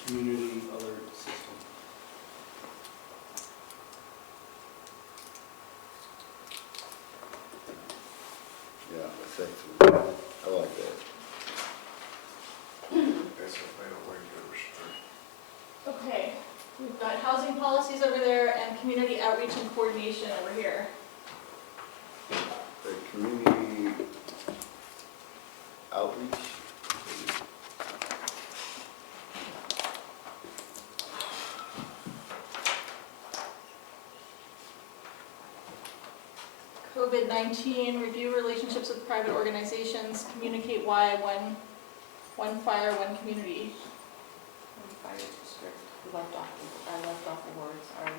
community alert system. Yeah, that's excellent. I like that. That's what made it way good. okay. We've got housing policies over there and community outreach and coordination over here. The community outreach. COVID-19, review relationships with private organizations, communicate why, one fire, one community. Fire district, left off the word, sorry.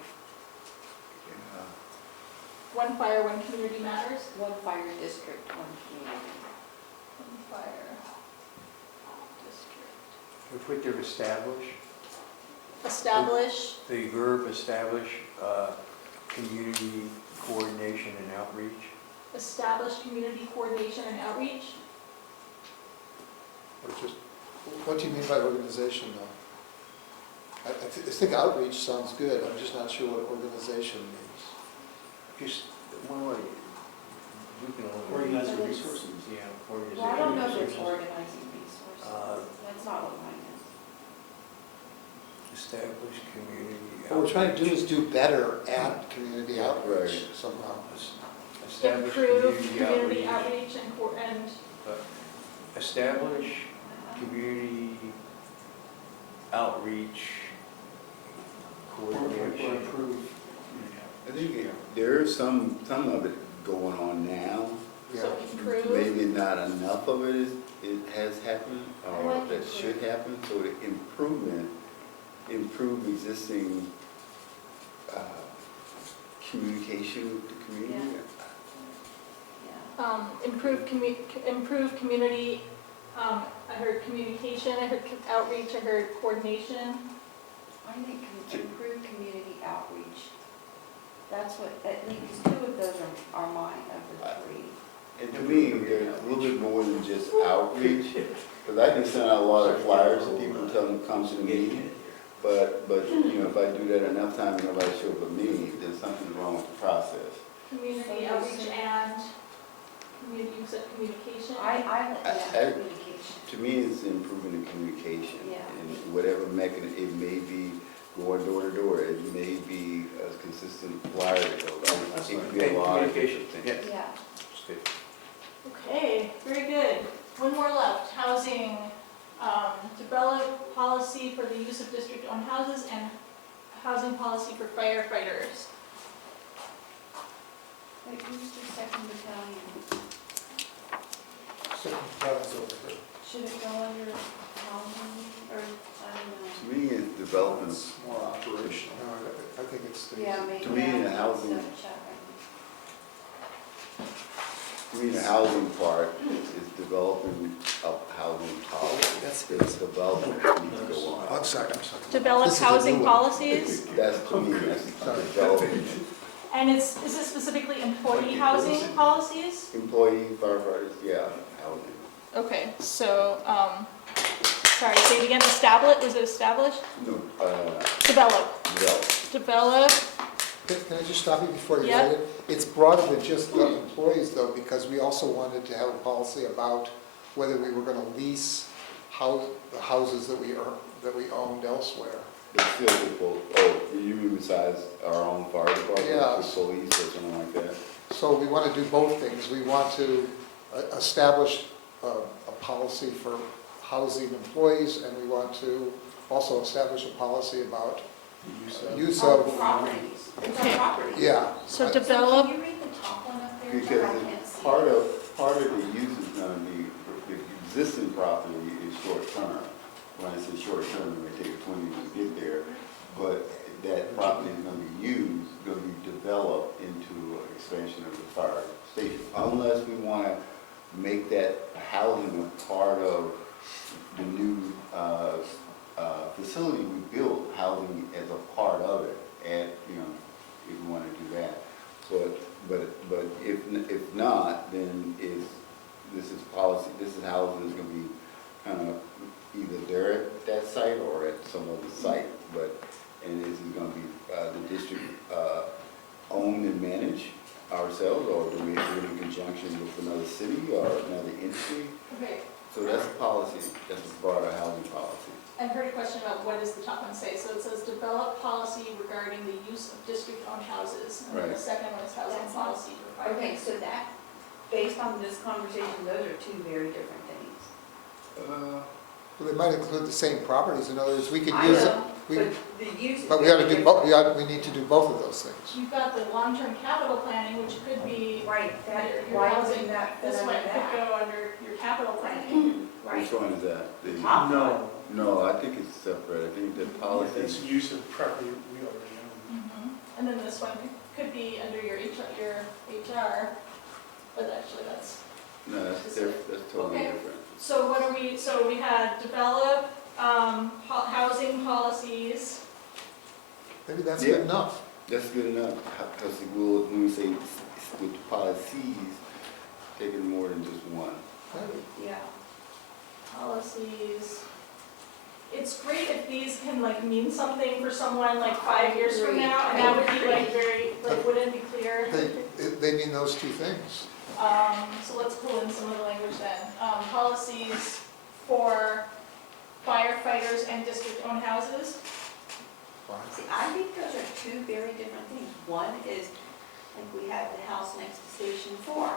One fire, one community matters. One fire district, one community. One fire district. We put there establish, Establish, the verb establish, community coordination and outreach. establish community coordination and outreach. Or just, what do you mean by organization though? I think outreach sounds good, I'm just not sure what organization means. Just, well, we can only. Organize the resources. Yeah, Well, organization. I don't know if it's organizing resources. That's not what mine is. Establish community. What we're trying to do is do better at community outreach Right. somehow. Establish Improve community community outreach. outreach and Establish community outreach coordination. Improve. I think there is some of it going on now. so improve. Maybe not enough of it has happened, or like that should happen, so the improve existing communication with the community. Improve community, I heard communication, I heard outreach, I heard coordination. I think improve community outreach. That's what, at least two of those are mine of the three. And to me, there's a little bit more than just outreach, because I can send out a lot of flyers and people tell them to come to the meeting. But, you know, if I do that enough times and nobody show up at me, then something's wrong with the process. Community outreach and community, you said communication? Yeah, communication. To me, it's improving the communication. Yeah. And whatever mechanism, it may be going door to door, it may be a consistent flyer that goes out. It could be a lot of different things. Yeah. Okay, very good. One more left, housing. Develop policy for the use of district-owned houses and housing policy for firefighters. Wait, who's the second battalion? Second battalion's over here. Should it go under housing, or, I To don't know? me, it's development, It's more operational. No, I think it's the. Yeah, maybe. To me, I the have to housing- double check. the housing part is developing a housing policy. There's development that needs to go on. One second, I'm sorry. Develop This is a new housing one. policies, That's to me, that's development. and is it specifically employee housing policies? Employee, firefighters, yeah, housing. Okay, so, sorry, say it again, establish, was it established? No, Develop. develop. Develop, Can I just stop you before you Yeah. write it? It's broader than just the employees though, because we also wanted to have a policy about whether we were gonna lease the houses that we owned elsewhere. But still, people, you mean besides our own fire department, Yeah. the police or something like that? So we want to do both things. We want to establish a policy for housing employees, and we want to also establish a policy about use Oh, of, properties. It's our property. yeah. so So develop, can you read the top one up there? Because I can't see. part of the use is gonna be, the existing property is short term. When I say short term, it may take 20 years to get there, but that property is gonna be used, gonna be developed into an expansion of the fire station. Unless we wanna make that housing a part of the new facility we built, housing as a part of it, and, you know, if we wanna do that. But if not, then this is policy, this is housing is gonna be kind of either there at that site or at some other site, and this is gonna be, the district, own and manage ourselves, or do we do it in conjunction with another city or another entity? okay, So that's a policy, that's a broader housing policy. I heard a question about what does the top one say? So it says develop policy regarding the use of district-owned houses. And then the Right. second one is housing That's not- policy for fire. Okay, so that, based on this conversation, those are two very different things. Well, they might include the same properties. In other words, we could I use it. know, but the use is But we ought to very do both, different. we need to do both of those things. You've got the long-term capital planning, which could be, Right, that, your why housing, would that fit this under one could that? go under your capital planning. Right. Which one is that? The- Top one. No, No, I think it's separate. I think the It's policy, use of property we already own. And then this one could be under your HR, but actually that's, no, that's totally Okay. different. so what are we, so we had develop, housing policies. Maybe that's Yeah. good enough. That's good enough, because when we say with policies, taking more than just one. Yeah. Policies. It's great if these can like mean something for someone like 5 years from now, and that would be like very, like, wouldn't it be clear? They mean those two things. So let's pull in some of the language then. Policies for firefighters and district-owned houses. See, I think those are two very different things. One is, like, we have the house next to Station 4,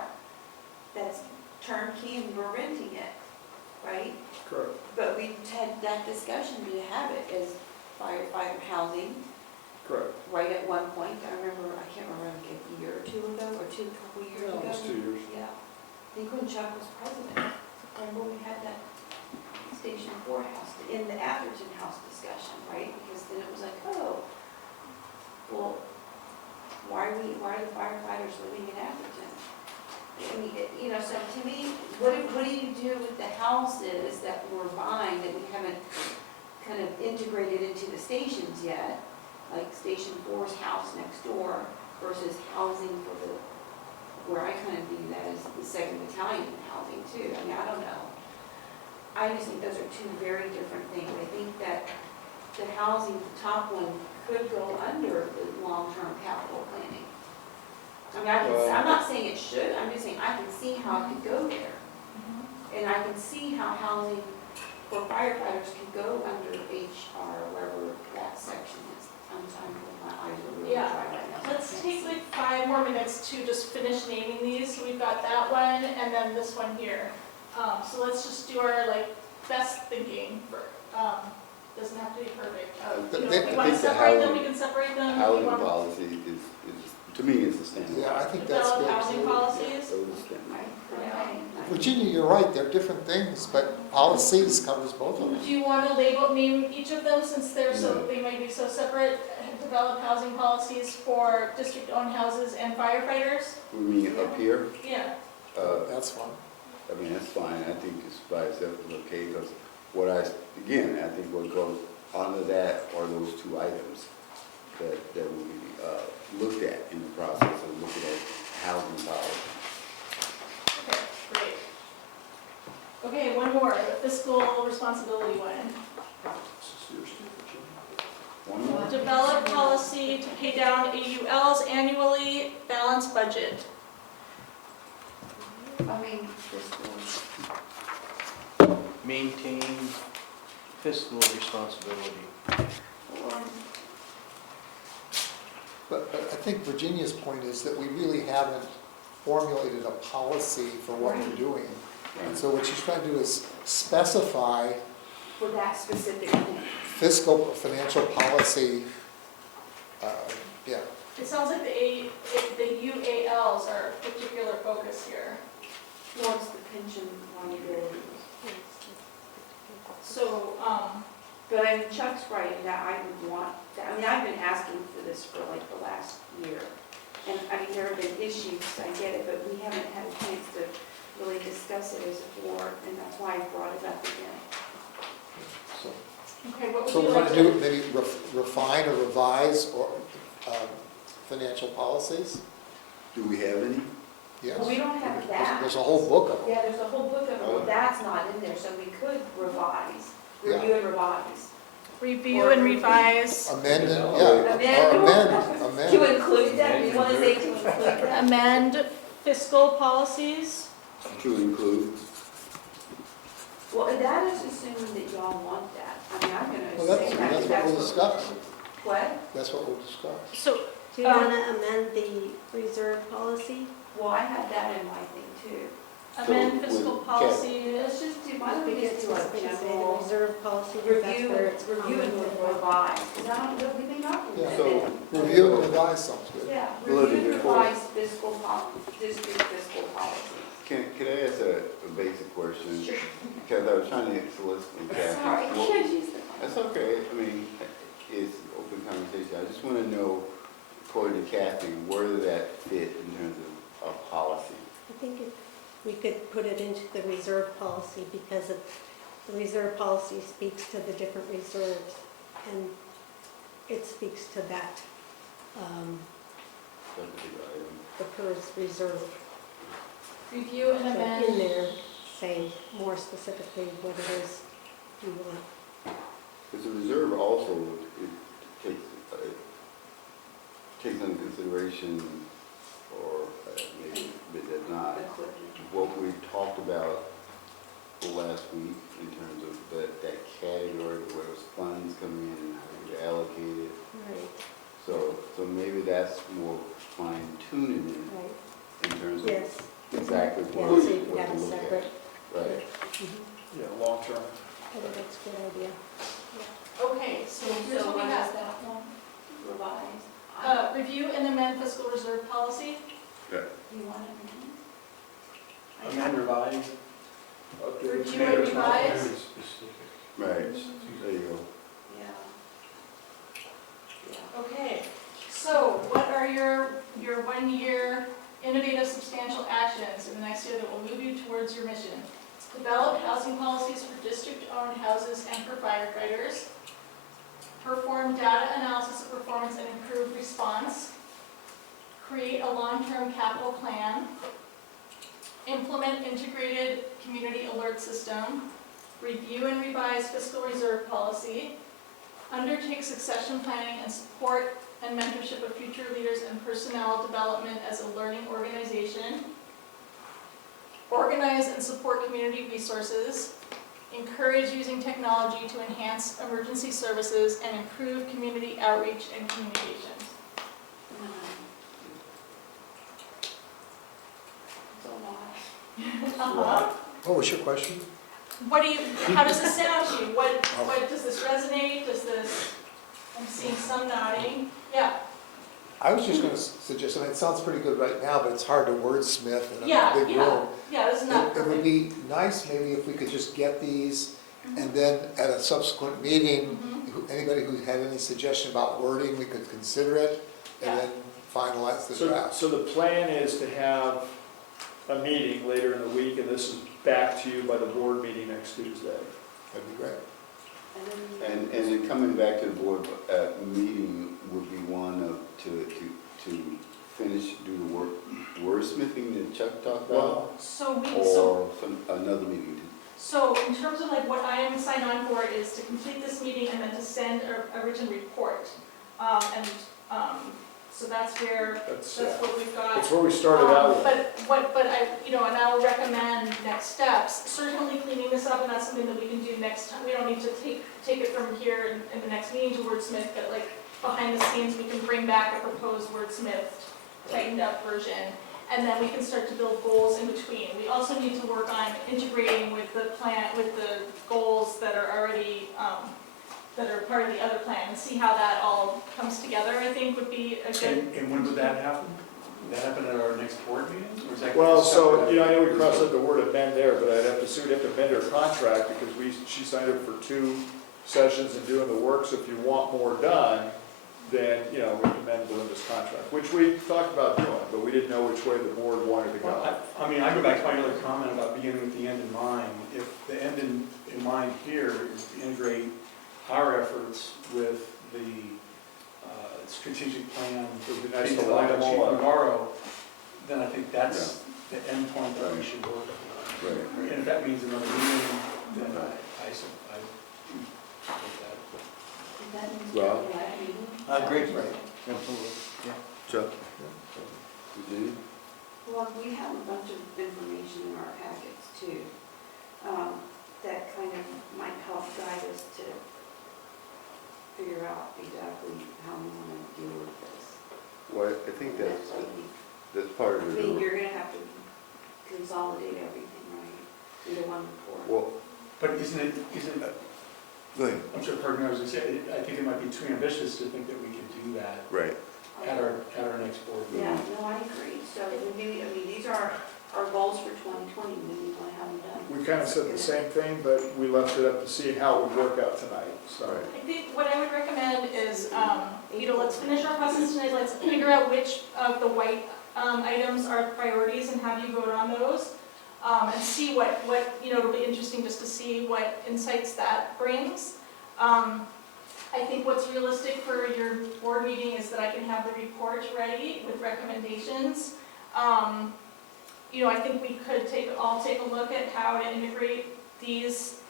that's turnkey and we're renting it, right? Correct. But we had that discussion to have it as firefighter housing, Correct. right at one point. I remember, I can't remember, like a year or two ago, or a couple years ago. Almost 2 years. Yeah. I think when Chuck was president, remember we had that Station 4 house, in the Atherton house discussion, right? Because then it was like, oh, well, why are the firefighters living in Atherton? I mean, you know, so to me, what do you do with the houses that we're buying that we haven't kind of integrated into the stations yet? Like Station 4's house next door versus housing for where I kind of view that as the 2nd Battalion housing too. I mean, I don't know. I just think those are two very different things. I think that the housing, the top one, could go under the long-term capital planning. I mean, I'm not saying it should, I'm just saying I can see how it could go there. And I can see how housing for firefighters could go under HR, wherever that section is. I'm my eyes are really dry Yeah. right now. Let's take like 5 more minutes to just finish naming these. So we've got that one and then this one here. So let's just do our like best thinking for, doesn't have to be perfect. You know, if we want to separate them, we can separate them. If we Housing want to policy is, to me, is the standard. Yeah, I think that's develop good. housing policies. Those are standard. Virginia, you're right, they're different things, but policies covers both of them. Do you want to name each of them since they're so, they might be so separate? Develop housing policies for district-owned houses and firefighters? We mean up here, Yeah. That's fine. I mean, that's fine, I think it's by itself is okay, because again, I think what goes under that are those two items that will be looked at in the process of looking at housing policy. Okay, great. Okay, one more, the fiscal responsibility one. One more? Develop policy to pay down AULs annually, balance budget. I mean, Maintain fiscal responsibility. But I think Virginia's point is that we really haven't formulated a policy for what we're doing. And so what she's trying to do is specify for that specific thing. fiscal, financial policy, yeah. It sounds like the UALs are a particular focus here. Towards the pension liability. So, But I mean, Chuck's right, that I would want, I mean, I've been asking for this for like the last year. And I mean, there have been issues, I get it, but we haven't had a chance to really discuss it as a board, and that's why I brought it up again. So okay, what would so you we're like going to to? do maybe refine or revise or financial policies? Do we have any? Yes. Well, we don't have that. There's a whole book of them. Yeah, there's a whole book of them, but that's not in there, so we could revise, review and revise. Review and revise, Amend, yeah, Amend. amend. To include that, we want to say to include that. amend fiscal policies. To include? Well, that is assuming that y'all want that. I mean, I'm going to Well, assume that's that. what we'll discuss. What? That's what we'll discuss. So, Do you want to amend the reserve policy? Well, I had that in my thing too. Amend with fiscal Kat- policy. Let's just do, why don't we just do a Just say the general reserve policy, because that's review, where it's review and common. revise, because I don't know, we've been talking Yeah. about So, it. Review and revise sounds good. Yeah, Well, review and before- revise district fiscal policies. can I ask a basic question? Sure. Because I was trying to solicit from Kathy. Sorry, Well, you should use the. That's okay, I mean, it's open conversation, I just wanna know, according to Kathy, where does that fit in terms of policy? I think we could put it into the reserve policy because the reserve policy speaks to the different reserves and it speaks to that, That particular item? the PERS reserve. Review and So amend. in there, say more specifically what it is you want. Because the reserve also, it takes into consideration, or maybe it does not, what we talked about last week in terms of that category where those funds come in and how you allocate it. Right, So maybe that's more fine tuning it right, in terms of yes. exactly Yeah, what so you can what have to a look separate. at. Right. Mhm. Yeah, long-term. I think that's a good idea. Okay, so here's what we have. Revise. Review and amend fiscal reserve policy. Yeah. You want it? Amend, revise. Updated. Review and revise. Very specific. Right, there you go. Yeah. Okay, so what are your 1-year innovative substantial actions in the next year that will move you towards your mission? Develop housing policies for district-owned houses and for firefighters. Perform data analysis of performance and improve response. Create a long-term capital plan. Implement integrated community alert system. Review and revise fiscal reserve policy. Undertake succession planning and support and mentorship of future leaders and personnel development as a learning organization. Organize and support community resources. Encourage using technology to enhance emergency services and improve community outreach and communications. It's a lot. Uh-huh. What was your question? How does this sound to you? What, does this resonate? Does this, I'm seeing some nodding. Yeah, I was just gonna suggest, I mean, it sounds pretty good right now, but it's hard to wordsmith in a Yeah, big yeah. room. yeah, this is not It would perfect. be nice maybe if we could just get these, and then at a subsequent meeting, anybody who had any suggestion about wording, we could consider it, Yeah. and then finalize the So, draft. so the plan is to have a meeting later in the week, and this is back to you by the board meeting next Tuesday. That'd be great. And then coming back to the board meeting would be one of, to finish, do the wordsmithing that Chuck talked about? So Or another meeting? So in terms of like what I am signed on for is to complete this meeting and then to send a written report. So that's where, That's what we've got. that's where we started out with. But I, and I'll recommend next steps, certainly cleaning this up, and that's something that we can do next time. We don't need to take it from here in the next meeting to wordsmith, but like behind the scenes, we can bring back a proposed wordsmithed, tightened up version. And then we can start to build goals in between. We also need to work on integrating with the plan, with the goals that are already, that are part of the other plan, and see how that all comes together, I think would be a good. And when would that happen? Would that happen at our next board meeting, or is that? Well, so, I know we crossed out the word amend there, but I'd have to, we'd have to amend her contract because she signed up for 2 sessions and doing the work, so if you want more done, then, we can amend Belinda's contract, which we talked about doing, but we didn't know which way the board wanted to Well, go. I go back to my other comment about beginning with the end in mind. If the end in mind here is to integrate our efforts with the strategic plan for It'd be the nice to people line that them all achieve up. tomorrow, then I think that's the end point that we Right. should work on. Right. And if that means another meeting, then I support that. Well, Great. Right. Absolutely. Chuck? Virginia? Well, we have a bunch of information in our packets too, that kind of might help guide us to figure out exactly how we want to deal with this. Well, I think that's part of I mean, it. you're gonna have to consolidate everything, right? Into one report. Well, But isn't it, go ahead. I'm sure, pardon me, I was gonna say, I think it might be too ambitious to think that we can do that Right. at our next board meeting. Yeah, no, I agree. So maybe, I mean, these are our goals for 2020, we want to have them done. We kind of said the same thing, but we left it up to see how it would work out tonight, so. I think what I would recommend is, let's finish our process tonight, let's figure out which of the white items are priorities and have you vote on those. And see what, it'll be interesting just to see what insights that brings. I think what's realistic for your board meeting is that I can have the report ready with recommendations. I think we could all take a look at how to integrate this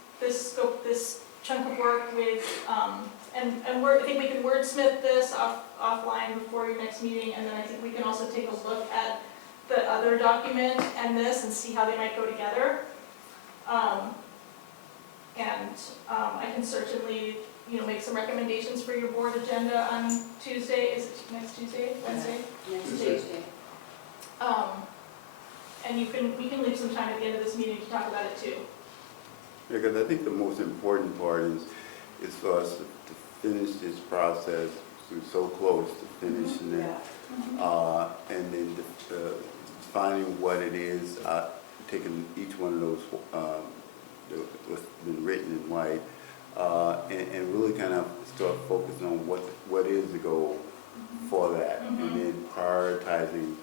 chunk of work with, I think we can wordsmith this offline before your next meeting, and then I think we can also take a look at the other document and this and see how they might go together. I can certainly, make some recommendations for your board agenda on Tuesday. Is it next Tuesday? Wednesday? Next Tuesday. And we can leave some time at the end of this meeting to talk about it too. Because I think the most important part is for us to finish this process. We're so close to finishing it. And then defining what it is, taking each one of those, what's been written in white, and really kind of start focusing on what is the goal for that, and then prioritizing.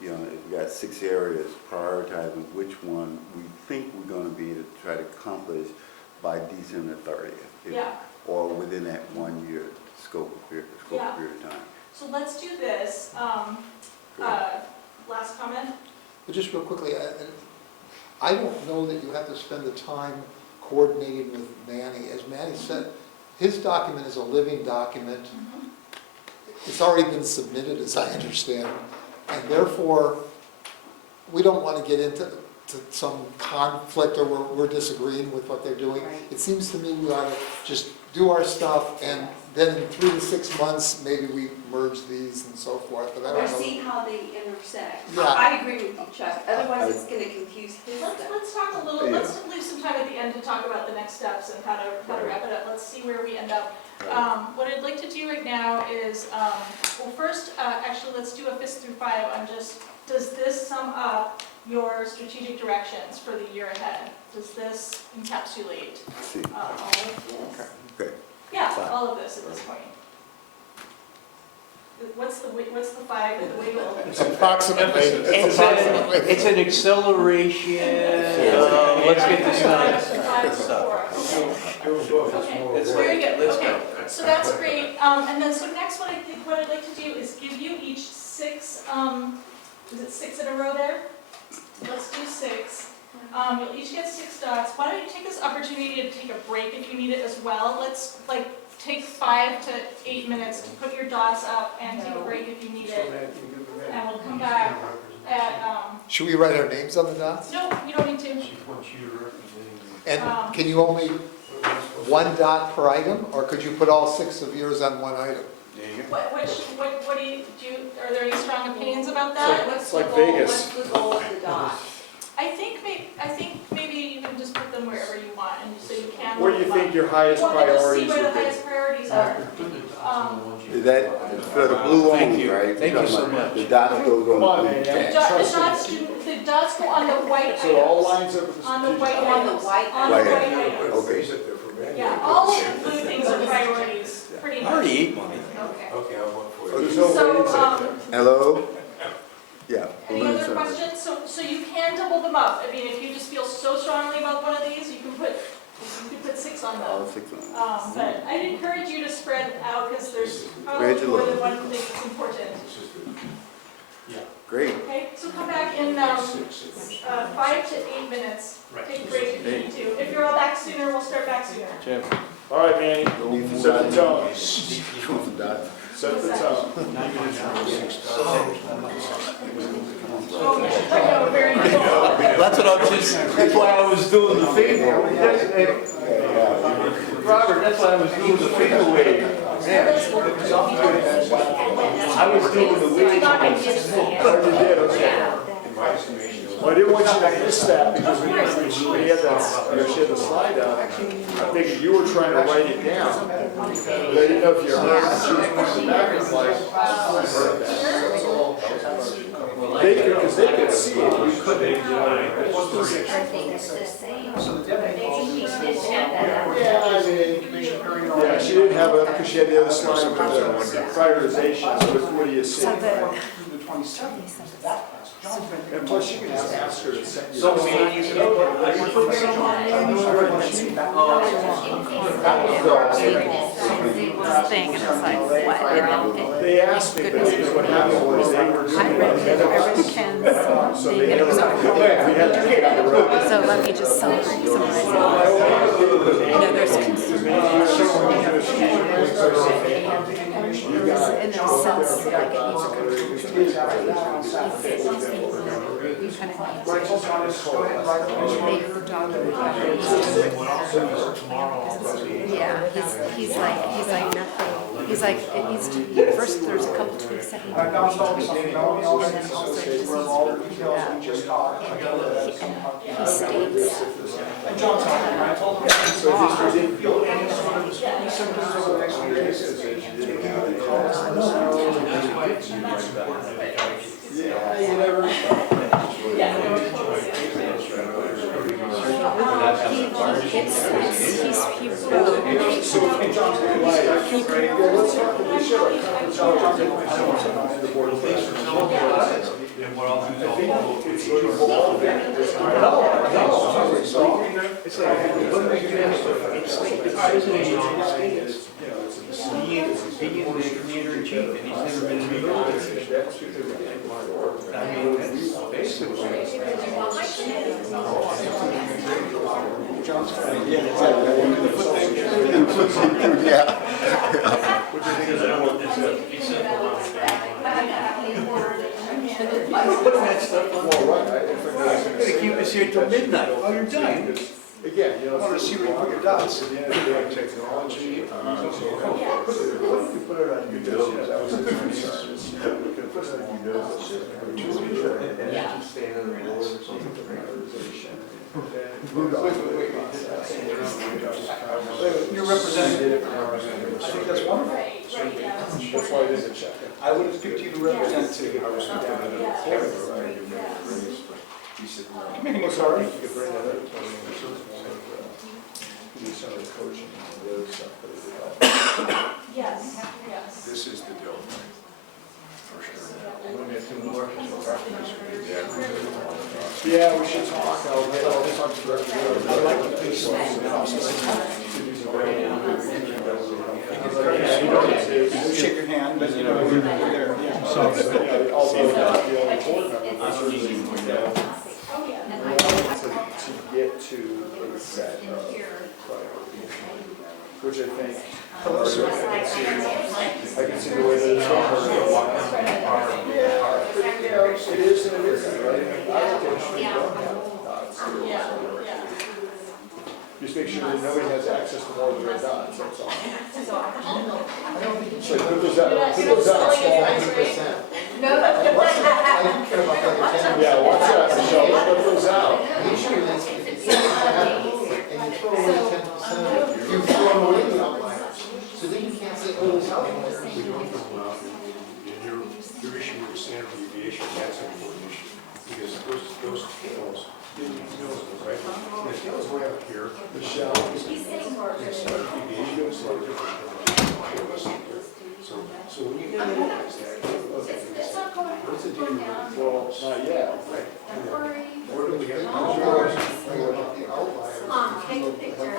If we've got 6 areas, prioritizing which one we think we're going to be able to try to accomplish by December 30th, or within that 1 year scope period of time. So let's do this. Last comment? But just real quickly, I don't know that you have to spend the time coordinating with Manny. As Manny said, his document is a living document. It's already been submitted, as I understand, and therefore, we don't want to get into some conflict or we're disagreeing with what they're doing. Right. It seems to me we ought to just do our stuff, and then in 3 to 6 months, maybe we merge these and so forth, but I Or don't know. see how they intersect. Yeah. I agree with you, Chuck. Otherwise, it's going to confuse his stuff. Let's talk a little, let's leave some time at the end to talk about the next steps and how to wrap it up. Let's see where we end up. What I'd like to do right now is, first, actually, let's do a fist through 5 on just, does this sum up your strategic directions for the year ahead? Does this encapsulate all of this? Okay. Yeah, all of this at this point. What's the 5 at the wiggle? It's approximately. It's an acceleration. Let's get this done. Okay, very good, okay, so that's great, and then, so next what I'd like to do is give you each 6, is it 6 in a row there? Let's do 6. You'll each get 6 dots. Why don't you take this opportunity to take a break if you need it as well? Let's take 5 to 8 minutes to put your dots up and take a break if you need it. And we'll come back at, Should we write our names on the dots? no, you don't need to. She wants you to represent. And can you only 1 dot per item, or could you put all 6 of yours on 1 item? What do you, are there any strong opinions about that? It's like Vegas. What's the goal of the dot? I think maybe you can just put them wherever you want, and so you can. Where do you think your highest priorities See where the would be? highest priorities are. Is that for the blue only, right? Thank you so much. The dots goes Come on on, the man. blue. The dots go on the white So it all items. lines up with the On the white strategic. items. white On the Right. white items. Okay. Yeah, all of the blue things are priorities, pretty I much. already ate mine. Okay. Okay, I'll vote for So you. there's no So, ratings up there. Hello? Yeah. any blue other circle. questions? So you can double them up. I mean, if you just feel so strongly about one of these, you can put 6 on All them. 6 on. But I'd encourage you to spread out because there's probably more than one thing that's important. Great. Okay, so come back in 5 to 8 minutes. Take a break if you need to. If you're all back sooner, we'll start back sooner. Jim. All right, Manny, set the tone. Dots. Set the tone. Oh, yeah, very good. That's what I'm just, that's why I was doing the finger. Robert, that's why I was doing the finger wave. I was doing the wave. Oh, you did, okay. In my estimation, it was Well, I didn't want you to miss that because we had that, she had the slide up. I figured you were trying to write it down. But I didn't know if you heard it. She was pushing back and was like, I heard that. They could, because they could see it. We couldn't. Yeah, she didn't have a, because she had the other slide with the prioritization. So what do you see? And plus, you can just ask her to send you. So maybe you Thing, and it's like, what? They asked me, but what happened was they were. I read Ken's So thing, they and it was on. we had to get on the road. So let me just summarize it. You know, there's consumer. And there's sense like it needs to we kind of need to make her document. Yeah, he's like, it needs to, first there's a couple tweaks that need to be made. And then also it just needs to be, he states, Yeah, you never. being the commander in chief, and he's never been in the military. I mean, that's basically. Gonna keep us here till midnight. Oh, you're done. Again, you know. I want to see where you put your dots. At the end of the day, technology. What if we put it on your nose? That was the concern. We could put it on your nose. You're representing. I think that's wonderful. That's why it is a check. I would have picked you to represent too. Make it look hard. You could bring that up. Do some of the coaching and the other stuff that it helps. Yes, yes. This is the deal. For sure. Yeah, we should talk. I'll talk to Director. I'd like to do some Shake your hand, but you know, we're there. Yeah. So, although the board members, to get to a set of priorities, which I think, I can see the way that it's going. Yeah, it is and it isn't, right? I think it should be just make sure that nobody has access to more than red dots, that's all. So put those out, small. Yeah, watch that, Michelle, let's put those out. The issue is, if it's and you throw away 10%, you throw away the outliers. So then you can't say, oh, this outlier. Your issue with the standard deviation, that's an important issue. Because those tails, right? The tails way up here, Michelle. the standard deviation is slightly different. So when you analyze that, what's the deal? Well, not yet. Right. Where do we have? The outliers. Take a picture.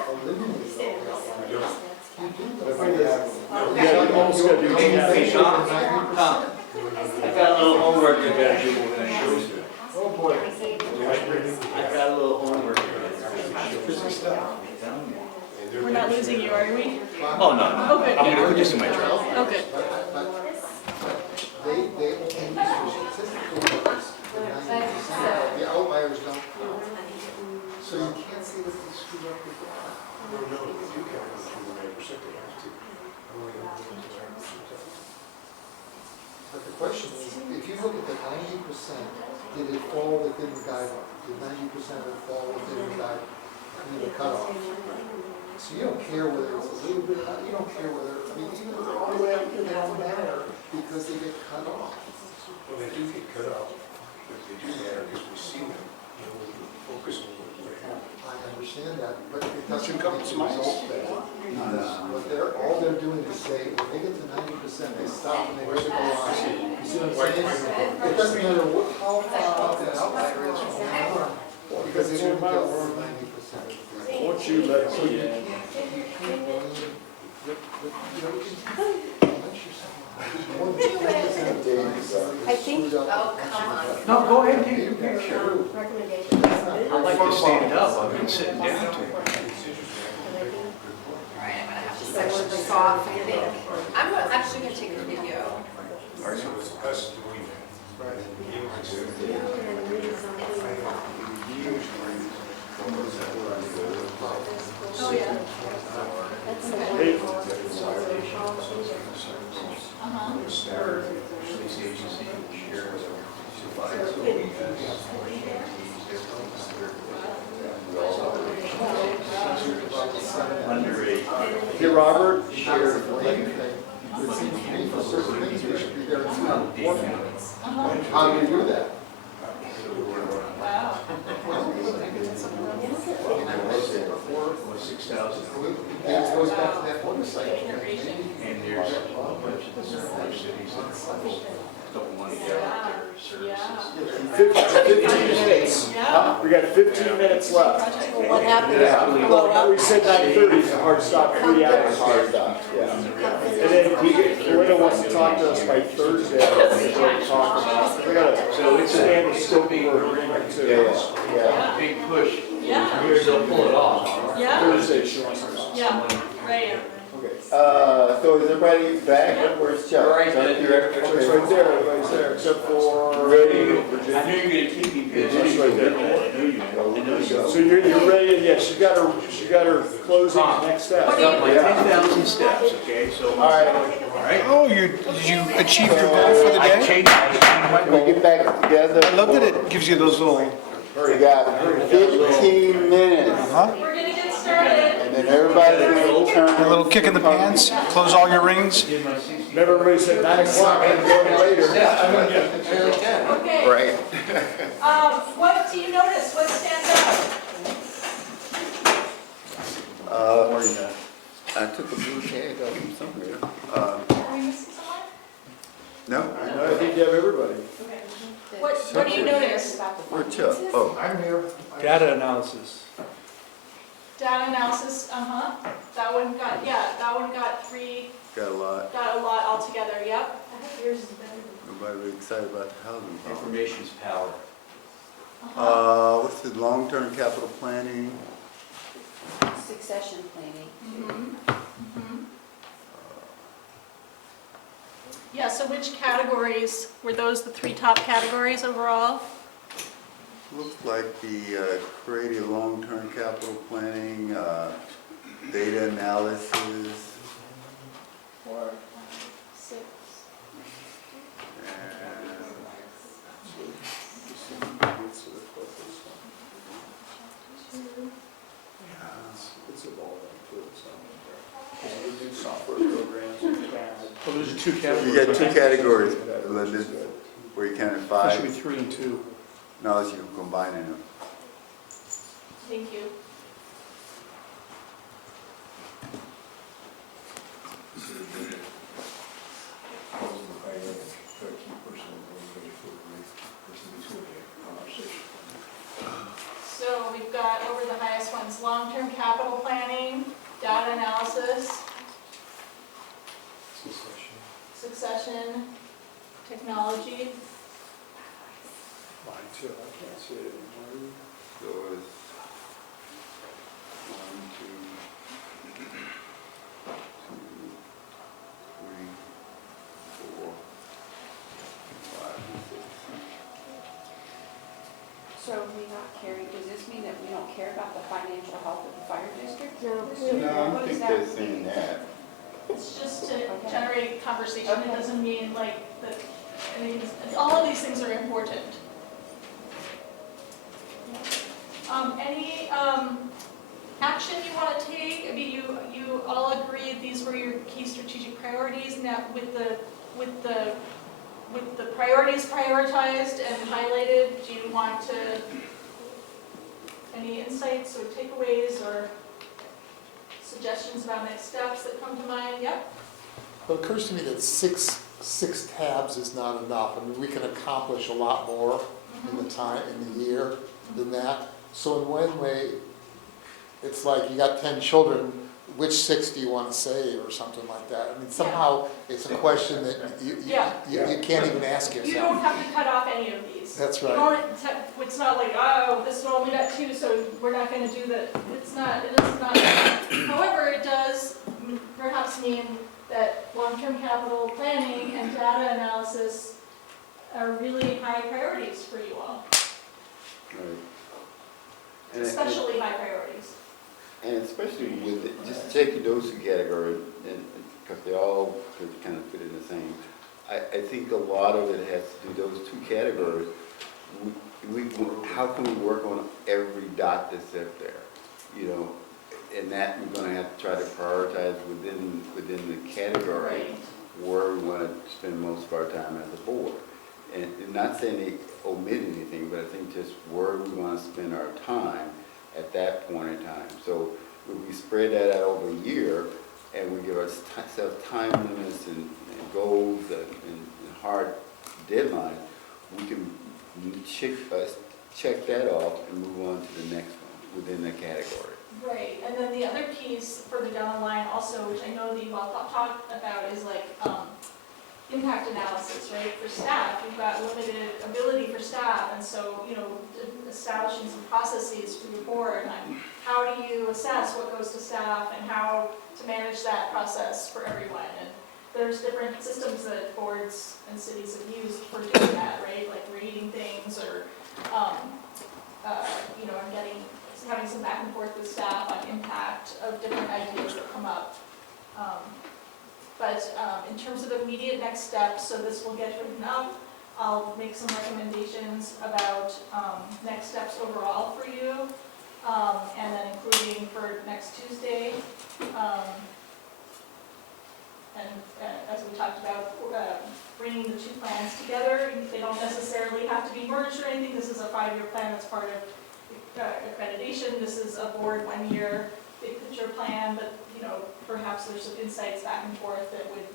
Yeah, you almost gotta do. Hey, Tom, I got a little homework I gotta do when I show you. Oh, boy. I got a little homework. We're not losing you, are we? Oh, no. Okay. I'm gonna put this in my journal. Okay. They only use for statistical purposes, the 90%, the outliers don't count. So you can't say that they screwed up with that. No, they do count as 9%, they have to. But the question is, if you look at the 90% did it fall within the guideline? Did 90% of it fall within the cutoff? So you don't care whether it's a little bit, you don't care whether, I mean, even all the way up here, they don't matter because they get cut off. Well, they do get cut off, but they do matter because we see them, you know, we focus on what happened. I understand that, but it doesn't come to result there. What all they're doing is say, when they get to 90%, they stop and they really go on. You see what I'm saying? It doesn't matter how far up that outlier is from the norm, because they didn't get over 90% of the thing. Won't you let So me you in? can't, I think- Oh, come on. No, go ahead and take your picture. Recommendations. I'd like to stand up, I've been sitting down too. I'm actually gonna take a video. Ours was us doing that. You know, it's Oh, yeah. Hey, Uh-huh. Hey, Robert, Share the blame thing. It seems to me for certain things, we should be there in 2 minutes. How do you do that? Wow. It goes back to that motorcycle. And there's a bunch of the smaller cities that don't want to get out their services. 15 minutes. Yeah. We got 15 minutes left. What happened? Blow up? We said 9:30 is a hard stop, 3 hours. Hard stop, yeah. And then Linda wants to talk to us by Thursday. We gotta, So it's stand the scope of big, our agreement too. Yeah. big push. Yeah. Here's, they'll pull it off. Yeah. Thursday, she wants to. Yeah. Right. Okay, so is everybody back? Where's Chuck? Right, Chuck, then. you're- It's okay. right there, everybody's there, except for. Ready. I knew you were gonna keep me busy. That's right there. So you're ready, yeah, she got her closing next step. I got my 10,000 steps, okay, so. All right. All right. Oh, did you achieve your goal for the I day? changed my We goal. get back together. I love that it gives you those little, We got 15 minutes, We're gonna get started. and then everybody's gonna turn. a little kick in the pants, close all your rings. Remember everybody said 9 o'clock, I'm going later. Okay. Right. What do you notice? What stands out? I took a blue tag off from somewhere. Are we missing someone? No? I think you have everybody. What do you notice? Where Chuck? Oh, I'm here. Data analysis. Data analysis, that one got 3, got a lot. got a lot altogether, yep. Nobody really excited about the housing problem. Information's power. What's the long-term capital planning? Succession planning. Yeah, so which categories, were those the 3 top categories overall? Looks like the creative long-term capital planning, data analysis, 4, 6. It's evolving too, so. We do software programs and CAD. Well, there's 2 and categories. you got 2 categories, Which Linda, is good. where you counted That should be 5. 3 and 2. Now that you're combining them. Thank you. So we've got over the highest ones, long-term capital planning, data analysis, succession, technology. Mine too, I can't see it anymore. So it's 1, 2, 3, 4, 5, 6. So are we not caring, does this mean that we don't care about the financial health of the fire district? No, I don't think they're saying that. It's just to generate conversation, it doesn't mean like that, I mean, all of these things are important. at, with the priorities prioritized and highlighted, do you want to, any insights or takeaways or suggestions about next steps that come to mind? Yep. Well, it occurs to me that six tabs is not enough. I mean, we can accomplish a lot more in the time, in the year than that. So in one way, it's like you got 10 children, which 6 do you want to save or something like that? I mean, somehow it's a question that you can't even ask yourself. You don't have to cut off any of these. That's You right. don't, it's not like, oh, this one only got 2, so we're not going to do that. It is not. However, it does perhaps mean that long-term capital planning and data analysis are really high priorities for you all, Right. And especially high priorities. And especially with, just taking those two categories, and, because they all kind of fit in the same, I think a lot of it has to do, those two categories, how can we work on every dot that's up there? You know, and that we're gonna have to try to prioritize within the category Right. where we wanna spend most of our time as a board. And not saying they omit anything, but I think just where we wanna spend our time at that point in time. So if we spread that out over a year and we give ourselves time limits and goals and hard deadlines, we can check that off and move on to the next one within the category. Right, and then the other piece further down the line also, which I know that you all talked about, is like impact analysis, right? For staff, you've got limited ability for staff, and so, you know, establishing some processes for your board on how do you assess what goes to staff and how to manage that process for everyone. And there's different systems that boards and cities have used for doing that, right? Like rating things or, you know, and having some back and forth with staff on impact of different ideas that come up. But in terms of immediate next steps, so this will get written up. I'll make some recommendations about next steps overall for you, and then including for next Tuesday. And as we talked about, bringing the two plans together. They don't necessarily have to be merged or anything. This is a 5-year plan that's part of accreditation. This is a board 1-year big picture plan, but you know, perhaps there's some insights back and forth that would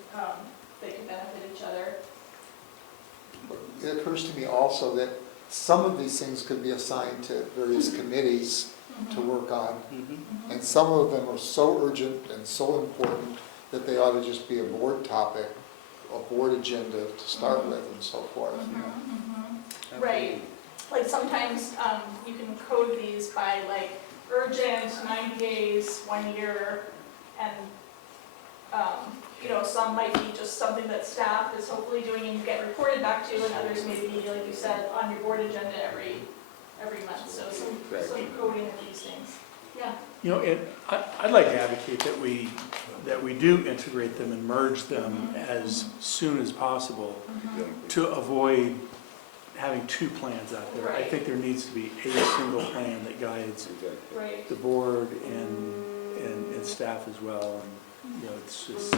they could benefit each other. It occurs to me also that some of these things could be assigned to various committees to work on, and some of them are so urgent and so important that they ought to just be a board topic, a board agenda to start with and so forth. Right. Like sometimes you can code these by like urgent, 90 days, 1 year, and you know, some might be just something that staff is hopefully doing and you get reported back to, and others may be, like you said, on your board agenda every month. So some coding of these things. Yeah. You know, I'd like to advocate that we do integrate them and merge them as soon as possible to avoid having 2 plans out there. I think there needs to be a single plan that guides the board and staff as well. And, you know, it's just,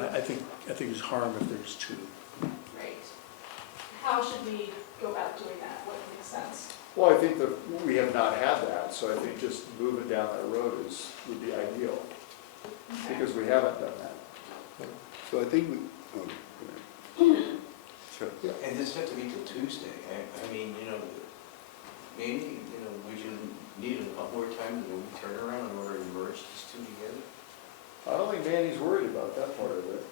I think there's harm if there's 2. Right. How should we go about doing that? What makes sense? Well, I think that we have not had that, so I think just moving down that road would be ideal, because we haven't done that. So I think we, sure. And this doesn't have to be till Tuesday. I mean, you know, maybe, you know, we should need a lot more time to turn around in order to merge these 2 together. I don't think Manny's worried about that part of it.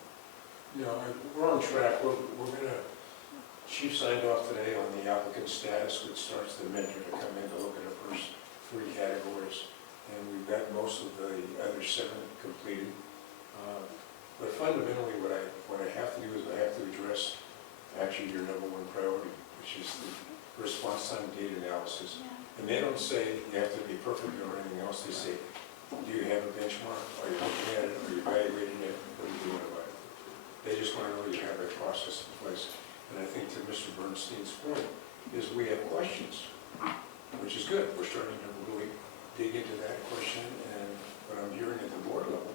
No, we're on track. We're gonna, Chief signed off today on the applicant status, which starts the mentor to come in to look at the first 3 categories. And we've got most of the other 7 completed. But fundamentally, what I have to do is I have to address actually your #1 priority, which is the response time data analysis. And they don't say you have to be perfect or anything else. They say, do you have a benchmark? Are you looking at it? Are you evaluating it? What are you doing about it? They just want to know you have a process in place. And I think to Mr. Bernstein's point is we have questions, which is good. We're starting to really dig into that question. And what I'm hearing at the board level,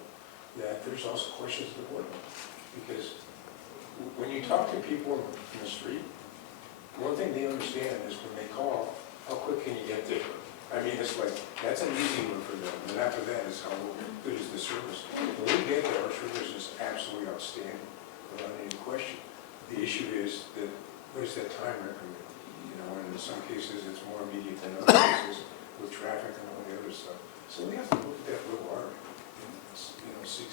that there's also questions at the board level. Because when you talk to people in the street, one thing they understand is when they call, how quick can you get there? I mean, it's like, that's an easy one for them, and after that is how good is the service. When we get there, our service is absolutely outstanding, without any question. The issue is that, what is that time increment? You know, and in some cases, it's more immediate than other cases, with traffic and all the other stuff. So we have to look at that real hard, and, you know, see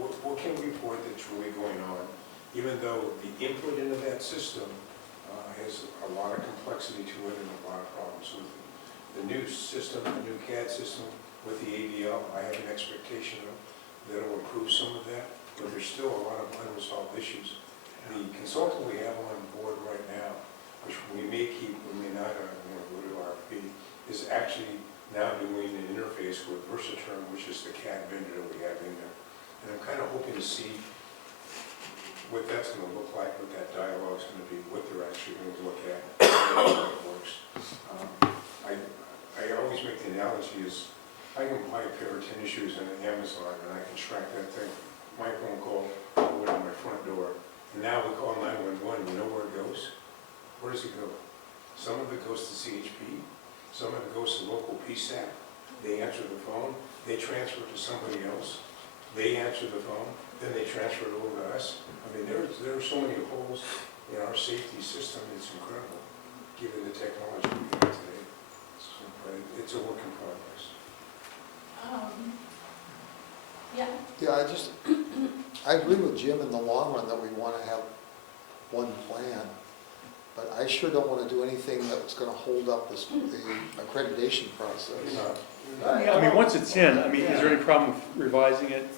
what can we report that's really going on, even though the input into that system has a lot of complexity to it and a lot of problems with it. The new system, the new CAD system with the ADL, I have an expectation that it will improve some of that, but there's still a lot of unresolved issues. The consultant we have on board right now, which we may keep, we may not, go to RFP, is actually now doing an interface with Versaterm, which is the CAD vendor that we have in there. And I'm kind of hoping to see what that's going to look like, what that dialogue's going to be, what they're actually going to look at, how it works. I always make the analogy is, I can buy a pair of tennis shoes on Amazon and I can track that thing, my phone call, all the way to my front door. And now we call 911, you know where it goes? Where does it go? Some of it goes to CHP, some of it goes to local PSAP, they answer the phone, they transfer it to somebody else, they answer the phone, then they transfer it over to us. I mean, there are so many holes in our safety system, it's incredible, given the technology we have today. So, but it's a work in progress. Yeah. Yeah, I agree with Jim in the long run that we want to have one plan, but I sure don't want to do anything that's going to hold up the accreditation process. I mean, once it's in, I mean, is there any problem with revising it?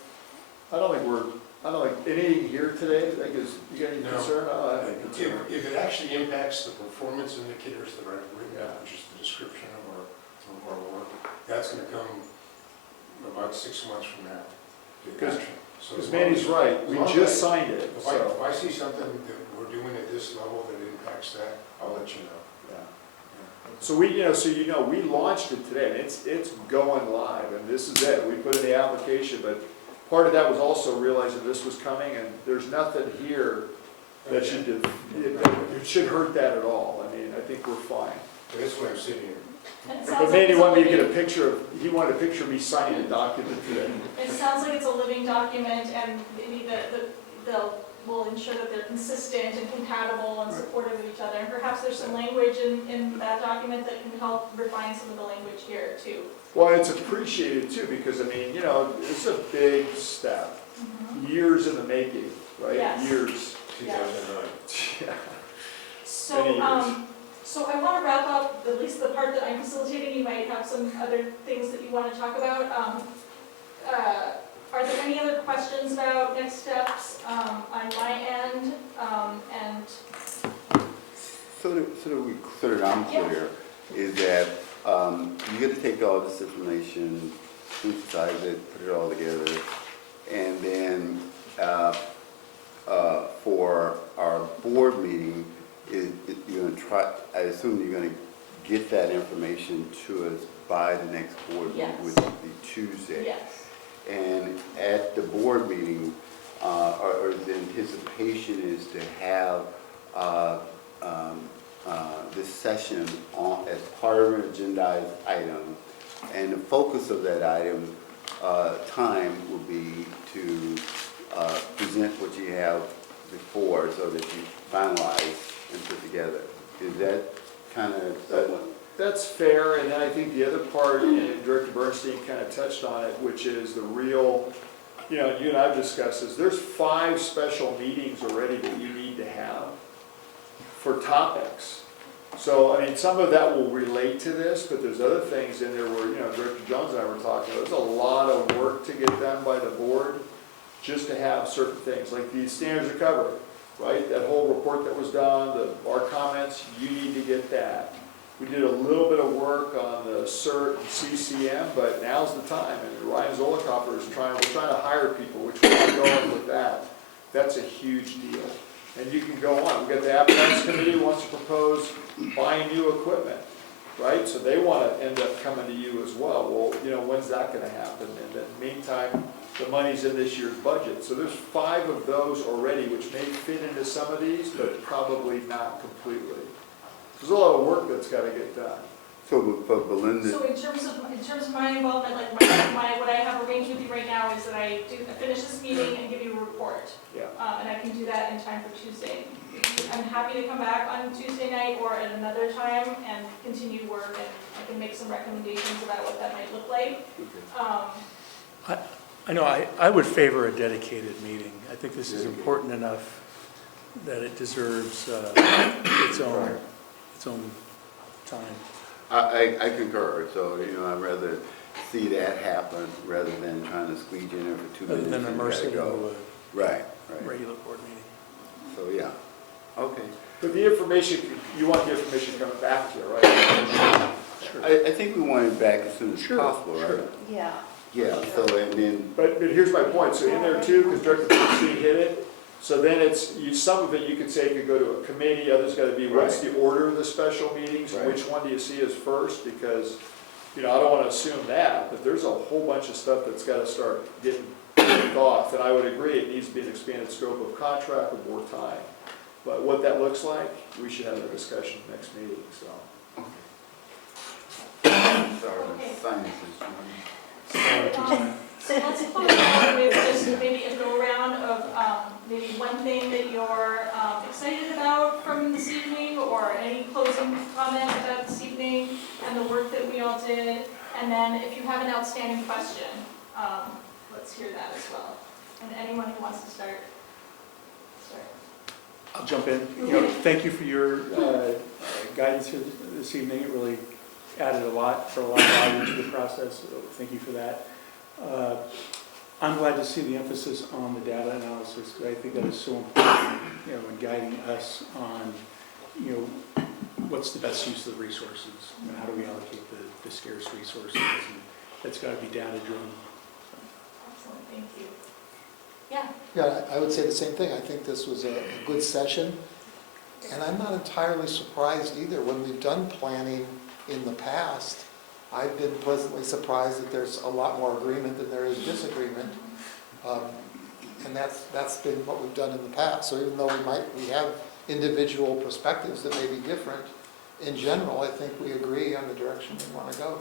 I don't think anything here today, I guess, you got any No. concern? I have any concern. If it actually impacts the performance indicators that I've written Yeah. out, which is the description of our work, that's going to come about 6 months from now. Because So Because as long Mandy's as- right, as we long as just I- signed it, If so. I see something that we're doing at this level that impacts that, I'll let you know. Yeah. So we launched it today, and it's going live, and this is it, we put in the application, but part of that was also realizing this was coming, and there's nothing here that it should hurt that at all. I mean, I think we're fine. But that's why I'm sitting here. And it But sounds like Mandy it's a wanted me to get a living- picture he wanted a picture of me signing a document today. It sounds like it's a living document, and maybe we'll ensure that they're consistent and compatible and supportive of each other. And perhaps there's some language in that document that can help refine some of the language here too. Well, it's appreciated too, because I mean, it's a big step, years in the making, right? Yes. Years. 2009. Yeah. So, Many years. so I want to wrap up at least the part that I'm facilitating. You might have some other things that you want to talk about. Are there any other questions about next steps on my end? So that I'm clear, is that you get to take all this information, synthesize it, put it all together, and then for our board meeting, you're going to try, I assume you're going to get that information to us by the next board meeting, Yes. which will be Tuesday. Yes. And at the board meeting, or the anticipation is to have this session as part of an agendized item, and the focus of that item time will be to present what you have before, so that you finalize and put together. Is that kind of That's fair, and then I think the other part, and Director Bernstein kind of touched on it, which is the real, you and I've discussed this, there's 5 special meetings already that you need to have for topics. So, I mean, some of that will relate to this, but there's other things in there where, Director Jones and I were talking about, there's a lot of work to get done by the board just to have certain things, like the standards of cover, right? That whole report that was done, our comments, you need to get that. We did a little bit of work on the CERT and CCM, but now's the time. And Ryan Zollicoffer is we're trying to hire people, which we're going with that. That's a huge deal. And you can go on. We've got the Apparatus Committee who wants to propose buying new equipment, right? So they want to end up coming to you as well. Well, when's that going to happen? And in the meantime, the money's in this year's budget. So there's 5 of those already, which may fit into some of these, but probably not completely. There's a lot of work that's gotta get done. So for Belinda, So in terms of my involvement, like what I have arranged with you right now is that I finish this meeting and give you a report. Yeah. And I can do that in time for Tuesday. I'm happy to come back on Tuesday night or at another time and continue work, and I can make some recommendations about what that might look like. I know, I would favor a dedicated meeting. I think this is important enough that it deserves its own time. I concur, so, I'd rather see that happen rather than trying to squeeze you in there for 2 Rather minutes. than and immerse gotta it go. into Right, a right. regular board meeting. So, yeah, okay. But the information, you want the information coming back to you, right? Sure. I think we want it back as soon as Sure, possible, right? sure. Yeah. Yeah, so, and then, But here's my point, so in there too, because Director Bernstein hit it, so then some of it you could say could go to a committee, others gotta be, what's the order of the special meetings? Right. Which one do you see as first? Because, I don't wanna assume that, but there's a whole bunch of stuff that's gotta start getting off. And I would agree, it needs to be an expanded scope of contract with more time. But what that looks like, we should have a discussion next meeting, so. sorry, science So let's close out with just maybe a go-around of maybe one thing that you're excited about from this evening, or any closing comment about this evening and the work that we all did. And then if you have an outstanding question, let's hear that as well. And anyone who wants to start. I'll jump in. Thank you for your guidance here this evening. It really added a lot of value to the process, so thank you for that. I'm glad to see the emphasis on the data analysis, because I think that is so important, in guiding us on, what's the best use of the resources, how do we allocate the scarce resources, and that's got to be data driven. Excellent, thank you. Yeah. Yeah, I would say the same thing. I think this was a good session, and I'm not entirely surprised either. When we've done planning in the past, I've been pleasantly surprised that there's a lot more agreement than there is disagreement. And that's been what we've done in the past. So even though we have individual perspectives that may be different, in general, I think we agree on the direction we want to go.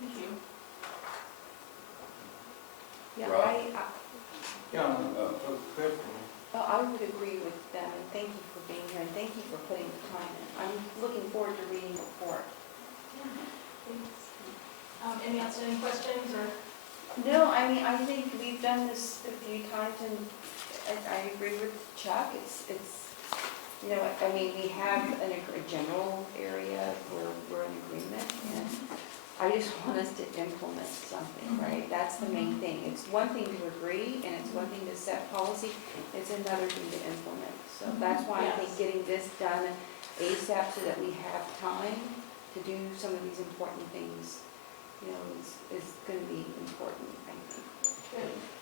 Thank you. Yeah, Well, I would agree with them, and thank you for being here, and thank you for putting the time in. I'm looking forward to reading the report. Thanks. Any outstanding questions or? No, I think we've done this a few times, and I agree with Chuck. It's we have a general area where we're in agreement, and I just want us to implement something, right? That's the main thing. It's one thing to agree, and it's one thing to set policy. It's another thing to implement. So that's why I think getting this done ASAP, so that we have time to do some of these important things, is going to be important, I think.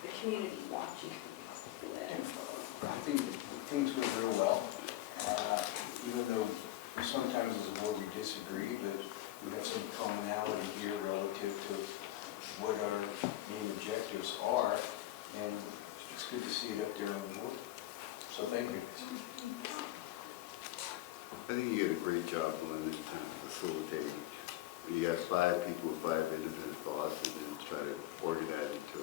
The community watching. I think things went real well, even though sometimes as a board we disagree, but we have some commonality here relative to what our main objectives are, and it's good to see it up there on the board. So thank you. I think you did a great job, Belinda, in terms of facilitating. You got 5 people with 5 independent thoughts, and then try to organize it to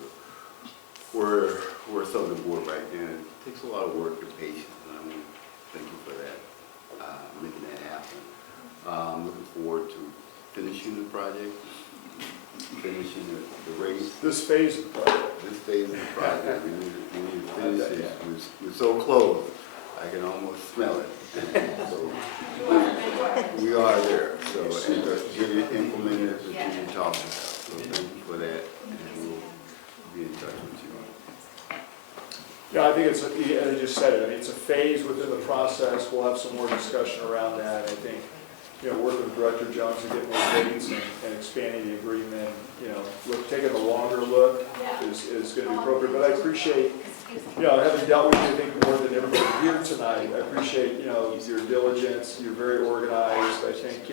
where some of the board right now. It takes a lot of work and patience, and I want to thank you for that, making that happen. Looking forward to finishing the project, finishing the race. This phase of the project. This phase of the project, we need to finish it. We're so close, I can almost smell it. So, we are there, so, and get it implemented as you talked about. So thank you for that, and we'll be in touch with you. Yeah, I think as I just said it, it's a phase within the process. We'll have some more discussion around that. I think, working with Director Jones to get more dates and expanding the agreement, taking a longer look is going to be appropriate. But I appreciate, having dealt with you, I think, more than everybody here tonight, I appreciate, your diligence. You're very organized. I think,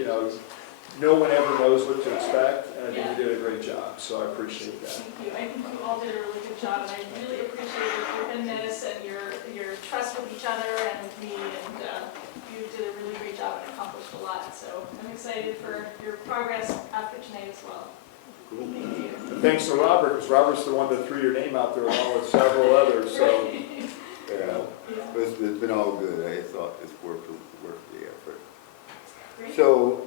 no one ever knows what to expect, and I think you did a great job, so I appreciate that. Thank you. I think you all did a really good job, and I really appreciate your openness and your trust with each other and with me, and you did a really great job and accomplished a lot. So I'm excited for your progress after tonight as well. Thank you. And thanks to Robert, because Robert's the one that threw your name out there along with several others, so. Yeah, it's been all good. I thought it's worth the effort. Great. So,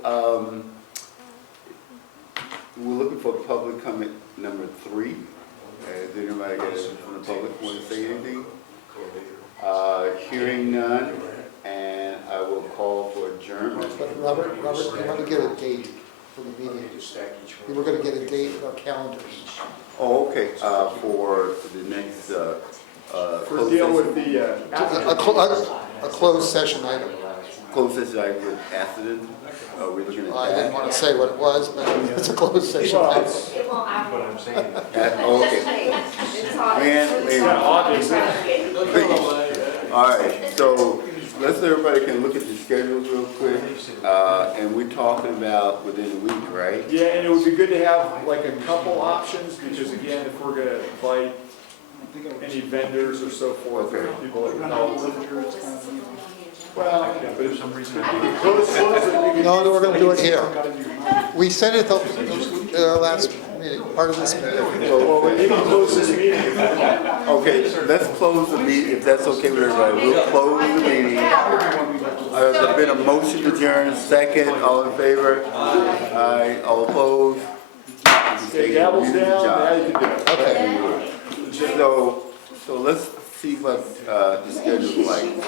we're looking for public comment number 3. Does anybody from the public want to say anything? Hearing none, and I will call for adjournment. But Robert, we want to get a date for the meeting. We were going to get a date in our calendars. Oh, okay, for the next, For deal with the, A closed session item. closed session item with accident. Are we looking at that? I didn't want to say what it was, but it's a closed session well, item. it's But I'm saying. Okay. kind of obvious, isn't it? All right, so let's everybody can look at the schedules real quick. And we're talking about within a week, right? Yeah, and it would be good to have like a couple options, because again, if we're gonna invite any vendors or so forth, or people that would help. Well, yeah, but if some reason. No, we're going to do it here. We said it at our last meeting, part of this meeting. Well, we can close this meeting. Okay, let's close the meeting, if that's okay with everybody. We'll close the meeting. There's been a motion to adjourn, second, all in favor? Aye, all opposed? Okay, gavel's down, now you can do it. Okay. So let's see what the schedule's like.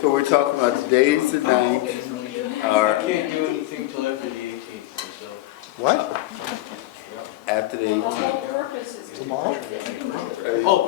So we're talking about today's the 9th, I can't do anything till after the 18th, so. What? after the 18th. Tomorrow? Oh,